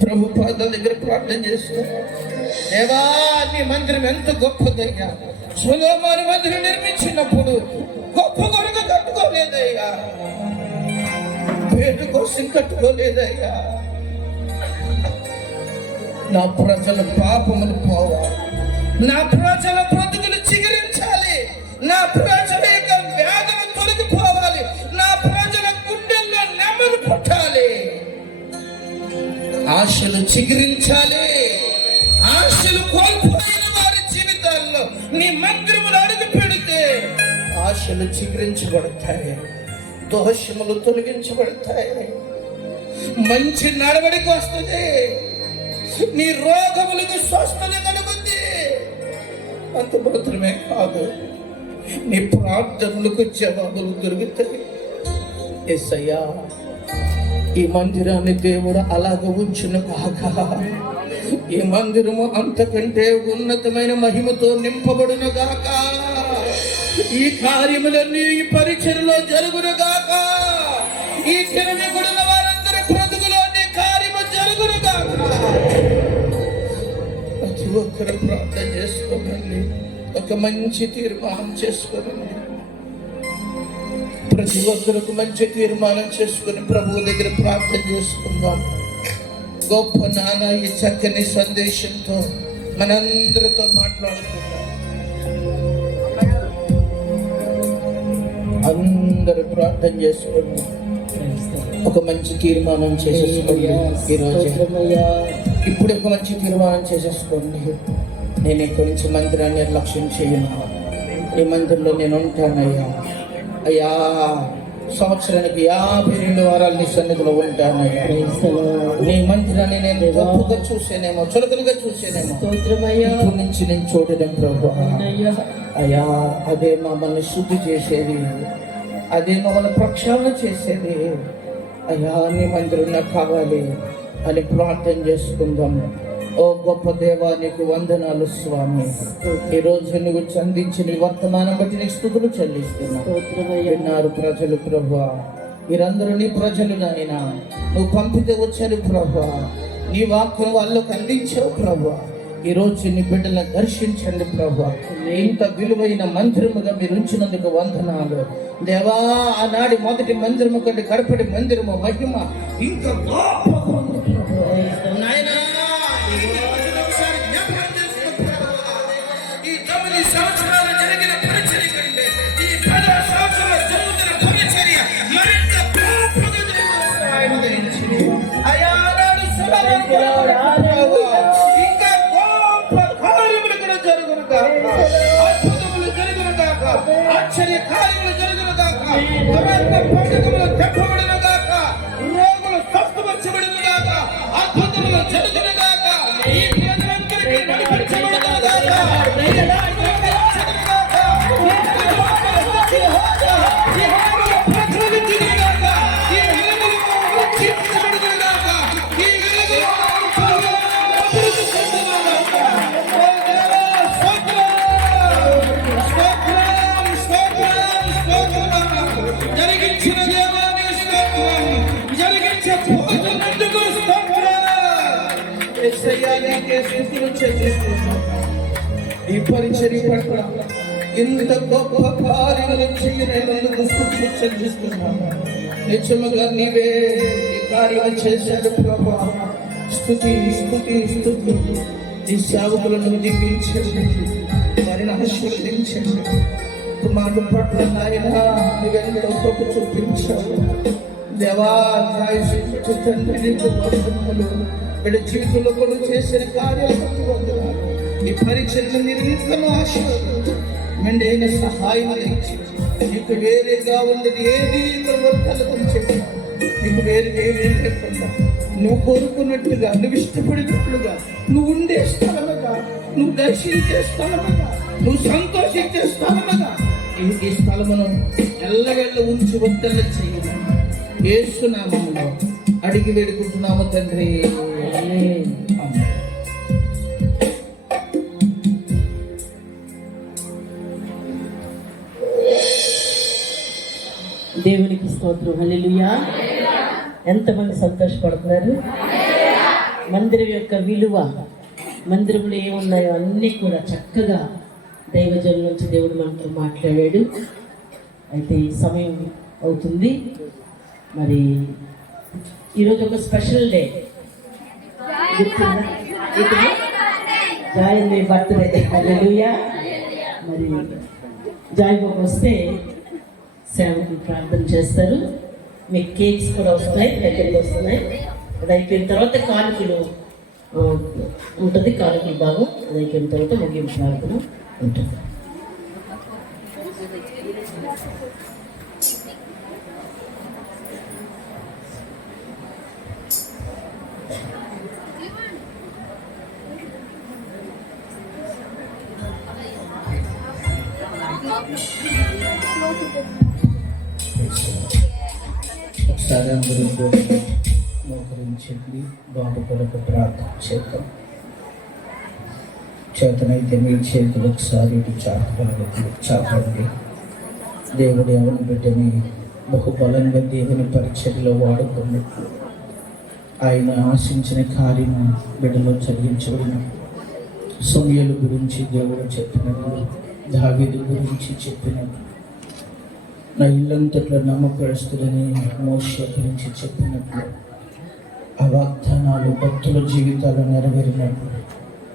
ప్రభు పాదాల దగ్గర ప్రార్థన చేసుకో. దేవా, నీ మందిరం ఎంత గొప్పదయ్యా. సొలొమోను మందిరం నిర్మించినప్పుడు గొప్ప కొరకు కట్టుకోలేదయ్యా, పేరు కోసం కట్టుకోలేదయ్యా. నా ప్రజల పాపములు పోవాలి, నా ప్రజల బ్రతుకులు చిగురించాలి, నా ప్రజల యొక్క వ్యాధులు తొలగిపోవాలి, నా ప్రజల గుండెల్లో నెమ్మది పుట్టాలి. ఆ ఆశలు చిగురించాలి. ఆశలు కోల్పోయిన వారి జీవితాల్లో నీ మందిరములు అడుగు పెడితే ఆశలు చిగురించబడతాయి, దోషములు తొలగించబడతాయి, మంచి నడవడికి వస్తుంది, నీ రోగములకు స్వస్థత కలుగుతుంది. అంత మాత్రమే కాదు, నీ ప్రార్థనలకు జవాబులు దొరుకుతాయి. యేసయ్యా, ఈ మందిరాన్ని దేవుడు అలాగ ఉంచును కాక, ఈ మందిరము అంతకంటే ఉన్నతమైన మహిమతో నింపబడును గాక, ఈ కార్యములన్నీ ఈ పరిచయలో జరుగును గాక, ఈ తిరగబడిన వారందరి బ్రతుకులో నీ కార్యము జరుగును గాక. ప్రతి ఒక్కరు ప్రార్థన చేసుకోనండి, ఒక మంచి తీర్మానం చేసుకోనండి. ప్రతి ఒక్కరికి మంచి తీర్మానం చేసుకుని ప్రభువు దగ్గర ప్రార్థన చేసుకుందాం. గొప్ప నాన్న ఈ చక్కని సందేశంతో మనందరితో మాట్లాడుకుందాం. అందరూ ప్రార్థన చేసుకోండి, ఒక మంచి తీర్మానం చేసేసుకోండి. ఈరోజు ఇప్పుడు ఒక మంచి తీర్మానం చేసేసుకోండి. నేను ఇక్కడి నుంచి మందిరాన్ని నిర్లక్ష్యం చేయను, ఈ మందిరంలో నేను ఉంటానయ్యా. అయ్యా, సంవత్సరానికి 52 వారాలు నీ సన్నిధిలో ఉంటానయ్యా. నీ మందిరాన్ని నేను గొప్పగా చూసేనేమో, చులకనగా చూసేనేమో, ఇప్పటి నుంచి నేను చూడలేం ప్రభు. అయ్యా, అదే మమ్మల్ని శుద్ధి చేసేది, అదే మమ్మల్ని ప్రక్షాళన చేసేది. అయ్యా, నీ మందిరం నాకు కావాలి అని ప్రార్థన చేసుకుందాం. ఓ గొప్ప దేవా, నీకు వందనాలు స్వామి. ఈ రోజు నువ్వు అందించిన వర్తమానం బట్టి నీకు స్తుతులు చెల్లిస్తున్నావు. విన్నారు ప్రజలు ప్రభువా, వీరందరూ నీ ప్రజలు నాయన, నువ్వు పంపితే వచ్చారు ప్రభువా, నీ వాక్యం వాళ్ళకు అందించావు ప్రభువా. ఈ రోజు నీ బిడ్డలను దర్శించండి ప్రభువా. ఇంత విలువైన మందిరముగా మీరు ఉంచినందుకు వందనాలు దేవా. ఆనాడి మొదటి మందిరము కంటే కడపటి మందిరము మహిమ ఇంకా గొప్పగా ఉంది ప్రభువా. నాయనా, ఈ 9 సంవత్సరాలు జరిగిన పరిచర్య కంటే ఈ 10 సంవత్సరాలు జరుగుతున్న పరిచర్య మరింత గొప్పగా జరుగుతుంది. అయ్యా, నాడు సొలొమోను ఇంకా గొప్ప కార్యములు కూడా జరుగును గాక, అద్భుతములు జరుగును గాక, ఆశ్చర్య కార్యములు జరుగును గాక, పండుగములు తెప్పబడును గాక, రోగులు స్వస్థపరచబడును గాక, అద్భుతములు జరుగును గాక, ఈ ప్రజలందరికీ నడిపించబడును గాక, జరిగించిన దేవానికి స్తోత్రం, జరిగించే భోజనందుకు స్తోత్రం. యేసయ్యా, నీకే స్తుతులు చెల్లిస్తున్నాం. ఈ పరిచర్య పట్ల ఇంత గొప్ప కార్యాలు చేయనందుకు స్తుతులు చెల్లిస్తున్నాము. నిజముగా నీవే ఈ కార్యం చేశాడు ప్రభా. స్తుతి స్తుతి స్తుతి. ఈ సేవకులను దీవించండి, వారిని ఆశీర్వదించండి. మాట పట్ల నాయన నీవెంతో గొప్ప చూపించావు దేవా. తండ్రి నీకు వందనాలు. వీళ్ళ జీవితంలో కూడా చేసిన కార్యాలకు వందనాలు. ఈ పరీక్షలను నిరంతరం ఆశీర్వదించు, మెండైన సహాయం అందించి. నీకు వేరేగా ఉన్నది ఏది కలగని చెప్పి, నీకు వేరుగా ఏమీ లేకుండా నువ్వు కోరుకున్నట్లుగా, నువ్వు ఇష్టపడినట్లుగా, నువ్వు ఉండే స్థలముగా, నువ్వు దర్శించే స్థలముగా, నువ్వు సంతోషించే స్థలముగా ఈ స్థలమును ఎల్లవెళ్ళ ఉంచి వద్దల చేయాలి. యేసు నామములో అడిగి వేడుకుంటున్నాము తండ్రి. ఆమేన్. దేవునికి స్తోత్రం. హల్లెలూయా. ఎంతమంది సంతోషపడుతున్నారు? మందిరం యొక్క విలువ, మందిరంలో ఏమున్నాయో అన్నీ కూడా చక్కగా దైవజనుల నుంచి దేవుడు మనతో మాట్లాడాడు. అయితే ఈ సమయం అవుతుంది. మరి ఈరోజు ఒక స్పెషల్ డే, జాయ్ మీ బర్త్డే. హల్లెలూయా. మరి జాయ్ బాబు వస్తే సేవకు ప్రార్థన చేస్తారు. మీకు కేక్స్ కూడా వస్తున్నాయి, దగ్గరికి వస్తున్నాయి. అది అయిపోయిన తర్వాత కానుకలు ఉంటుంది. కానుకలు భాగం అది అయిపోయిన తర్వాత ముగింపు కానుకలు ఉంటుంది. ఒకసారి అందరూ కూడా మోకరించండి. బాబు కొరకు ప్రార్థన చేద్దాం. చేతనైతే మీ చేతులు ఒకసారి చాపండి. దేవుడు ఎవరి బిడ్డని బహుబలంగా దేవుని పరిచర్యలో వాడుకున్నట్లు ఆయన ఆశించిన కార్యము బిడ్డలో జరిగించబడినట్లు సమూయేలు గురించి దేవుడు చెప్పినట్లు, దావీదు గురించి చెప్పినట్లు, నా ఇల్లంతట్లో నమ్మకస్తులని మోషే గురించి చెప్పినట్లు ఆ వాగ్దానాలు భక్తుల జీవితాలు నెరవేరినట్లు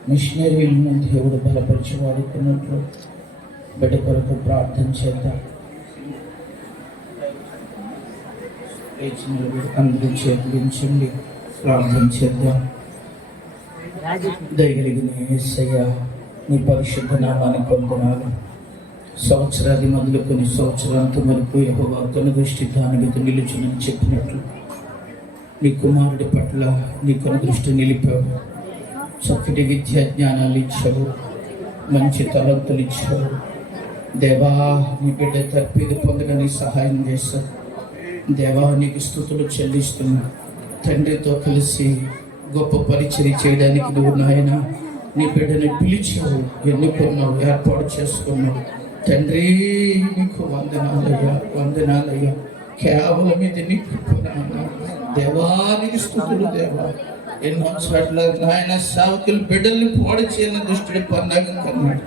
మిషనరీలను దేవుడు బలపరిచి వాడుకున్నట్లు బిడ్డ కొరకు ప్రార్థన చేద్దాం. అందరూ చేతులించండి, ప్రార్థన చేద్దాం. దయగలిగిన యేసయ్య, నీ పరిశుద్ధ నామాన్ని పొందనాలు. సంవత్సరాది మొదలుకొని సంవత్సరాంతం వరకు యెహోవా తన దృష్టి దాని మీద నిలుచునని చెప్పినట్లు నీ కుమారుడి పట్ల నీ కొన దృష్టి నిలిపావు. చక్కటి విద్యా జ్ఞానాలు ఇచ్చావు, మంచి తలంతులు ఇచ్చావు. దేవా, నీ బిడ్డ తప్పిది పొందగా నీ సహాయం చేశావు. దేవా, నీకు స్తుతులు చెల్లిస్తున్నా. తండ్రితో కలిసి గొప్ప పరిచర్య చేయడానికి నువ్వు నాయన నీ బిడ్డని పిలిచావు, ఎన్నుకున్నావు, ఏర్పాటు చేసుకున్నావు. తండ్రి, నీకు వందనాలయ్యా, వందనాలయ్యా. కేవలం ఇది నీకు దేవానికి స్తుతులు. దేవా, ఎన్నో చోట్ల నాయన సేవకులు బిడ్డల్ని పాడు చేయని దృష్టిని పన్నాగం కన్నాడు.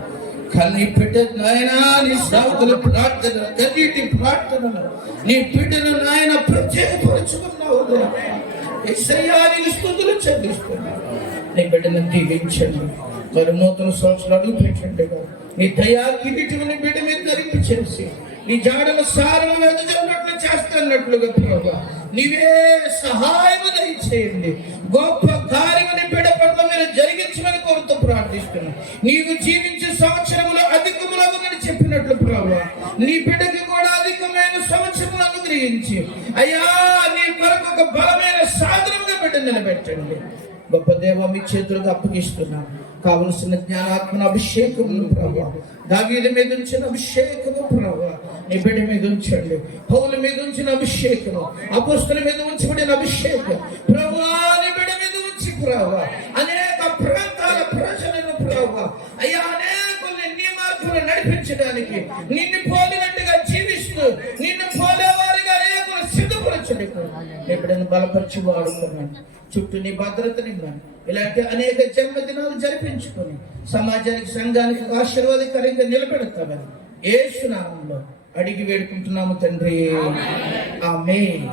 కానీ నీ బిడ్డ నాయన నీ సేవకుల ప్రార్థన కన్నీటి ప్రార్థనలు నీ బిడ్డను నాయన ప్రత్యేకపరుచుకున్నావు. యేసయ్యానికి స్తుతులు చెల్లిస్తున్నావు. నీ బిడ్డను దీవించండి. మరి నూతన సంవత్సరాలు పెట్టండి. నీ దయా కిరీటం నీ బిడ్డ మీద ధరింపు చేసి నీ జాడల సారము వెదజల్లినట్లు చేస్తున్నట్లుగా ప్రభు నీవే సహాయము దయచేయండి. గొప్ప కార్యముని బిడ్డ పట్ల మీరు జరిగించమని కోరుతూ ప్రార్థిస్తున్నాను. నీవు జీవించే సంవత్సరములు అధికములగునని చెప్పినట్లు ప్రభు నీ బిడ్డకి కూడా అధికమైన సంవత్సరములు అనుగ్రహించి అయ్యా నీ కొరకు ఒక బలమైన సాధనంగా బిడ్డ నిలబెట్టండి. గొప్ప దేవ, మీ చేతులకు అప్పగిస్తున్నాను. కావలసిన జ్ఞానాత్మన అభిషేకము ప్రభు దావీదు మీద ఉంచిన అభిషేకము ప్రభు నీ బిడ్డ మీద ఉంచండి. పౌలు మీద ఉంచిన అభిషేకము, అపోస్తలుల మీద ఉంచబడిన అభిషేకం ప్రభు నీ బిడ్డ మీద ఉంచి ప్రభు అనేక ప్రాంతాల ప్రజలను ప్రభు అయ్యా అనేకుల్ని నీ మార్గంలో నడిపించడానికి నిన్ను పోలినట్టుగా జీవిస్తూ నిన్ను పోలేవారిగా అనేకులు సిద్ధపరచండి. నీ బిడ్డను బలపరిచి వాడుకున్నాను. చుట్టూ నీ భద్రతని ఇలాంటి అనేక జన్మదినాలు జరిపించుకొని సమాజానికి సంఘానికి ఆశీర్వాదకరంగా నిలబెడతామని యేసు నామములో అడిగి వేడుకుంటున్నాము తండ్రి, ఆమేన్.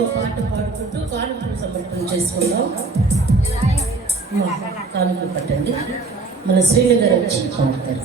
ఇంకో పాట పాడుకుంటూ కానుకలు సమర్పణ చేసుకుందాం. కానుకలు పట్టండి. మన శ్రీని గారు వచ్చి పాడతారు.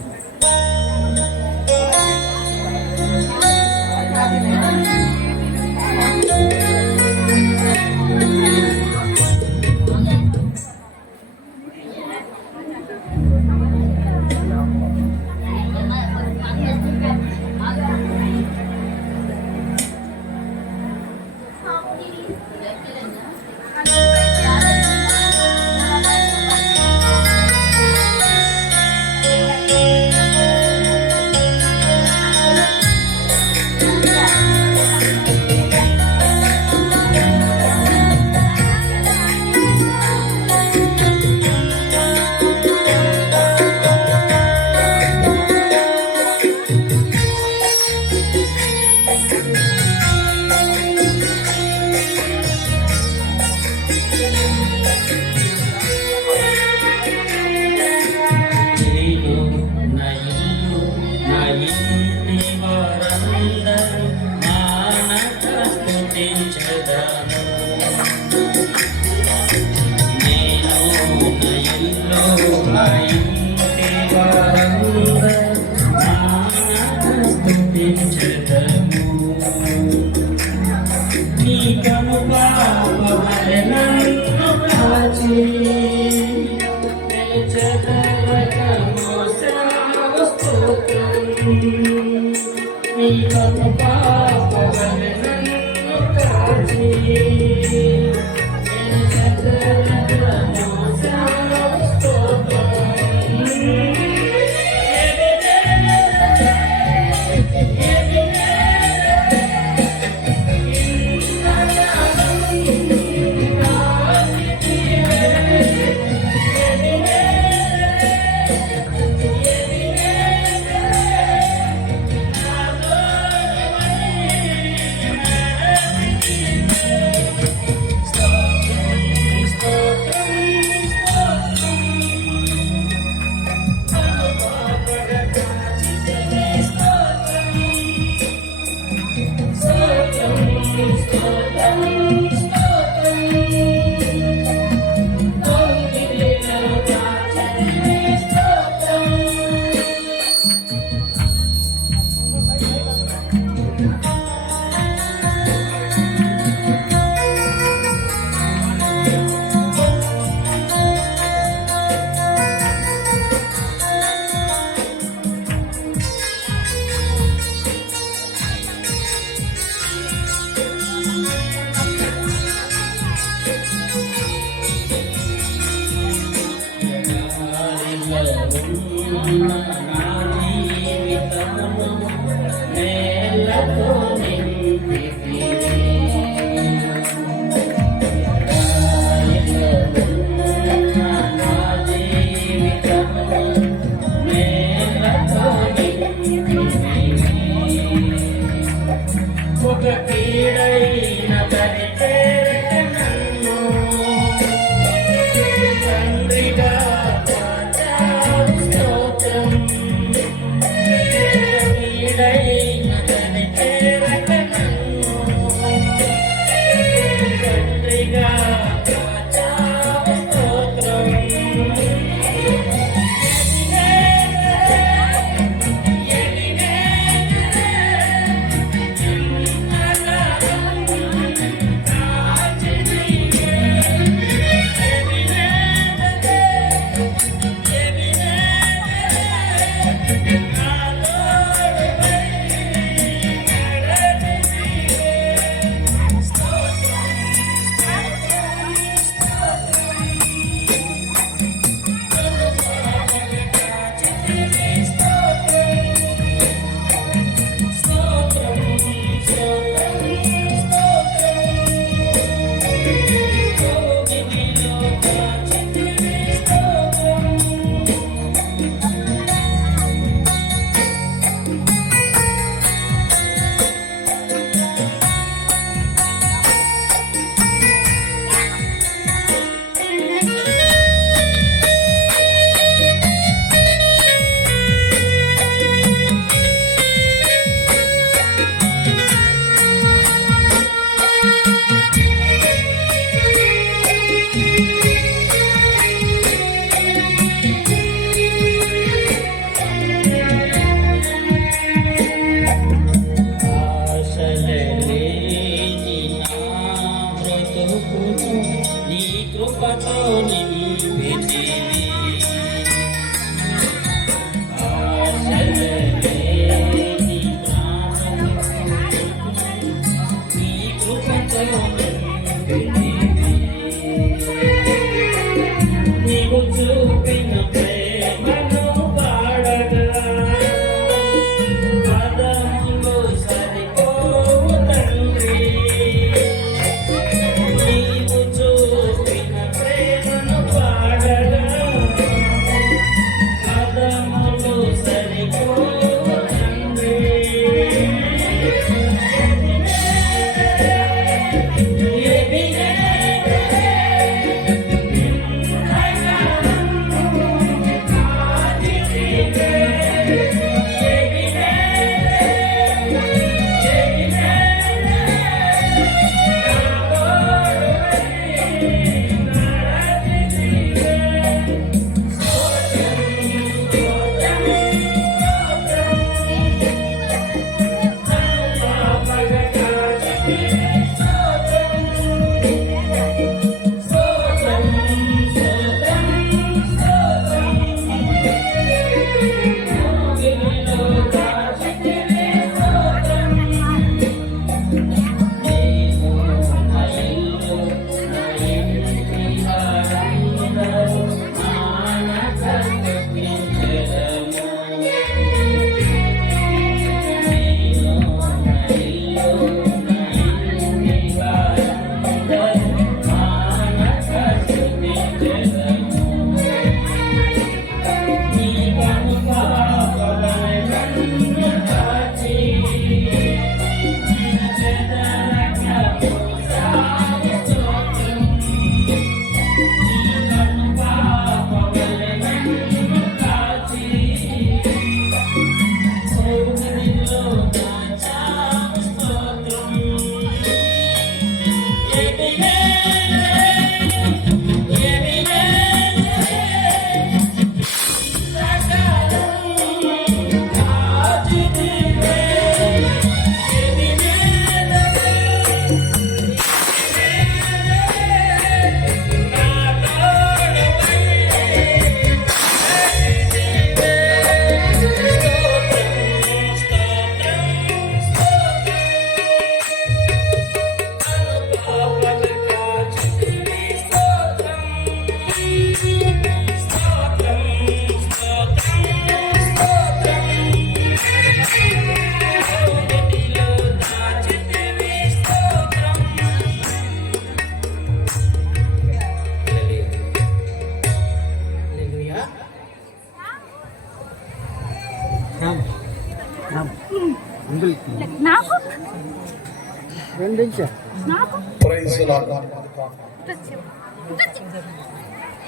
హల్లెలూయా. నాకు ప్రైజ్ లార్డ్.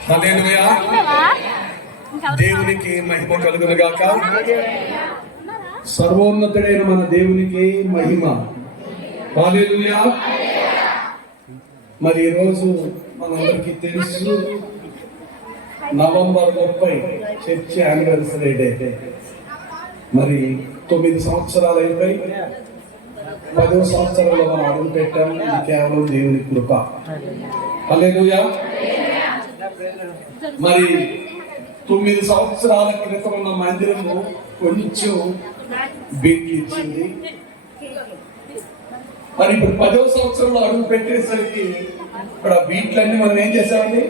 హల్లెలూయా. దేవునికి మహిమ కలుగును గాక. సర్వోన్నతుడైన మన దేవునికి మహిమ. హల్లెలూయా. మరి ఈరోజు మనందరికీ తెలుసు నవంబర్ 30 చర్చి యానివర్సరీ డే. మరి 9 సంవత్సరాలు అయిపోయి 10వ సంవత్సరంలో మనం అడుగు పెట్టాం. ఇది కేవలం దేవుని కృప. హల్లెలూయా. మరి 9 సంవత్సరాల క్రితం ఉన్న మందిరము కొంచెం బీట్లిచ్చింది. మరి ఇప్పుడు 10వ సంవత్సరంలో అడుగు పెట్టేసరికి ఇక్కడ బీట్లన్నీ మనం ఏం చేసామండి,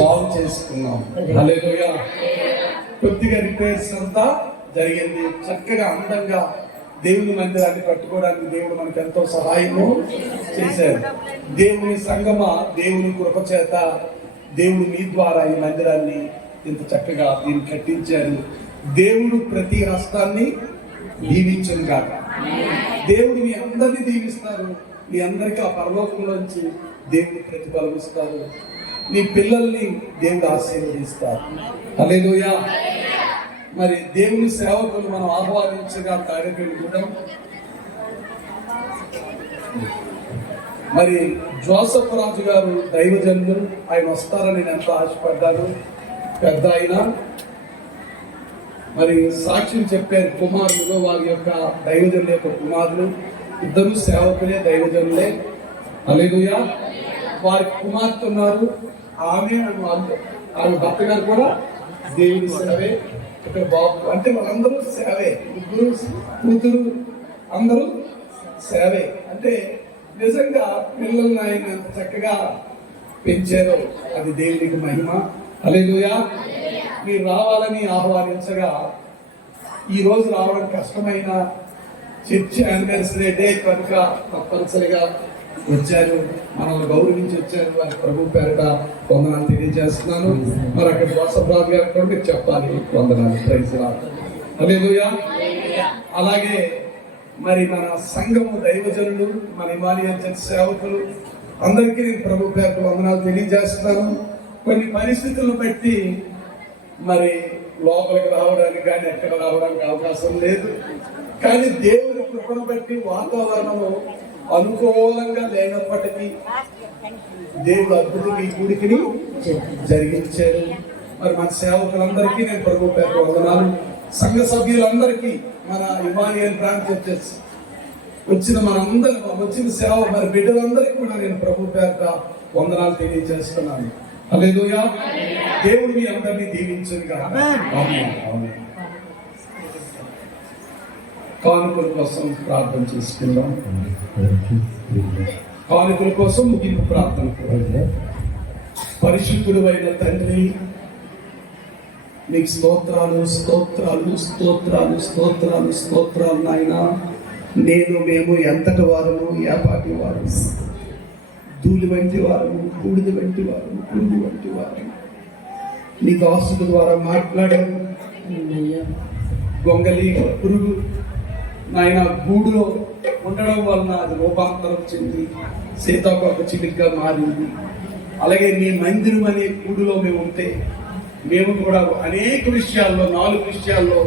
బాగు చేసుకున్నాం. హల్లెలూయా. కొద్దిగా రిపేర్స్ అంతా జరిగింది. చక్కగా అందంగా దేవుని మందిరాన్ని కట్టుకోవడానికి దేవుడు మనకు ఎంతో సహాయము చేశారు. దేవుని సంగమ, దేవుని కృప చేత దేవుడు మీ ద్వారా ఈ మందిరాన్ని ఇంత చక్కగా దీన్ని కట్టించారు. దేవుడు ప్రతి హస్తాన్ని దీవించను కాక. దేవుడు మీ అందరినీ దీవిస్తారు. మీ అందరికీ ఆ పరలోకంలోంచి దేవుడు ప్రతిఫలమిస్తారు. మీ పిల్లల్ని దేవుడు ఆశీర్వదిస్తారు. హల్లెలూయా. మరి దేవుని సేవకులు మనం ఆహ్వానించగా కార్యక్రమం మరి జోసఫ్ రాజు గారు దైవజనులు, ఆయన వస్తారని నేను ఎంతో ఆశపడ్డాను. పెద్ద ఆయన మరి సాక్ష్యం చెప్పారు. కుమారులు, వారి యొక్క దైవజనుల యొక్క కుమారులు ఇద్దరు సేవకులే, దైవజనులే. హల్లెలూయా. వారికి కుమార్తె ఉన్నారు. ఆమె భర్త గారు కూడా దేవుని సేవే. ఇక్కడ బాబు అంటే వాళ్ళందరూ సేవే. ముగ్గురు కూతురు అందరూ సేవే. అంటే నిజంగా పిల్లల్ని ఆయన ఎంత చక్కగా పెంచారో అది దేవునికి మహిమ. హల్లెలూయా. మీరు రావాలని ఆహ్వానించగా ఈ రోజు రావడం కష్టమైన చర్చి యానివర్సరీ డే కనుక తప్పనిసరిగా వచ్చారు. మనల్ని గౌరవించి వచ్చారు. వారి ప్రభు పేరిట వందనాలు తెలియజేస్తున్నాను. మరి అక్కడ జోసఫ్ రాజు గారు కూడా మీరు చెప్పాలి వందనాలు. Praise Lord. హల్లెలూయా. అలాగే మరి మన సంఘము దైవజనులు, మన ఇమానియల్ చర్చ్ సేవకులు అందరికీ నేను ప్రభు పేరిట వందనాలు తెలియజేస్తున్నాను. కొన్ని పరిస్థితులను బట్టి మరి లోపలికి రావడానికి కానీ ఎక్కడ రావడానికి అవకాశం లేదు. కానీ దేవుని కృపను బట్టి వాతావరణము అనుకూలంగా లేనప్పటికీ దేవుడు అద్భుతంగా ఈ గుడికిని జరిగించారు. మరి మన సేవకులందరికీ నేను ప్రభు పేరు వందనాలు. సంఘ సభ్యులందరికీ, మన ఇమానియల్ బ్రాంచ్ చర్చెస్ వచ్చిన మనందరూ వచ్చిన సేవ మరి బిడ్డలందరికీ కూడా నేను ప్రభు పేరిట వందనాలు తెలియజేస్తున్నాను. హల్లెలూయా. దేవుడు మీ అందరినీ దీవించునుగా. ఆమేన్. ఆమేన్. కానుకల కోసం ప్రార్థన చేసుకుందాం. కానుకల కోసం ముగింపు ప్రార్థన. పరిశుద్ధుడు అయిన తండ్రి, నీకు స్తోత్రాలు స్తోత్రాలు స్తోత్రాలు స్తోత్రాలు స్తోత్రాలు నాయన. మేము ఎంతటి వారము, ఏపాటి వారు, ధూళి వంటి వారము, బూడిద వంటి వారము, పురుగు వంటి వారము. నీ దాసుల ద్వారా మాట్లాడాము. గొంగలి పురుగు నాయన గూడులో ఉండడం వలన అది రూపాంతరం చెంది సీతాకోక చిలుకగా మారింది. అలాగే నీ మందిరం అనే గూడులో మేము ఉంటే మేము కూడా అనేక విషయాల్లో, 4 విషయాల్లో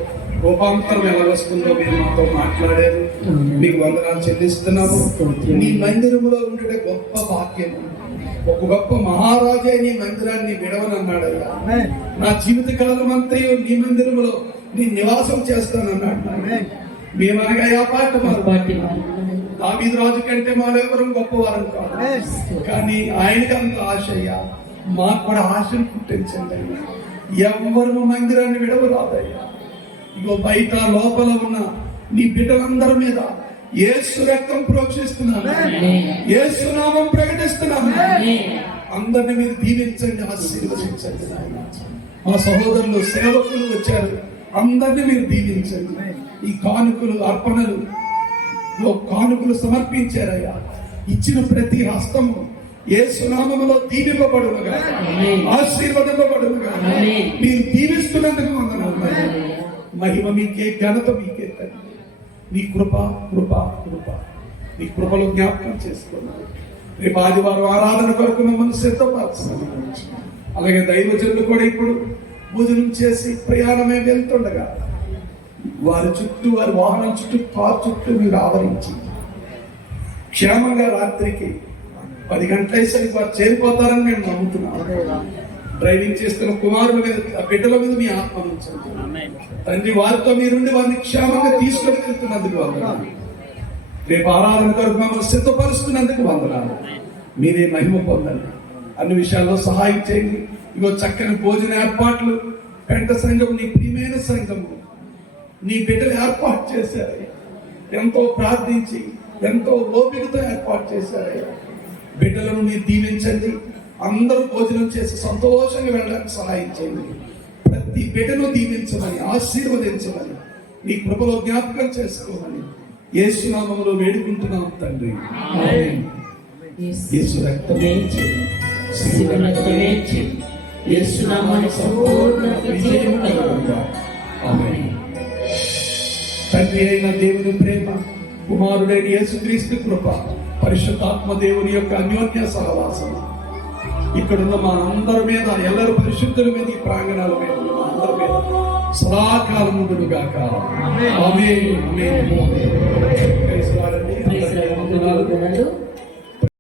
రూపాంతరం ఎలా వస్తుందో మీరు మాతో మాట్లాడారు. మీకు వందనాలు చెల్లిస్తున్నాము. నీ మందిరములో ఉండే గొప్ప భాగ్యము, ఒక గొప్ప మహారాజే నీ మందిరాన్ని విడవనన్నాడయ్యా. నా జీవిత కాలం అంతయు నీ మందిరములో నీ నివాసం చేస్తానన్నాడు. మేమనగా ఆ పాట దావీదు రాజు కంటే మారెవరు గొప్పవారం కాదు, కానీ ఆయనకి అంత ఆశ అయ్యా. మాకు కూడా ఆశను పుట్టించండి అయ్యా. ఎవరు మందిరాన్ని విడవరాదయ్యా. ఇగో బయట లోపల ఉన్న నీ బిడ్డలందరి మీద యేసు రక్తం ప్రోక్షిస్తున్నాను, యేసు నామం ప్రకటిస్తున్నాను. అందరిని మీరు దీవించండి, ఆశీర్వదించండి. మా సహోదరులు సేవకులు వచ్చారు, అందరినీ మీరు దీవించండి. ఈ కానుకలు అర్పణలు కానుకలు సమర్పించారయ్యా. ఇచ్చిన ప్రతి హస్తము యేసు నామములో దీవింపబడునుగా, ఆశీర్వదింపబడునుగా. మీరు దీవిస్తున్నందుకు వందనాలు. మహిమ మీకే, ఘనత మీకే తండ్రి. నీ కృప కృప కృప నీ కృపలో జ్ఞాపకం చేసుకున్నారు. రేపు ఆదివారం ఆరాధన కొరకు మమ్మల్ని సిద్ధపరచాలి. అలాగే దైవజనులు కూడా ఇప్పుడు భోజనం చేసి ప్రయాణమే వెళ్తుండగా వారి చుట్టూ, వారి వాహనం చుట్టూ, కారు చుట్టూ మీరు ఆవరించి క్షేమంగా రాత్రికి 10 గంటలైసరికి వారు చేరిపోతారని నేను నమ్ముతున్నాను. డ్రైవింగ్ చేస్తున్న కుమారుల మీద, బిడ్డల మీద మీ ఆత్మ ఉంచండి తండ్రి. వారితో మీరుండి వారిని క్షేమంగా తీసుకొని వెళ్తున్నందుకు వందనాలు. రేపు ఆరాధన కొరకు మమ్మల్ని సిద్ధపరుస్తున్నందుకు వందనాలు. మీరే మహిమ పొందండి. అన్ని విషయాల్లో సహాయం చేయండి. ఇగో చక్కని భోజన ఏర్పాట్లు పెంట సంఘం, నీ ప్రియమైన సంఘము, నీ బిడ్డలు ఏర్పాటు చేశారు. ఎంతో ప్రార్థించి ఎంతో ఓపికతో ఏర్పాటు చేశారు. బిడ్డలను మీరు దీవించండి. అందరూ భోజనం చేసి సంతోషంగా వెళ్ళడానికి సహాయం చేయండి. ప్రతి బిడ్డను దీవించమని, ఆశీర్వదించమని, నీ కృపలో జ్ఞాపకం చేసుకోమని యేసు నామములో వేడుకుంటున్నాం తండ్రి. యేసు రక్తమే, శివ రక్తమే, యేసు నామములో సంపూర్ణ విజయం కలుగుగా. ఆమేన్. తండ్రి అయిన దేవుని ప్రేమ, కుమారుడైన యేసుక్రీస్తు కృప, పరిశుద్ధాత్మ దేవుని యొక్క అన్యోన్య సహవాసం ఇక్కడున్న మా అందరి మీద, ಎಲ್ಲರ పరిశుద్ధుల మీద, ఈ ప్రాంగణాల మీద మా అందరి మీద సదాకాలం ఉండును గాక. ఆమేన్. ఆమేన్. Praise lord.